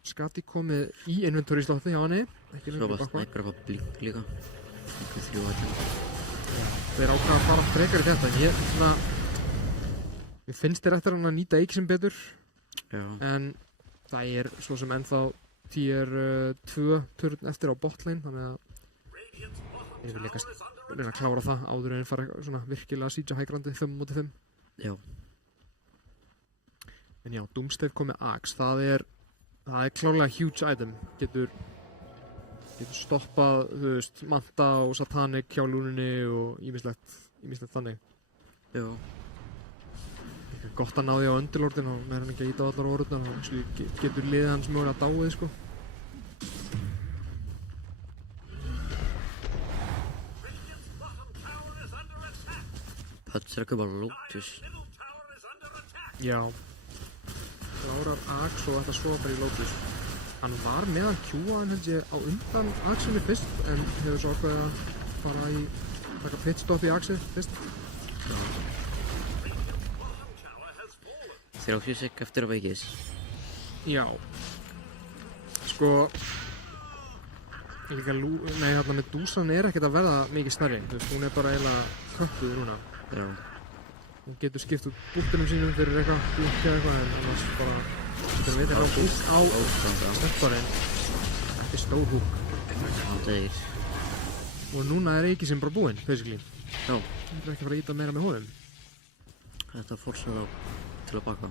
Skadi komið í inventory slotti hjá henni, ekki Svo var Sniper að fá blink líka. Einhver 3 átum. Þeir ákvaða að fara frekar í þetta, en ég finnst þér eftir hann að nýta Aegisin betur, Já. en það er svo sem ennþá tier 2 turn eftir á botlane, þannig að ég vil líka reyna að klára það áður en fara svona virkilega að siege highgroundið 5-5. Já. En já, Doomstead kom með Axe, það er klárlega huge item, getur stoppað, þú veist, Manta og Satanic hjá lúninni og ýmislegt þannig. Já. Líka gott að ná því á Underlordin og með hann ekki að íta á allar orðurnar og getur liðið hans mögulega dáið, sko. Pöts er ekki bara Lotus. Já. klárar Axe og þetta svo bara í Lotus. Hann var meðan Q-an held ég á undan Axinu fyrst en hefur svo ákveðið að fara í taka pitstop í Axi fyrst. 30 sek eftir að veikis. Já. Sko líka þarna með Dúsan er ekkert að verða mikið stærri, þú veist, hún er bara eiginlega köppuð núna. Já. Hún getur skipt út búttunum sínum fyrir eitthvað blík eða eitthvað en annars bara þetta veit á bútt á stöpparinn. Þetta er stór húk. Hann degir. Og núna er Eiki sem bara búinn, basically. Já. Það er ekki að fara að íta meira með honum. Þetta forsar þá til að baka.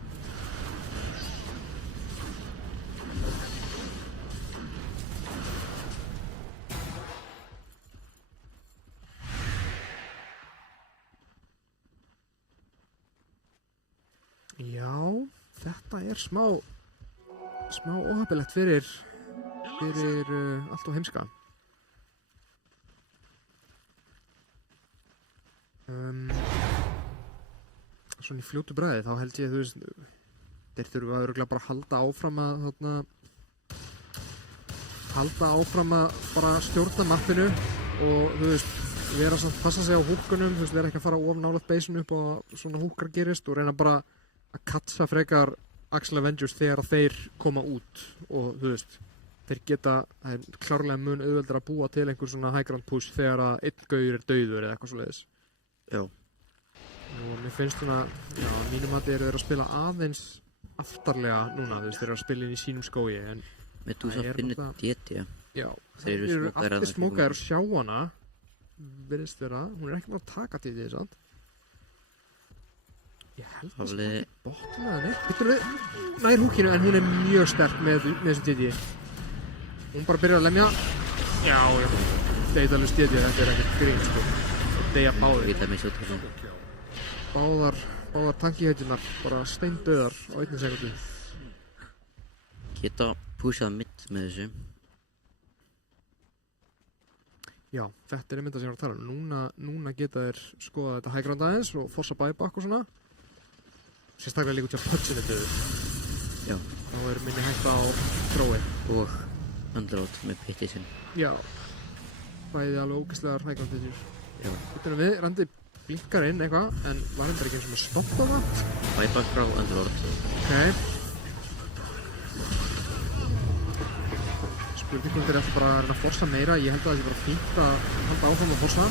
Já, þetta er smá óheppilegt fyrir allt og heimska. Svona í fljótu bræði þá held ég, þú veist, þeir þurfa örugglega bara að halda áfram að bara stjórna mappinu og þú veist, vera samt passa sig á húkkunum, þú veist, vera ekki að fara of nálægt beisinu upp og svona húkkar gerist og reyna bara að katsa frekar Axel Avengers þegar þeir koma út og þú veist, þeir geta, það er klárlega mun auðveldur að búa til einhver svona high ground push þegar að einn gaur er dauður eða eitthvað svoleiðis. Já. Og mér finnst svona, já, mínum að þeir eru að spila aðeins aftarlega núna, þú veist, þeir eru að spila inn í sínum skói en Medusa finnur DT. já, Þeir eru smókaðir allir smókaðir að sjá hana virðist vera, hún er ekki bara að taka DT, sant? Ég held að það er botna eða neitt. Býttur við nær húkinu en hún er mjög sterk með þessu DT. Hún bara byrjar að lemja. Já, deytalus DT, þetta er ekkert grín, sko. Það deyja báðir. Vita mig svo til þá. Báðar tankihætjunar bara steindauðar á 1 sekundu. Geta pushað mitt með þessu. Já, þetta er einmitt að sem ég var að tala um. Núna geta þeir skoða þetta high ground aðeins og forsa buyback og svona. Sérstaklega líka út í að punchinu döður. Já. Þá er minni hægt á þrói. Og Underlord með pitti sinn. Já. Bæði alveg ógeðslegar high ground þessir. Já. Þetta við, Randi blinkar inn eitthvað, en var hendur ekki eins og með stoppa það. Buyback frá Underlord. Ok. Spurning hvort þeir ætla bara að reyna að forsa meira. Ég held að það sé bara fínt að halda áfram að forsa.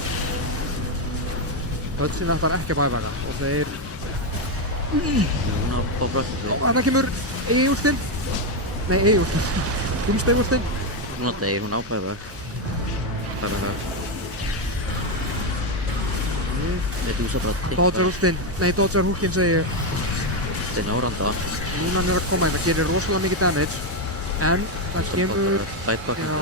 Hudson ætlar ekki að bæbaka og þeir... Hún á bökku. Þarna kemur Eigi-últinn. Nei, Eigi-últinn. Doomsday-últinn. Hún á degir, hún á buyback. Það er það. Medusa bara Dodger-últinn. Nei, Dodger-húkinn segi ég. Þetta er náranda. Núna hann er að koma inn, það gerir rosalega mikið damage. En það kemur... Buyback. Já.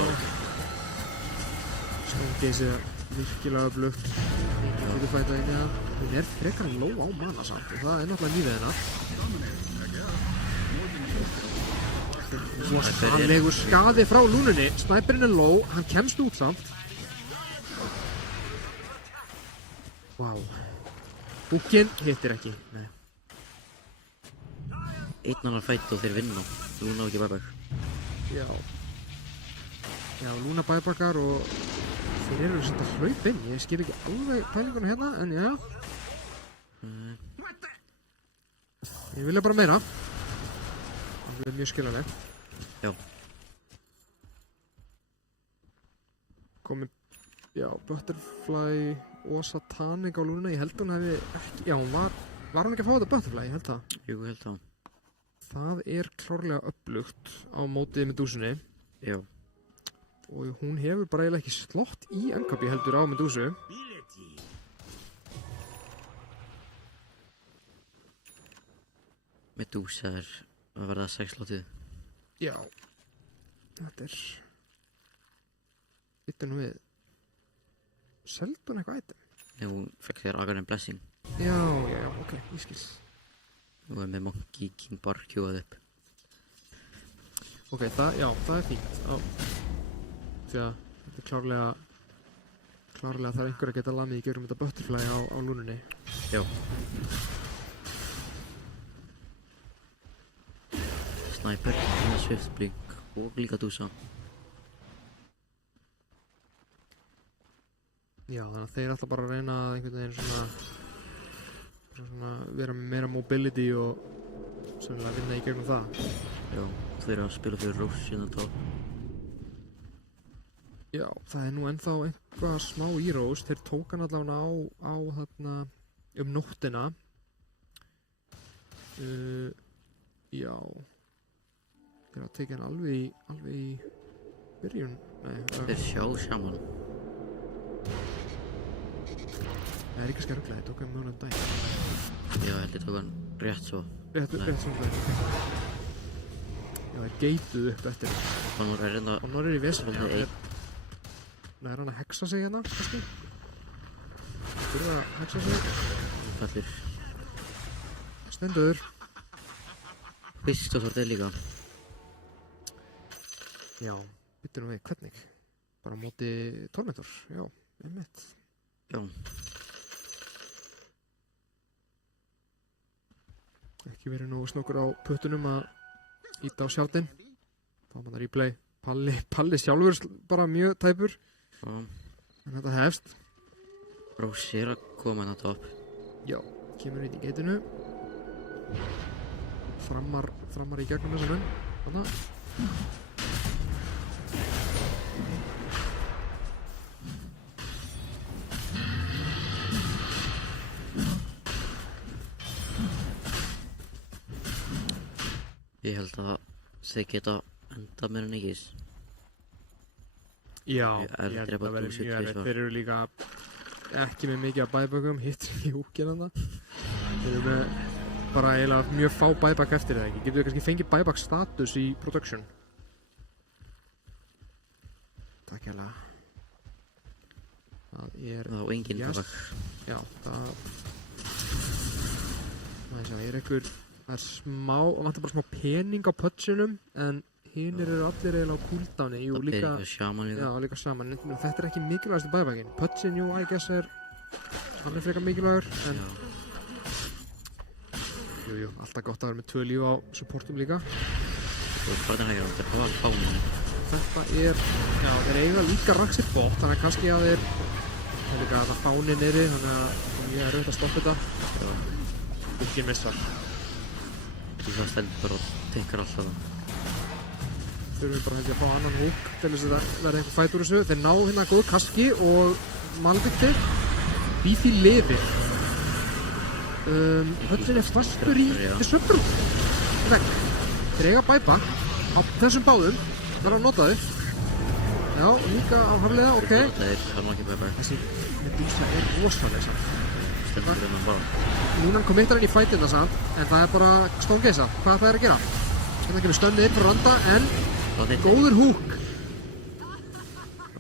Stóngeysið er virkilega öflugt. Hún getur fætað inn í það. Hún er frekar low á mana samt og það er náttúrulega lífið hennar. Rosalegu skaði frá lúnunni. Snæperinn er low, hann kemst út samt. Vá. Húkinn hittir ekki. Nei. Einn annar fætt og þeir vinna. Lúna á ekki buyback. Já. Já, Lúna bæbakkar og þeir eru svona að hlaupa inn. Ég skil ekki alveg pælinguna hérna, en já. Ég vilja bara meira. Það er mjög skiljanlegt. Já. Komið, já, Butterfly og Satanic á Lúna. Ég held að hún hefði ekki, já, hún var hún ekki að fá þetta Butterfly, ég held það. Jú, held það. Það er klárlega öflugt á mótið Medúsunni. Já. Og hún hefur bara eiginlega ekki slott í NKB heldur á Medúsu. Medusa er að verða 6 slotið. Já. Þetta er... Vittu nú við. Seldi hún eitthvað item? Nei, hún fekk þér Agarin Blessing. Já, ok, ég skil. Nú er með Monkey King Bar kjúað upp. Ok, það er fínt. Því að þetta er klárlega það er einhver að geta lamið í gegnum þetta Butterfly á lúnunni. Já. Sniper, Swiftblink og líka dúsa. Já, þannig að þeir ætla bara að reyna að einhvern veginn svona vera með meira mobility og sennilega vinna í gegnum það. Já, þeir eru að spila fyrir Roche hérna top. Já, það er nú ennþá eitthvað smá í Roche. Þeir tók hann allavega á þarna nóttina. Já, þeir hafa tekið hann alveg í byrjun. Nei, Þeir sjá saman. það er ekki skerflega, þeir tók hann mjög daginn. Já, heldur tók hann rétt svo. Rétt svona daginn. Já, þeir geituð upp eftir. Hann var að reyna Og nú er í vesen. Svolítið einn. Er hann að hexa sig hérna, kannski? Þurfa að hexa sig. Fallir. Stendur. Fisk og svartið líka. Já, byttu nú við, hvernig? Bara á móti Tormentor, já, einmitt. Já. Ekki verið nú snokkur á puttunum að íta á sjátinn. Þá mann það replay. Palli sjálfur bara mjög tæpur. Já. En þetta hefst. Roche er að koma hann á topp. Já, kemur út í geitinu. Framar í gegnum þessu munn. Þannig. Ég held að þeir geta enda með hann ekki. Já, Ég er ég held drepa að verði dúsið mjög erfitt. tvisvar. Þeir eru líka ekki með mikið af bæbökum, hittir í húkinn þarna. Þeir eru með bara eiginlega mjög fá bæbak eftir það ekki. Getur við kannski fengið bæbak status í production? Takk hérlega. Það er... Það á enginn Yes. tabak. Já, það... Það er einhver... Það er smá... Það vantar bara smá pening á putsinum, en hinir eru allir eiginlega á cooldowni. Jú, Það líka... byrja shaman líka. Já, líka saman. En þetta er ekki mikilvægast í bæbækin. Putsin, jú, I guess er... Hann er frekar mikilvægur, en... Já. Jú, alltaf gott að vera með 2 líf á supportum líka. Og hvað er það? Þetta var fánin. Þetta er... Já, þeir eiga líka Raxit bot, þannig að kannski að þeir... Það er líka að það fáni neyri, þannig að ég er auðvitað að stoppa þetta. Já. Ekki missa. Það stendur bara og tekkar alltaf það. Þurfum bara held ég að fá annan húk til þess að það verði einhver fæt úr þessu. Þeir ná hérna góð kaski og malbyggti. Beefy lifir. Höllin er fastur í sömbrú. Vegg. Þeir eiga bæpa á þessum báðum. Verða að nota þau. Já, líka á hafliða, ok. Það er ekki bara. Þessi Medusa er rosalega samt. Stendur þennan bara. Núna kom eittar inn í fætina samt, en það er bara stóngeysa. Hvað það er að gera? Hérna kemur stönnið inn frá Randa, en góður húk.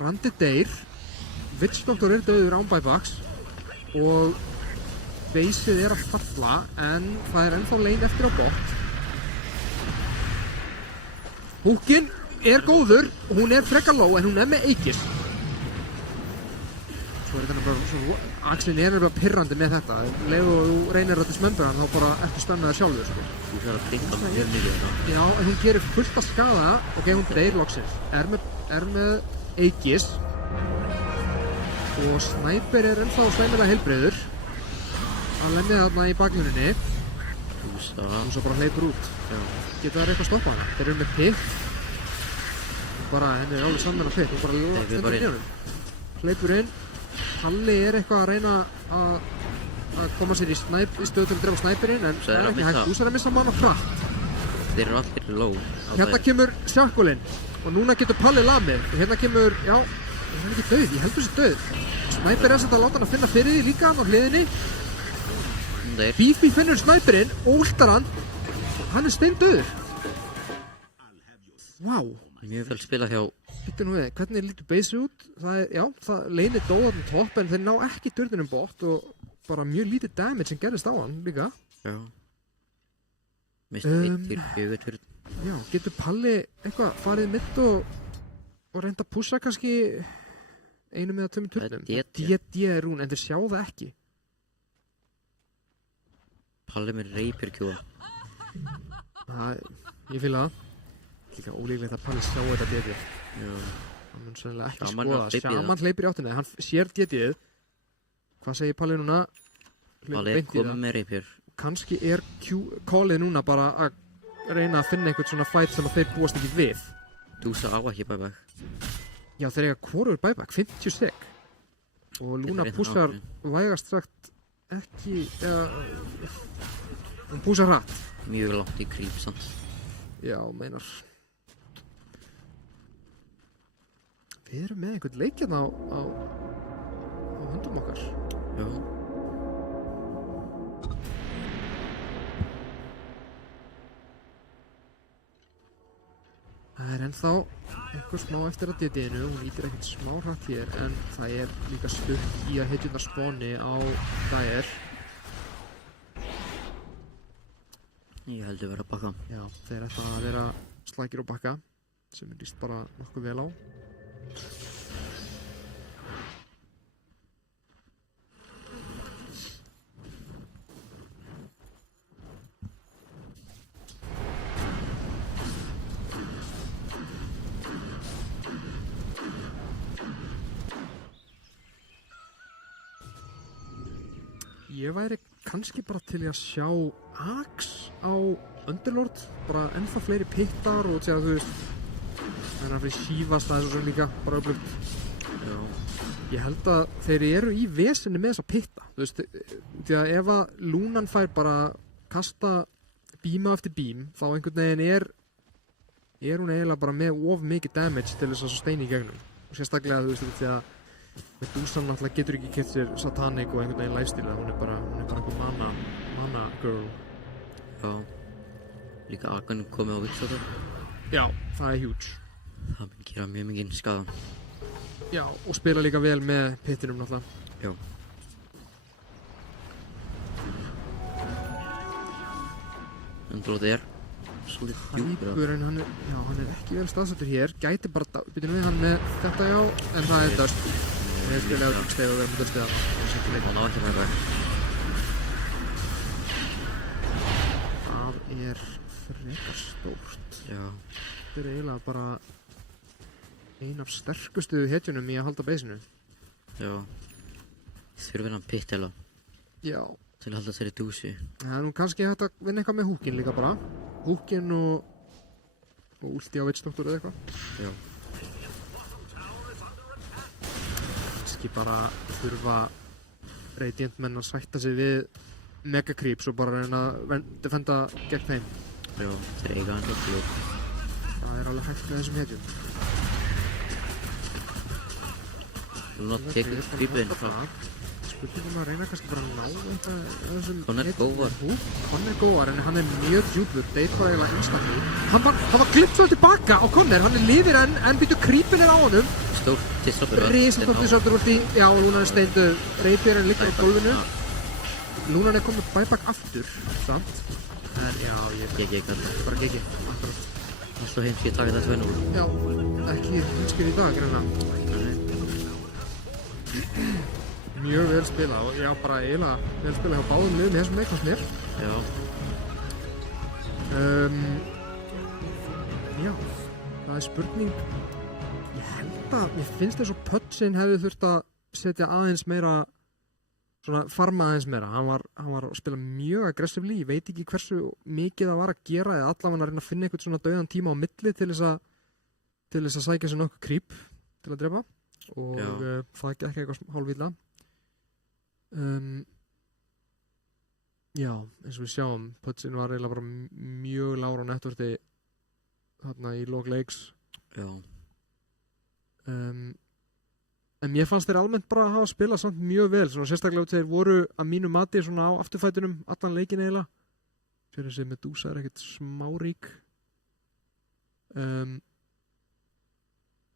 Randi deyr. Witchdoktor er döður án bæbaks. Og beysið er að falla, en það er ennþá lein eftir á bot. Húkinn er góður, og hún er frekar low, en hún er með Aegis. Svo er þetta bara svona, Axlinn er bara pirrandi með þetta. Leðu og þú reynir að dismembra hann, þá bara ertu stönnað sjálfur, sko. Þú fyrir að klinga mjög mikið þetta. Já, en hún gerir fullt að skada, ok, hún deyr loksins. Er með Aegis. Og Sniper er ennþá slæmilega heilbrigður. Hann lemja þarna í bakluninni. Dúsa. Og svo bara hleypur út. Já. Getur það eitthvað að stoppa hana? Þeir eru með pitt. Bara, henni er alveg saman að pitt. Hún bara stendur í honum. Hleypur inn. Halli er eitthvað að reyna að koma sér í stöðu til að drefa snæperinn, en það er ekki hægt. Þú sér að missa mann á hratt. Þeir eru allir low. Hérna kemur sjakkulinn og núna getur Palli lamið. Og hérna kemur, já, hann er ekki döð, ég heldur þessi döð. Snæper er samt að láta hann að finna fyrir því líka hann á hliðinni. Beefy finnur snæperinn og últar hann. Hann er steindauður. Vá. Mjög vel spilað hjá. Býttu nú við, hvernig lítur base út? Það er, já, það leynir dóðan topp, en þeir ná ekki dörðunum bort og bara mjög lítið damage sem gerist á hann líka. Já. Mist 1-4 turn. Já, getur Palli eitthvað farið mitt og reynda að pussa kannski einu með að tömum turnum? DD er hún, en þeir sjá það ekki. Palli með Reaper kjúa. ég fíla það. Líka ólíklegt að Palli sjá þetta DD. Já. Hann mun sennilega ekki Shaman skoða. hleypir í það. Shaman hleypir í áttina. Hann sér DD-ið. Hvað segir Palli núna? Hleypir Palli beint í komið það. með Rapier. Kannski er callið núna bara að reyna að finna einhvern svona fight sem að þeir búast ekki við. Dúsa á ekki bæbæk. Já, þeir eiga hvorugur buyback, 50 sek. Og Luna púsar vægast sagt ekki, hún púsar hratt. Mjög langt í creep samt. Já, meinar. Við erum með einhvern leik hérna á höndum okkar. Já. Það er ennþá einhver smá eftir að DD-inu, hún ítir ekkert smá hratt hér, en það er líka stutt í að hetjurnar spáni á Dire. Ég heldur vera að bakka. Já, þeir ætla að vera slækir og bakka, sem er líst bara nokkuð vel á. Ég væri kannski bara til í að sjá Axe á Underlord, bara ennþá fleiri pittar og til að þú veist, það er að fyrir sífast aðeins og svo líka, bara öflugt. Já. Ég held að þeir eru í vesinni með þessa pitta, þú veist, því að ef að Lúnan fær bara kasta bíma eftir bím, þá einhvern veginn er hún eiginlega bara með of mikið damage til þess að steini í gegnum. Og sérstaklega, þú veist, því að Medusan náttúrulega getur ekki kett sér Satanic og einhvern veginn lifestyle, hún er bara einhver mana girl. Já. Líka Akan komið á Vixotar. Já, það er huge. Það mun gera mjög mikið skaða. Já, og spila líka vel með pittinum náttúrulega. Já. Underlord er svolítið djúpur. Djúpur, en hann er ekki vel staðsettur hér. Gæti bara byrjum við hann með þetta já, en það er dust. Við spila út steg og við erum dustið það. Hann á ekki bæbæk. Það er frekar stórt. Já. Þetta er eiginlega bara ein af sterkustu hetjunum í að halda beisinu. Já. Þurfir hann pitt eða Já. til að halda þeirri dúsi. Það er nú kannski hægt að vinna eitthvað með húkin líka bara. Húkin og ulti á Witch-doktor eða eitthvað. Já. Kannski bara þurfa Radiant menn að sætta sig við Mega Creeps og bara reyna að defenda gegn þeim. Já, þeir eiga hann til fljóð. Það er alveg hægt með þessum hetjum. Luna tekur creepin frá. Spurningum að reyna kannski bara að ná eitthvað þessum Conner Góvar. Conner Góvar, en hann er mjög djúpur, deyt bara eiginlega instantly. Hann var glipsað tilbaka á Conner, hann er lifir en býtu creepin er á honum. Stórt disruptor. Risastórt disruptor úr því, já, Lúnan er steindu, Rapier er líka á gólfinu. Lúnan er komið buyback aftur, samt. En já, GG kallar. bara GG, akkurat. Það er svo heimski að taka þetta 2-0. Já, ekki hinskir í dag, greinlega. Mjög vel spila og já, bara eiginlega vel spila hjá báðum liðum í þessum leiknast mér. Já. Já, það er spurning. Ég held að, mér finnst þess að Pudsin hefði þurft að setja aðeins meira, svona farma aðeins meira. Hann var að spila mjög aggressively, ég veit ekki hversu mikið það var að gera eða allavega að reyna að finna eitthvað svona dauðan tíma á milli til þess að sækja sér nokkuð creep til að drepa og það gekk eitthvað hálfvilla. Já, eins og við sjáum, Pudsin var eiginlega bara mjög lágur á netvorti þarna í lok leiks. Já. En mér fannst þeir almennt bara að hafa spilað samt mjög vel, svona sérstaklega út þeir voru að mínu mati svona á afturfætunum allan leikin eiginlega. Sér þessi Medusa er ekkert smárík.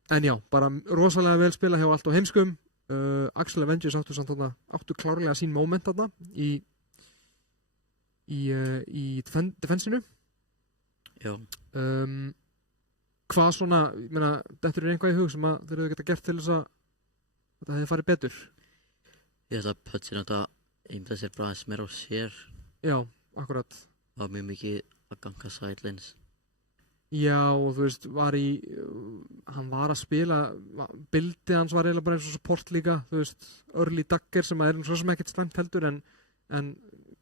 En já, bara rosalega vel spilað hjá allt á heimskum. Axel Avengers áttu klárlega sín moment þarna í defensinu. Já. Hvað svona, ég meina, þetta er einhvað í hug sem að þeir eru geta gert til þess að þetta hefði farið betur. Ég held að Pudsin átt að einbæða sér bara aðeins meira á sér. Já, akkurat. Það var mjög mikið að ganga sidelines. Já, og þú veist, hann var að spila, bildið hans var eiginlega bara eins og support líka, þú veist, early dagger sem er svo sem ekkert slæmt heldur, en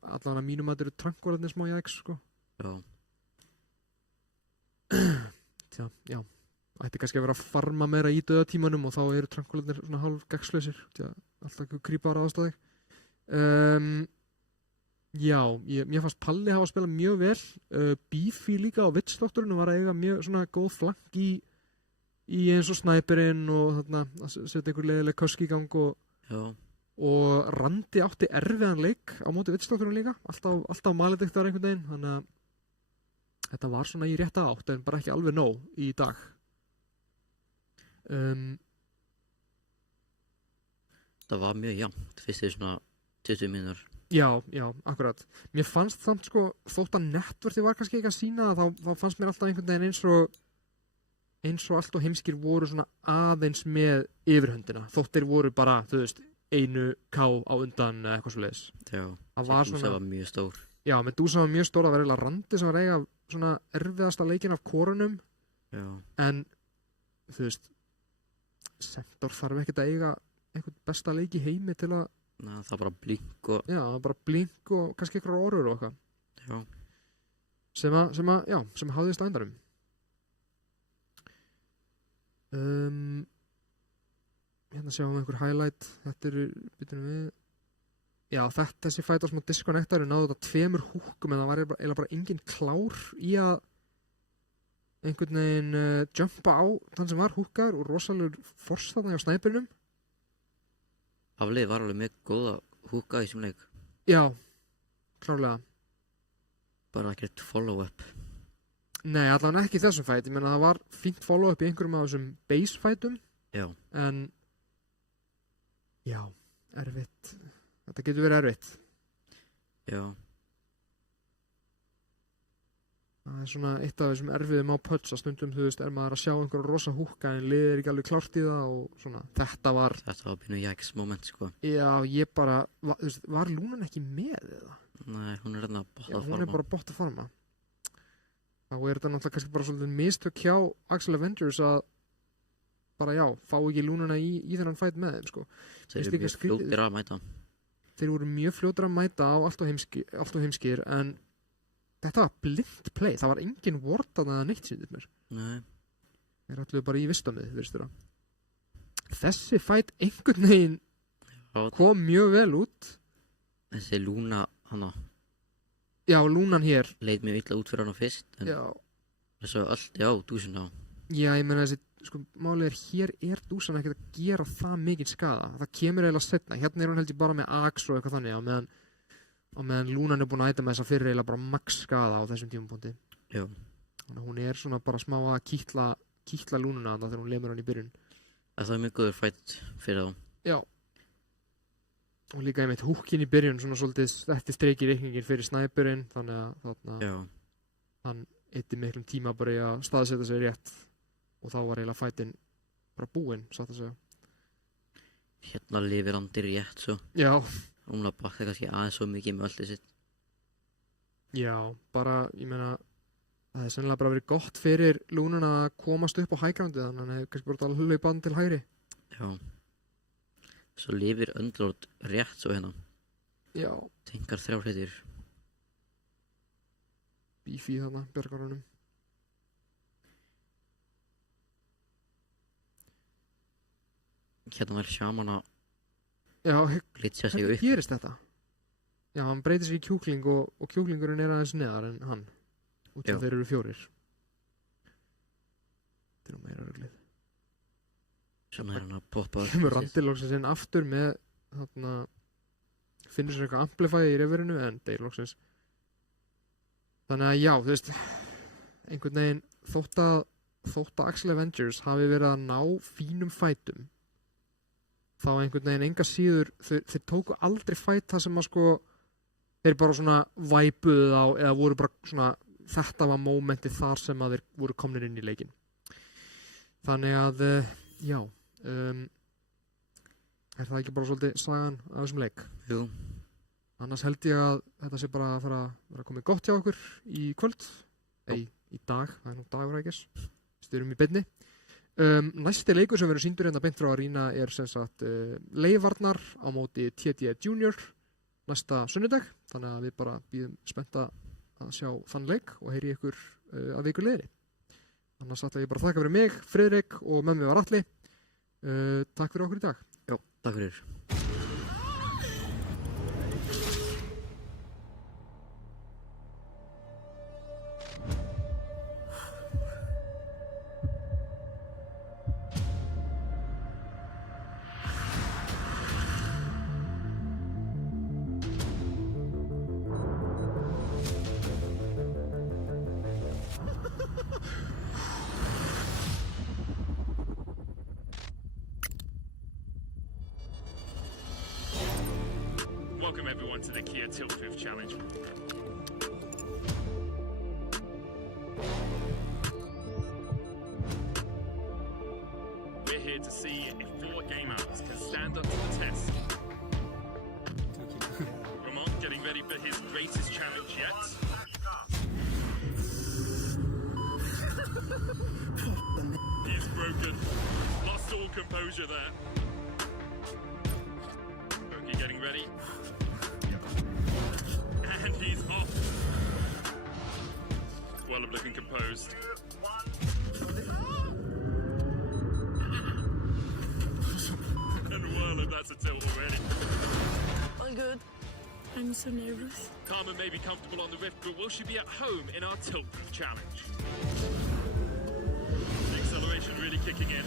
allavega mínum að þetta eru trankvararnir smá jæks, sko. Já, Já, ætti kannski að vera að farma meira í döðatímanum og þá eru trankvararnir svona hálf gagslausir, alltaf krýpa ára aðstæði. Já, mér fannst Palli hafa að spila mjög vel, Beefy líka á Witch-doktorinu var að eiga mjög svona góð flank í eins og snæperinn og þarna að setja einhver leiðileg kösk í gang og Randi átti erfiðan leik á móti Witch-doktorinu líka, alltaf malediktar einhvern veginn, þannig að þetta var svona í rétta átt en bara ekki alveg nóg í dag. það var mjög jafnt fyrstu svona 20 mínútur. Já, akkurat. Mér fannst samt sko, þótt að netverti var kannski ekki að sína það, þá fannst mér alltaf einhvern veginn eins og allt og heimskir voru svona aðeins með yfirhöndina. Þótt þeir voru bara, þú veist, 1K á undan eða eitthvað svo leiðis. Já, Medusa var mjög stór. Já, Medusa var mjög stór, það var eiginlega Randi sem var eiga svona erfiðasta leikinn af korunum. Já. En, þú veist, Centaur þarf ekkert að eiga einhvern besta leik í heimi til að það var bara blink og... Já, bara blink og kannski einhverjar orður og eitthvað. Já. Sem hafðist á endanum. Hérna sjáum við einhver highlight. Þetta eru, býtum við... Já, þessi fæt á smá disconnectaru náðu þetta 2 húkum en það var eiginlega bara engin klár í að einhvern veginn jumpa á þann sem var húkar og rosalegur force þarna hjá snæperinum. Hafliði var alveg með góða húka í þessum leik. Já, klárlega. Bara ekkert follow-up. Nei, allavega ekki í þessum fæt. Ég meina það var fínt follow-up í einhverjum af þessum base fætum. Já. En, já, erfitt. Þetta getur verið erfitt. Já. Það er svona eitt af þessum erfiðum á pöts að stundum, þú veist, maður að sjá einhverja rosa húka en liðið ekki alveg klárt í það og svona, þetta var pínu jæks moment, sko. Já, ég bara, þú veist, var Lúnan ekki með eða? Nei, hún er hérna að botta að forma. Já, hún er bara bótt að forma. Þá er þetta náttúrulega kannski bara svolítið mistök hjá Axel Avengers að bara já, fá ekki Lúnana í þennan fæt með þeim, sko. Þeir eru mjög fljótir að mæta. Þeir voru mjög fljótir að mæta á allt og heimskir, en þetta var blind play, það var engin ward að það neitt sýndir mér. Nei. Þeir ætluðu bara í vistamið, virðist þér að. Þessi fæt einhvern veginn kom mjög vel út. Þessi Lúna, hana. Já, Lúnan hér. Leit mjög illa út fyrir hana fyrst, en þessu allt, já, Dúsin á. Já, ég meina þessi, sko, málið hér Dúsan ekkert að gera það mikið skada. Það kemur eiginlega setna. Hérna hún held ég bara með Axe og eitthvað þannig, á meðan Lúnan er búin að æta með þess að fyrir eiginlega bara max skada á þessum tímapunkti. Já. Þannig að hún er svona bara smá að kýtla Lúnuna þarna þegar hún lemur hann í byrjun. Það er mjög góður fætt fyrir þá. Já. Og líka einmitt húkinn í byrjun svona svolítið þetta streikir reikningin fyrir snæperinn þannig að þarna hann eyddi miklum tíma bara í að staðsetja sig rétt og þá var eiginlega fætinn bara búinn, satt að segja. Hérna lifir Randi rétt svo. Já. Hún var bakka kannski aðeins svo mikið með öllið sitt. Já, bara, ég meina það hefði sennilega bara verið gott fyrir Lúnan að komast upp á hægrandið þannig að hann hefði kannski bara alveg hlaupan til hægri. Já. Svo lifir Öndlord rétt svo hérna. Já. Tengar 3 hlutir. Beefy þarna, bjargarunum. Hérna var Shaman að glitcha sig upp. Hvernig gerist þetta? Já, hann breytir sig í kjúkling og kjúklingurinn er aðeins neðar en hann. Út af þeir eru 4. Þetta er nú meira röglið. Svona er hann að poppa. Kemur Randilóksins inn aftur með þarna finnur sér eitthvað amplify í reverinu en Deilóksins. Þannig að já, þú veist einhvern veginn þótt að Axel Avengers hafi verið að ná fínum fætum þá einhvern veginn enga síður þeir tóku aldrei fæt það sem að sko þeir bara svona væpuðu á eða voru bara svona þetta var mómentið þar sem að þeir voru komnir inn í leikinn. Þannig að já er það ekki bara svolítið sagan af þessum leik? Jú. Annars held ég að þetta sé bara að fara að vera komið gott hjá okkur í kvöld. Í í dag, það nú dagur ekki, styrum í beinni. Næsti leikur sem verður sýndur hérna beint frá Arena sem sagt Leifarnar á móti TD Junior næsta sunnudag, þannig að við bara bíðum spennta að sjá þann leik og heyri ykkur að viku liðinni. Annars ætla ég bara að þakka fyrir mig, Friðrik og með mig var Atli. Takk fyrir okkur í dag. Já, takk fyrir. Welcome everyone to the Kia Tilt 5th Challenge. We're here to see if 4 game outs can stand up to the test. Ramon getting ready for his greatest challenge yet. He's broken. Lost all composure there. Oki getting ready. And he's off. Well, looking composed. And Whirler, that's a tilt already. All good. I'm so nervous. Carmen may be comfortable on the Rift, but will she be at home in our Tilt Challenge? The acceleration really kicking in.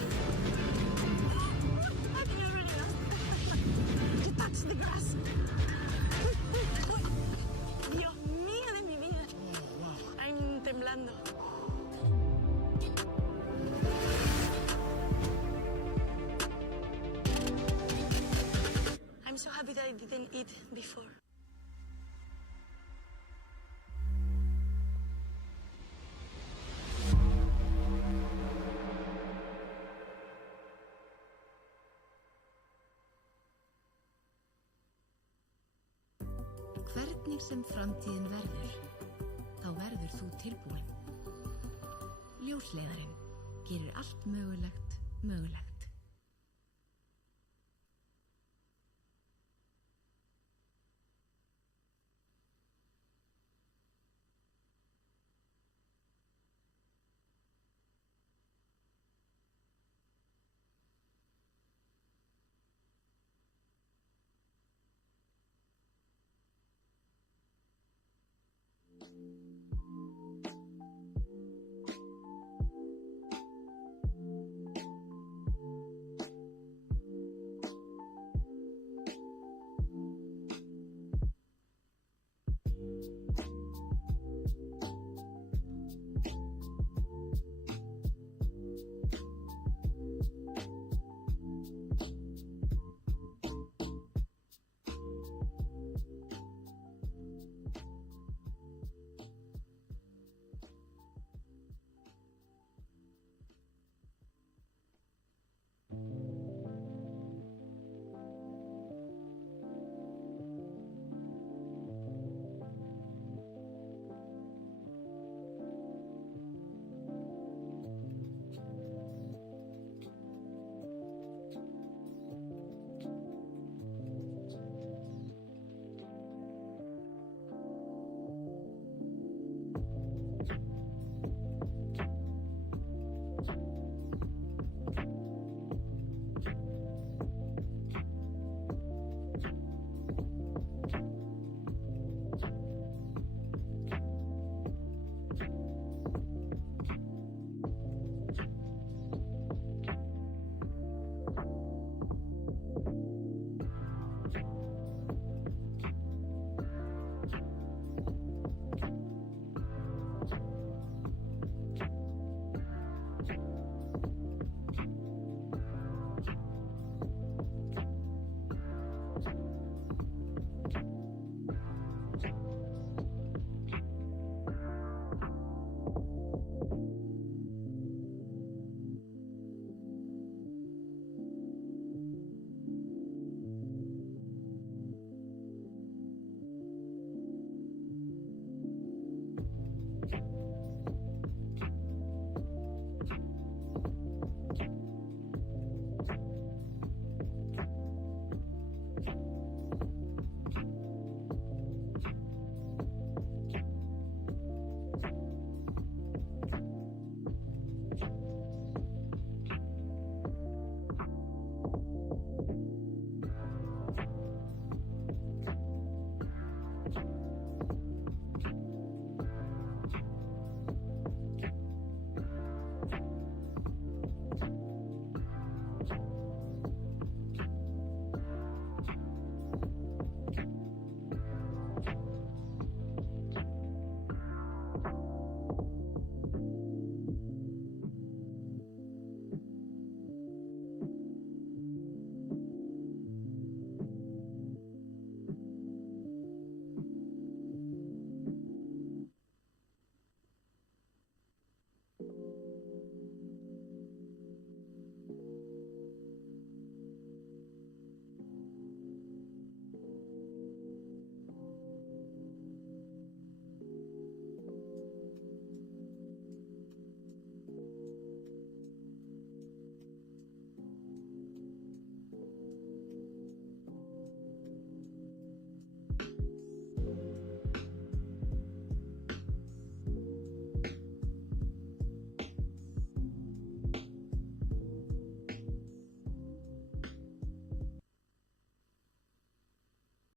You touched the grass. Dios mío de mi vida. I'm temblando. I'm so happy that I didn't eat before. Hvernig sem framtíðin verður, þá verður þú tilbúin. Ljósleiðarinn gerir allt mögulegt mögulegt.